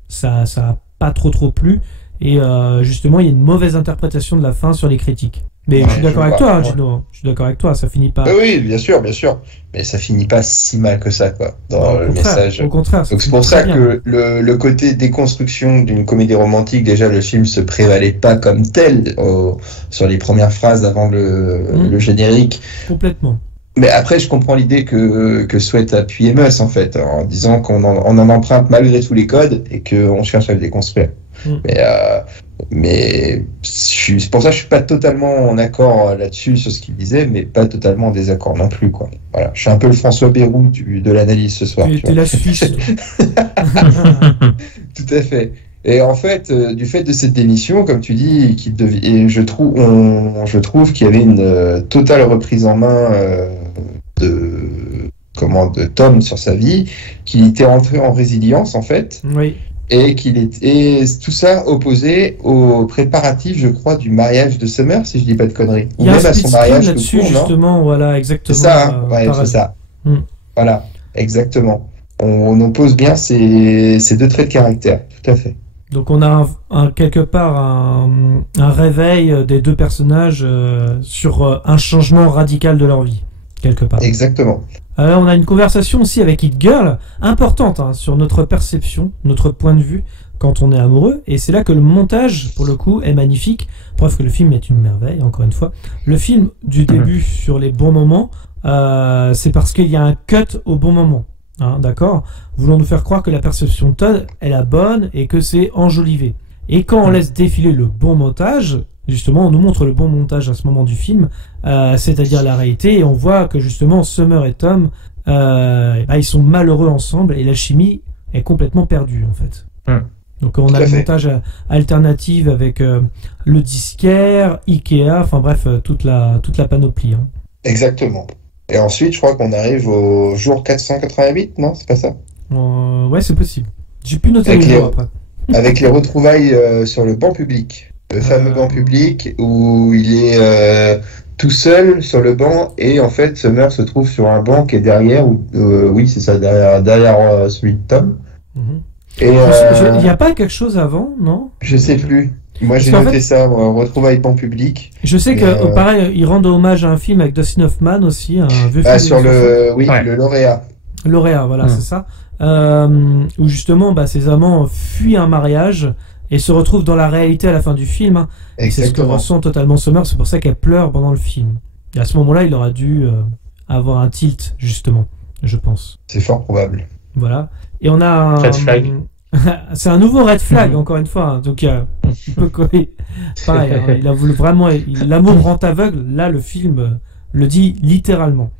ça a pas trop plu et justement il y a une mauvaise interprétation de la fin sur les critiques. Mais je suis d'accord avec toi, Gino. Je suis d'accord avec toi, ça finit pas. Oui, bien sûr. Mais ça finit pas si mal que ça, quoi, dans le message. Au contraire. Donc c'est pour ça que le côté déconstruction d'une comédie romantique, déjà le film se prévalait pas comme tel sur les premières phrases avant le générique. Complètement. Mais après, je comprends l'idée que souhaite appuyer Mus, en fait, en disant qu'on en emprunte malgré tous les codes et qu'on cherche à le déconstruire. Mais Mais c'est pour ça que je suis pas totalement en accord là-dessus sur ce qu'il disait, mais pas totalement en désaccord non plus, quoi. Voilà, je suis un peu le François Bayrou de l'analyse ce soir. T'es la Suisse. Tout à fait. Et en fait, du fait de cette démission, comme tu dis, et je trouve qu'il y avait une totale reprise en main de Tom sur sa vie, qu'il était rentré en résilience en fait, Oui. et tout ça opposé aux préparatifs, je crois, du mariage de Summer, si je dis pas de conneries, ou Il y a un même à split son screen mariage là-dessus, tout court, non ? justement, voilà, exactement. C'est ça, hein, ouais, pareil. c'est ça. Hmm. Voilà, exactement. On oppose bien ces deux traits de caractère, tout à fait. Donc on a quelque part un réveil des deux personnages sur un changement radical de leur vie, quelque part. Exactement. Alors on a une conversation aussi avec It Girl, importante sur notre perception, notre point de vue quand on est amoureux, et c'est là que le montage, pour le coup, est magnifique, preuve que le film est une merveille, encore une fois. Le film, du début sur les bons moments, c'est parce qu'il y a un cut au bon moment. D'accord, voulant nous faire croire que la perception de Todd est la bonne et que c'est enjolivé. Et quand on laisse défiler le bon montage, justement, on nous montre le bon montage à ce moment du film, c'est-à-dire la réalité, et on voit que justement Summer et Tom, ils sont malheureux ensemble et la chimie est complètement perdue en fait. Donc on a le montage alternatif avec le disquaire, Ikea, enfin bref, toute la panoplie. Exactement. Et ensuite, je crois qu'on arrive au jour 488, non? C'est pas ça? Ouais, c'est possible. J'ai pu noter les jours après. Avec les retrouvailles sur le banc public. Le fameux banc public où il est tout seul sur le banc et en fait, Summer se trouve sur un banc qui est derrière, oui, c'est ça, derrière celui de Tom. Et il n'y a pas quelque chose avant, non? Je sais plus. Moi, j'ai noté ça, retrouvailles banc public. Je sais que, pareil, ils rendent hommage à un film avec Dustin Hoffman aussi, un vieux film. Sur le lauréat. Lauréat, voilà, c'est ça. Où justement, ses amants fuient un mariage et se retrouvent dans la réalité à la fin du film. Et c'est ce que ressent totalement Summer, c'est pour ça qu'elle pleure pendant le film. Et à ce moment-là, il aura dû avoir un tilt, justement, je pense. C'est fort probable. Voilà. Et on a un... Red flag. C'est un nouveau red flag, encore une fois. Donc, il peut pareil, il a voulu vraiment... L'amour rend aveugle. Là, le film le dit littéralement.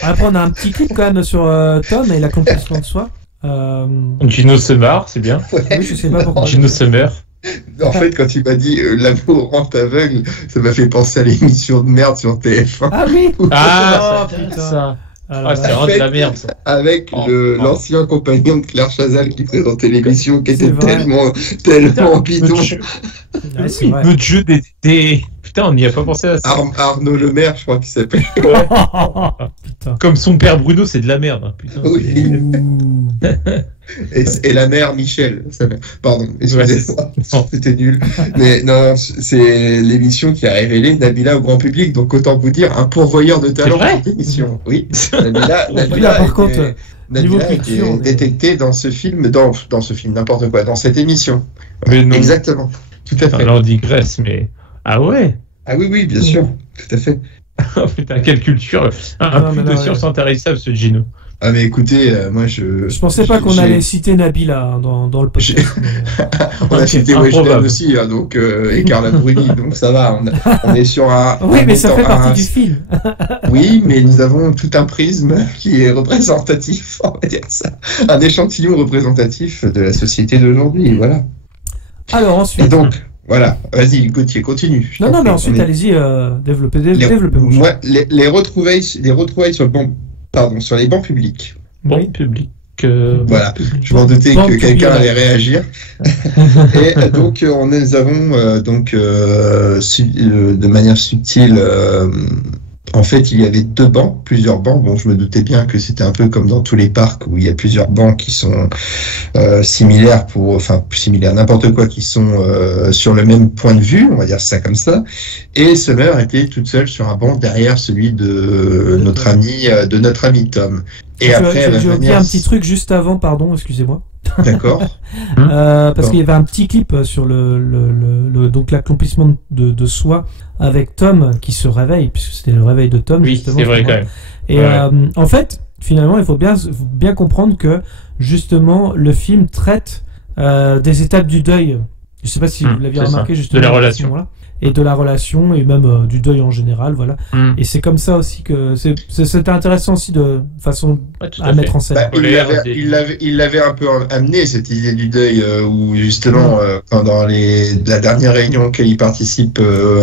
Après, on a un petit clip quand même sur Tom et l'accomplissement de soi. Gino Summer, c'est bien. Oui, je sais pas pourquoi. Gino Summer. En fait, quand tu m'as dit l'amour rend aveugle, ça m'a fait penser à l'émission de merde sur TF1. Ah oui. Putain. Ça. C'est vraiment de la merde, ça. Avec l'ancien compagnon de Claire Chazal qui présentait l'émission, qui était tellement bidon. Notre jeu des... Putain, on n'y a pas pensé à ça. Arnaud Lemaire, je crois qu'il s'appelle. Putain. Comme son père Bruno, c'est de la merde. Putain. Oui. Et la mère Michel. Pardon, excusez-moi, c'était nul. Mais non, c'est l'émission qui a révélé Nabila au grand public, donc autant vous dire un pourvoyeur de talent pour cette émission. Oui, Nabila par contre, Nabila est détectée dans ce film, dans ce film, n'importe quoi, dans cette émission. Mais non. Exactement, tout à fait. Là, on digresse, mais... Ah ouais. Ah oui, bien sûr, tout à fait. Oh putain, quelle culture. Un peu de science intarissable, ce Gino. Ah mais écoutez, moi je pensais pas qu'on allait citer Nabila dans le podcast. On a cité Weshden aussi, donc et Carla Bruni, donc ça va. On est sur un. Oui, mais ça fait partie du film. Oui, mais nous avons tout un prisme qui est représentatif, on va dire ça, un échantillon représentatif de la société d'aujourd'hui, voilà. Alors ensuite. Et donc. Voilà, vas-y Gauthier, continue. Non, mais ensuite, allez-y, développez. Moi, les retrouvailles sur le banc, sur les bancs publics. Banc public. Voilà, je m'en doutais que quelqu'un allait réagir. Et donc, nous avons de manière subtile. En fait, il y avait plusieurs bancs. Bon, je me doutais bien que c'était un peu comme dans tous les parcs où il y a plusieurs bancs qui sont similaires n'importe quoi, qui sont sur le même point de vue, on va dire ça comme ça. Et Summer était toute seule sur un banc derrière celui de notre ami Tom. Et après, j'ai oublié un petit truc juste avant, pardon, excusez-moi. D'accord. Parce qu'il y avait un petit clip sur donc l'accomplissement de soi avec Tom qui se réveille, puisque c'était le réveil de Tom. Oui, c'est vrai quand même. Et en fait, finalement, il faut bien comprendre que justement le film traite des étapes du deuil. Je sais pas si vous l'aviez remarqué justement. De la à ce relation. moment-là. Et de la relation et même du deuil en général, voilà. Et c'est comme ça aussi que c'était intéressant aussi de façon à mettre en scène. Bah, il l'avait un peu amené cette idée du deuil où justement quand dans la dernière réunion auquel il participe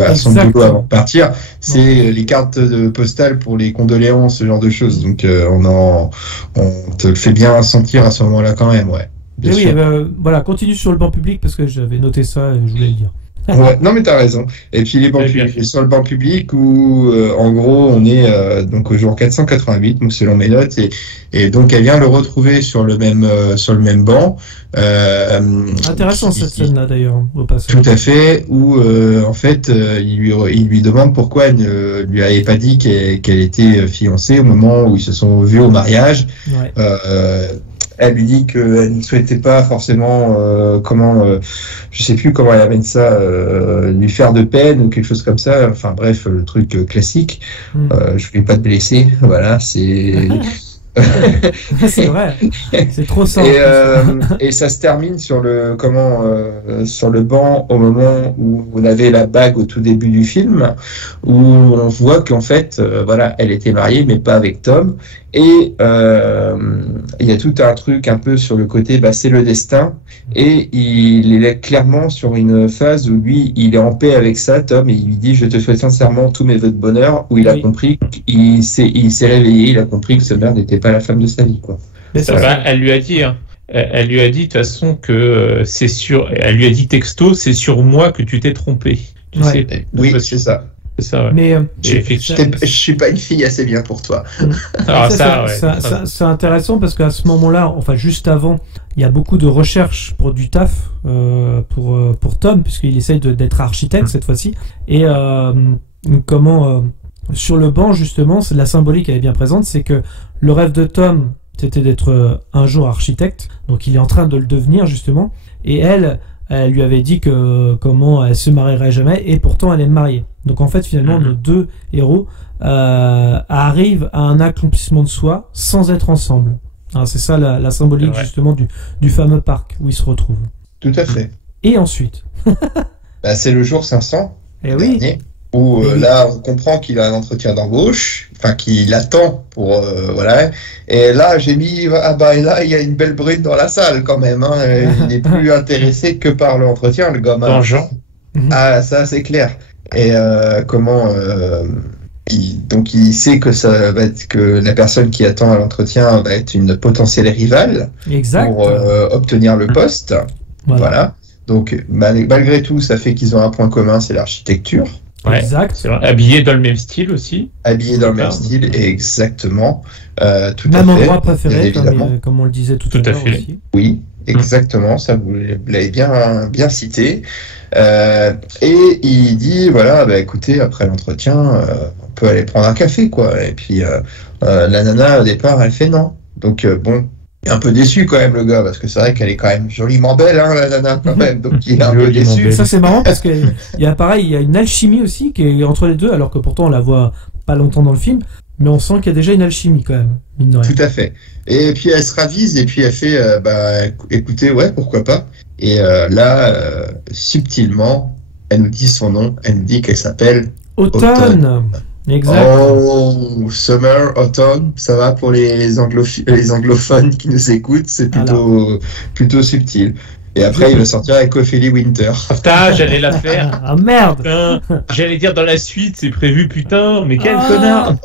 à son boulot avant de partir, c'est les cartes postales pour les condoléances, ce genre de choses. Donc on te le fait bien sentir à ce moment-là quand même, ouais. Bien sûr. Voilà, continue sur le banc public parce que j'avais noté ça et je voulais le dire. Ouais, non mais t'as raison. Et puis les bancs publics, sur le banc public où en gros on est donc au jour 488, donc selon mes notes, et donc elle vient le retrouver sur le même banc. Intéressant cette scène-là d'ailleurs au passage. Tout à fait. Où en fait il lui demande pourquoi elle ne lui avait pas dit qu'elle était fiancée au moment où ils se sont vus au mariage. Ouais. Elle lui dit qu'elle ne souhaitait pas forcément je sais plus comment elle amène ça, lui faire de peine ou quelque chose comme ça. Enfin bref, le truc classique. Je voulais pas te blesser. Voilà, c'est. C'est vrai, c'est trop simple. Et ça se termine sur le banc au moment où on avait la bague au tout début du film, où on voit qu'en fait, voilà, elle était mariée mais pas avec Tom. Et il y a tout un truc un peu sur le côté, c'est le destin. Et il est clairement sur une phase où lui, il est en paix avec ça, Tom, et il lui dit « Je te souhaite sincèrement tous mes vœux de bonheur », où il a compris, il s'est réveillé, il a compris que Summer n'était pas la femme de sa vie, quoi. Elle lui a dit, elle lui a dit de toute façon que c'est sûr, elle lui a dit texto, c'est sur moi que tu t'es trompé. Tu sais, oui, c'est ça. C'est ça, ouais. Mais je suis pas une fille assez bien pour toi. Alors c'est intéressant parce qu'à ce moment-là, enfin juste avant, il y a beaucoup de recherches pour du taf pour Tom, puisqu'il essaye d'être architecte cette fois-ci. Et sur le banc justement, c'est la symbolique elle est bien présente, c'est que le rêve de Tom c'était d'être un jour architecte, donc il est en train de le devenir justement. Et elle lui avait dit que elle se marierait jamais, et pourtant elle est mariée. Donc en fait finalement nos deux héros arrivent à un accomplissement de soi sans être ensemble. Alors, c'est ça la symbolique justement du fameux parc où ils se retrouvent. Tout à fait. Et ensuite c'est le jour 500 dernier, où là on comprend qu'il a un entretien d'embauche, enfin qu'il attend pour voilà. Et là j'ai mis là il y a une belle brune dans la salle quand même, hein. Il n'est plus intéressé que par l'entretien, le gamin. Ah ça c'est clair. Et donc il sait que ça va être que la personne qui attend à l'entretien va être une potentielle rivale pour obtenir le poste. Voilà. Donc malgré tout, ça fait qu'ils ont un point commun, c'est l'architecture. Ouais, exact. Habillé dans le même style aussi. Habillé dans le même style, exactement. Tout même à fait. Endroit préféré, comme on le disait tout à l'heure aussi. Oui, exactement. Ça vous l'avez bien cité. Et il dit voilà, écoutez, après l'entretien, on peut aller prendre un café, quoi. Et puis la nana au départ, elle fait non. Donc bon. Un peu déçu quand même le gars, parce que c'est vrai qu'elle est quand même joliment belle, hein, la nana quand même, donc il est un peu déçu. Ça c'est marrant parce qu'il y a une alchimie aussi qui est entre les deux, alors que pourtant on la voit pas longtemps dans le film, mais on sent qu'il y a déjà une alchimie quand même, mine de rien. Tout à fait. Et puis elle se ravise et puis elle fait écoutez, ouais, pourquoi pas. Et là, subtilement, elle nous dit son nom, elle nous dit qu'elle s'appelle Automne. Exact. Oh, Summer, Autumn, ça va pour les anglophones qui nous écoutent, c'est plutôt subtil. Et après, il va sortir avec Ophélie Winter. Putain, j'allais la faire. Ah merde. Putain, j'allais dire dans la suite, c'est prévu, putain, mais quel connard.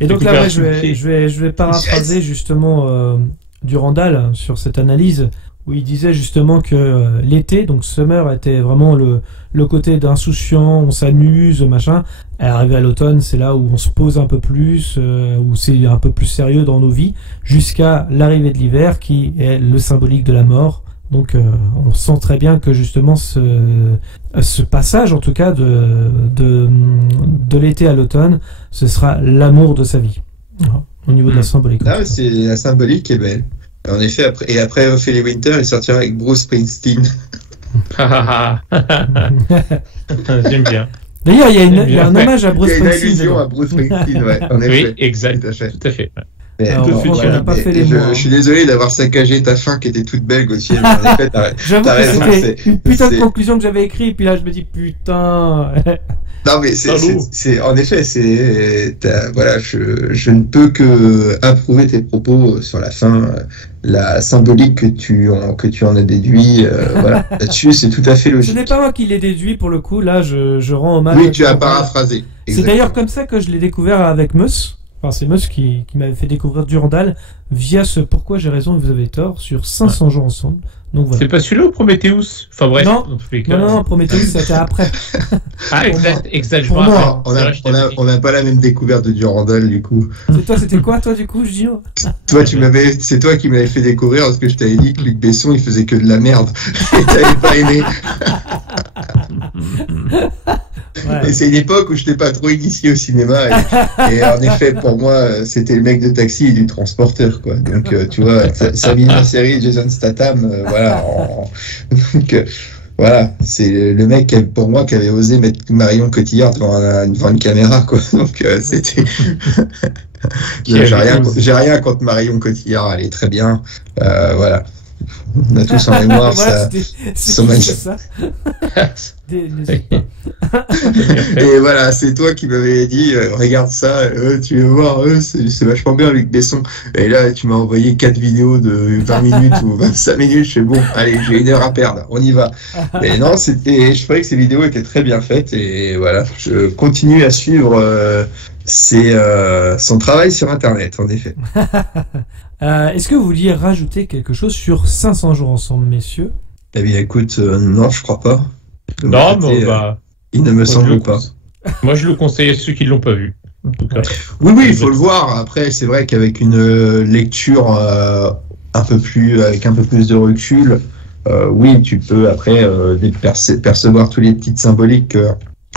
Et donc là, je vais paraphraser justement Durandal sur cette analyse où il disait justement que l'été, donc Summer était vraiment le côté d'insouciant, on s'amuse, machin. Et arrivé à l'automne, c'est là où on se pose un peu plus, où c'est un peu plus sérieux dans nos vies, jusqu'à l'arrivée de l'hiver qui est le symbolique de la mort. Donc on sent très bien que justement ce passage, en tout cas de l'été à l'automne, ce sera l'amour de sa vie. Voilà, au niveau de la symbolique. Ah, c'est la symbolique qui est belle. En effet, après Ophélie Winter, il sortira avec Bruce Springsteen. J'aime bien. D'ailleurs, il y a un hommage à Bruce Springsteen. Il y a une allusion à Bruce Springsteen, ouais. En effet. Oui, exact. Tout à fait. Mais Alors, peu de futur, on n'a pas fait les mots. je suis désolé d'avoir saccagé ta fin qui était toute belle, Gauthier. Mais en effet, J'avoue t'as que raison. c'était une putain de c'est- conclusion que j'avais écrite, puis là je me dis putain. Non, mais en effet, voilà, je ne peux que approuver tes propos sur la fin, la symbolique que tu en as déduit, voilà. Là-dessus, c'est tout à fait Ce logique. n'est pas moi qui l'ai déduit pour le coup, là je rends hommage. Oui, tu as paraphrasé. C'est Exactement. d'ailleurs comme ça que je l'ai découvert avec Meus. Enfin, c'est Meus qui m'avait fait découvrir Durandal via ce Pourquoi j'ai raison et vous avez tort sur 500 jours ensemble. Donc voilà. C'est pas celui-là ou Prometheus? Enfin bref, Non. dans tous les cas. Non, Prometheus, c'était après. Ah, exact, je Pour me moi, rappelle. On C'est vrai, je t'avais dit. n'a pas la même découverte de Durandal, du coup. C'était quoi, toi, du coup, Gio? C'est toi qui m'avais fait découvrir parce que je t'avais dit que Luc Besson, il faisait que de la merde. Et t'avais pas aimé. Ouais. Et c'est une époque où je n'étais pas trop initié au cinéma. Et en effet, pour moi, c'était le mec de Taxi et du Transporteur, quoi. Donc, tu vois, sa mise en série, Jason Statham, voilà. Donc, voilà, c'est le mec, pour moi, qui avait osé mettre Marion Cotillard devant une caméra, quoi. Donc, c'était... J'ai rien contre Marion Cotillard, elle est très bien. Voilà. On a tous en mémoire Voilà, son c'est ça. N'hésite pas. Et voilà, c'est toi qui m'avais dit regarde ça, tu vas voir, c'est vachement bien Luc Besson. Et là, tu m'as envoyé 4 vidéos de 20 minutes ou 25 minutes. Je fais bon, allez, j'ai 1 heure à perdre, on y va. Mais non, je trouvais que ces vidéos étaient très bien faites et voilà, je continue à suivre son travail sur Internet, en effet. Est-ce que vous vouliez rajouter quelque chose sur 500 jours ensemble, messieurs? Eh bien, écoute, non, je crois pas. De mon Non, côté, mais bah. il ne me semble pas. Moi, je le conseille à ceux qui l'ont pas vu. En tout cas. Oui, il faut le voir. Après, c'est vrai qu'avec une lecture avec un peu plus de recul, oui, tu peux après percevoir tous les petites symboliques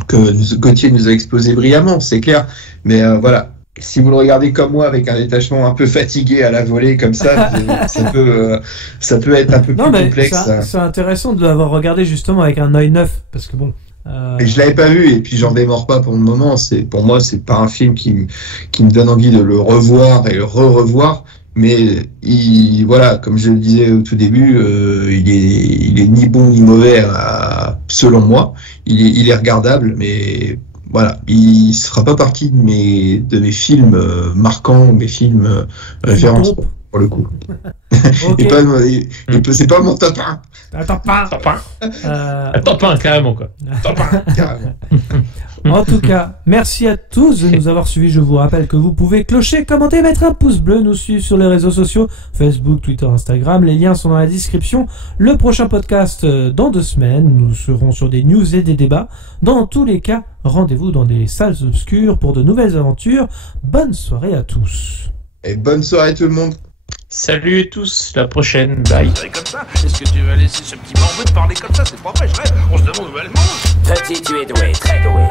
que Gauthier nous a exposées brillamment, c'est clair. Mais voilà, si vous le regardez comme moi, avec un détachement un peu fatigué à la volée comme ça, ça peut être un peu plus complexe. C'est intéressant de l'avoir regardé justement avec un œil neuf, parce que bon. Et je l'avais pas vu, et puis j'en démords pas pour le moment. Pour moi, c'est pas un film qui me donne envie de le revoir et le revoir. Mais voilà, comme je le disais au tout début, il est ni bon ni mauvais selon moi. Il est regardable, mais voilà, il fera pas partie de mes films marquants, mes films références pour le coup. Okay. C'est pas mon top 1. Top 1, carrément, quoi. Top 1, carrément. En tout cas, merci à tous de nous avoir suivis. Je vous rappelle que vous pouvez clocher, commenter, mettre un pouce bleu, nous suivre sur les réseaux sociaux, Facebook, Twitter, Instagram. Les liens sont dans la description. Le prochain podcast dans 2 semaines. Nous serons sur des news et des débats. Dans tous les cas, rendez-vous dans des salles obscures pour de nouvelles aventures. Bonne soirée à tous. Et bonne soirée tout le monde. Salut à tous, la prochaine, bye. Comme ça, est-ce que tu vas laisser ce petit morveux te parler comme ça? C'est pas vrai, je rêve. On se demande où elle mange. Petit, tu es doué, très doué.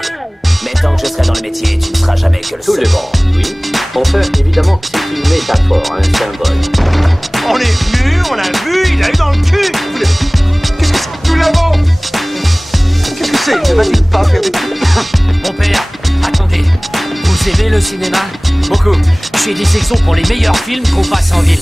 Mais tant que je serai dans le métier, tu ne seras jamais que le Tout le second. monde, oui. Enfin, évidemment, c'est une métaphore, un symbole. On est venu, on l'a vu, il a eu dans le cul. Qu'est-ce que c'est? Nous l'avons. Qu'est-ce que c'est? Ne va-t-il pas faire des trucs? Mon père, attendez. Vous aimez le cinéma? Beaucoup. Je fais des sections pour les meilleurs films qu'on passe en ville.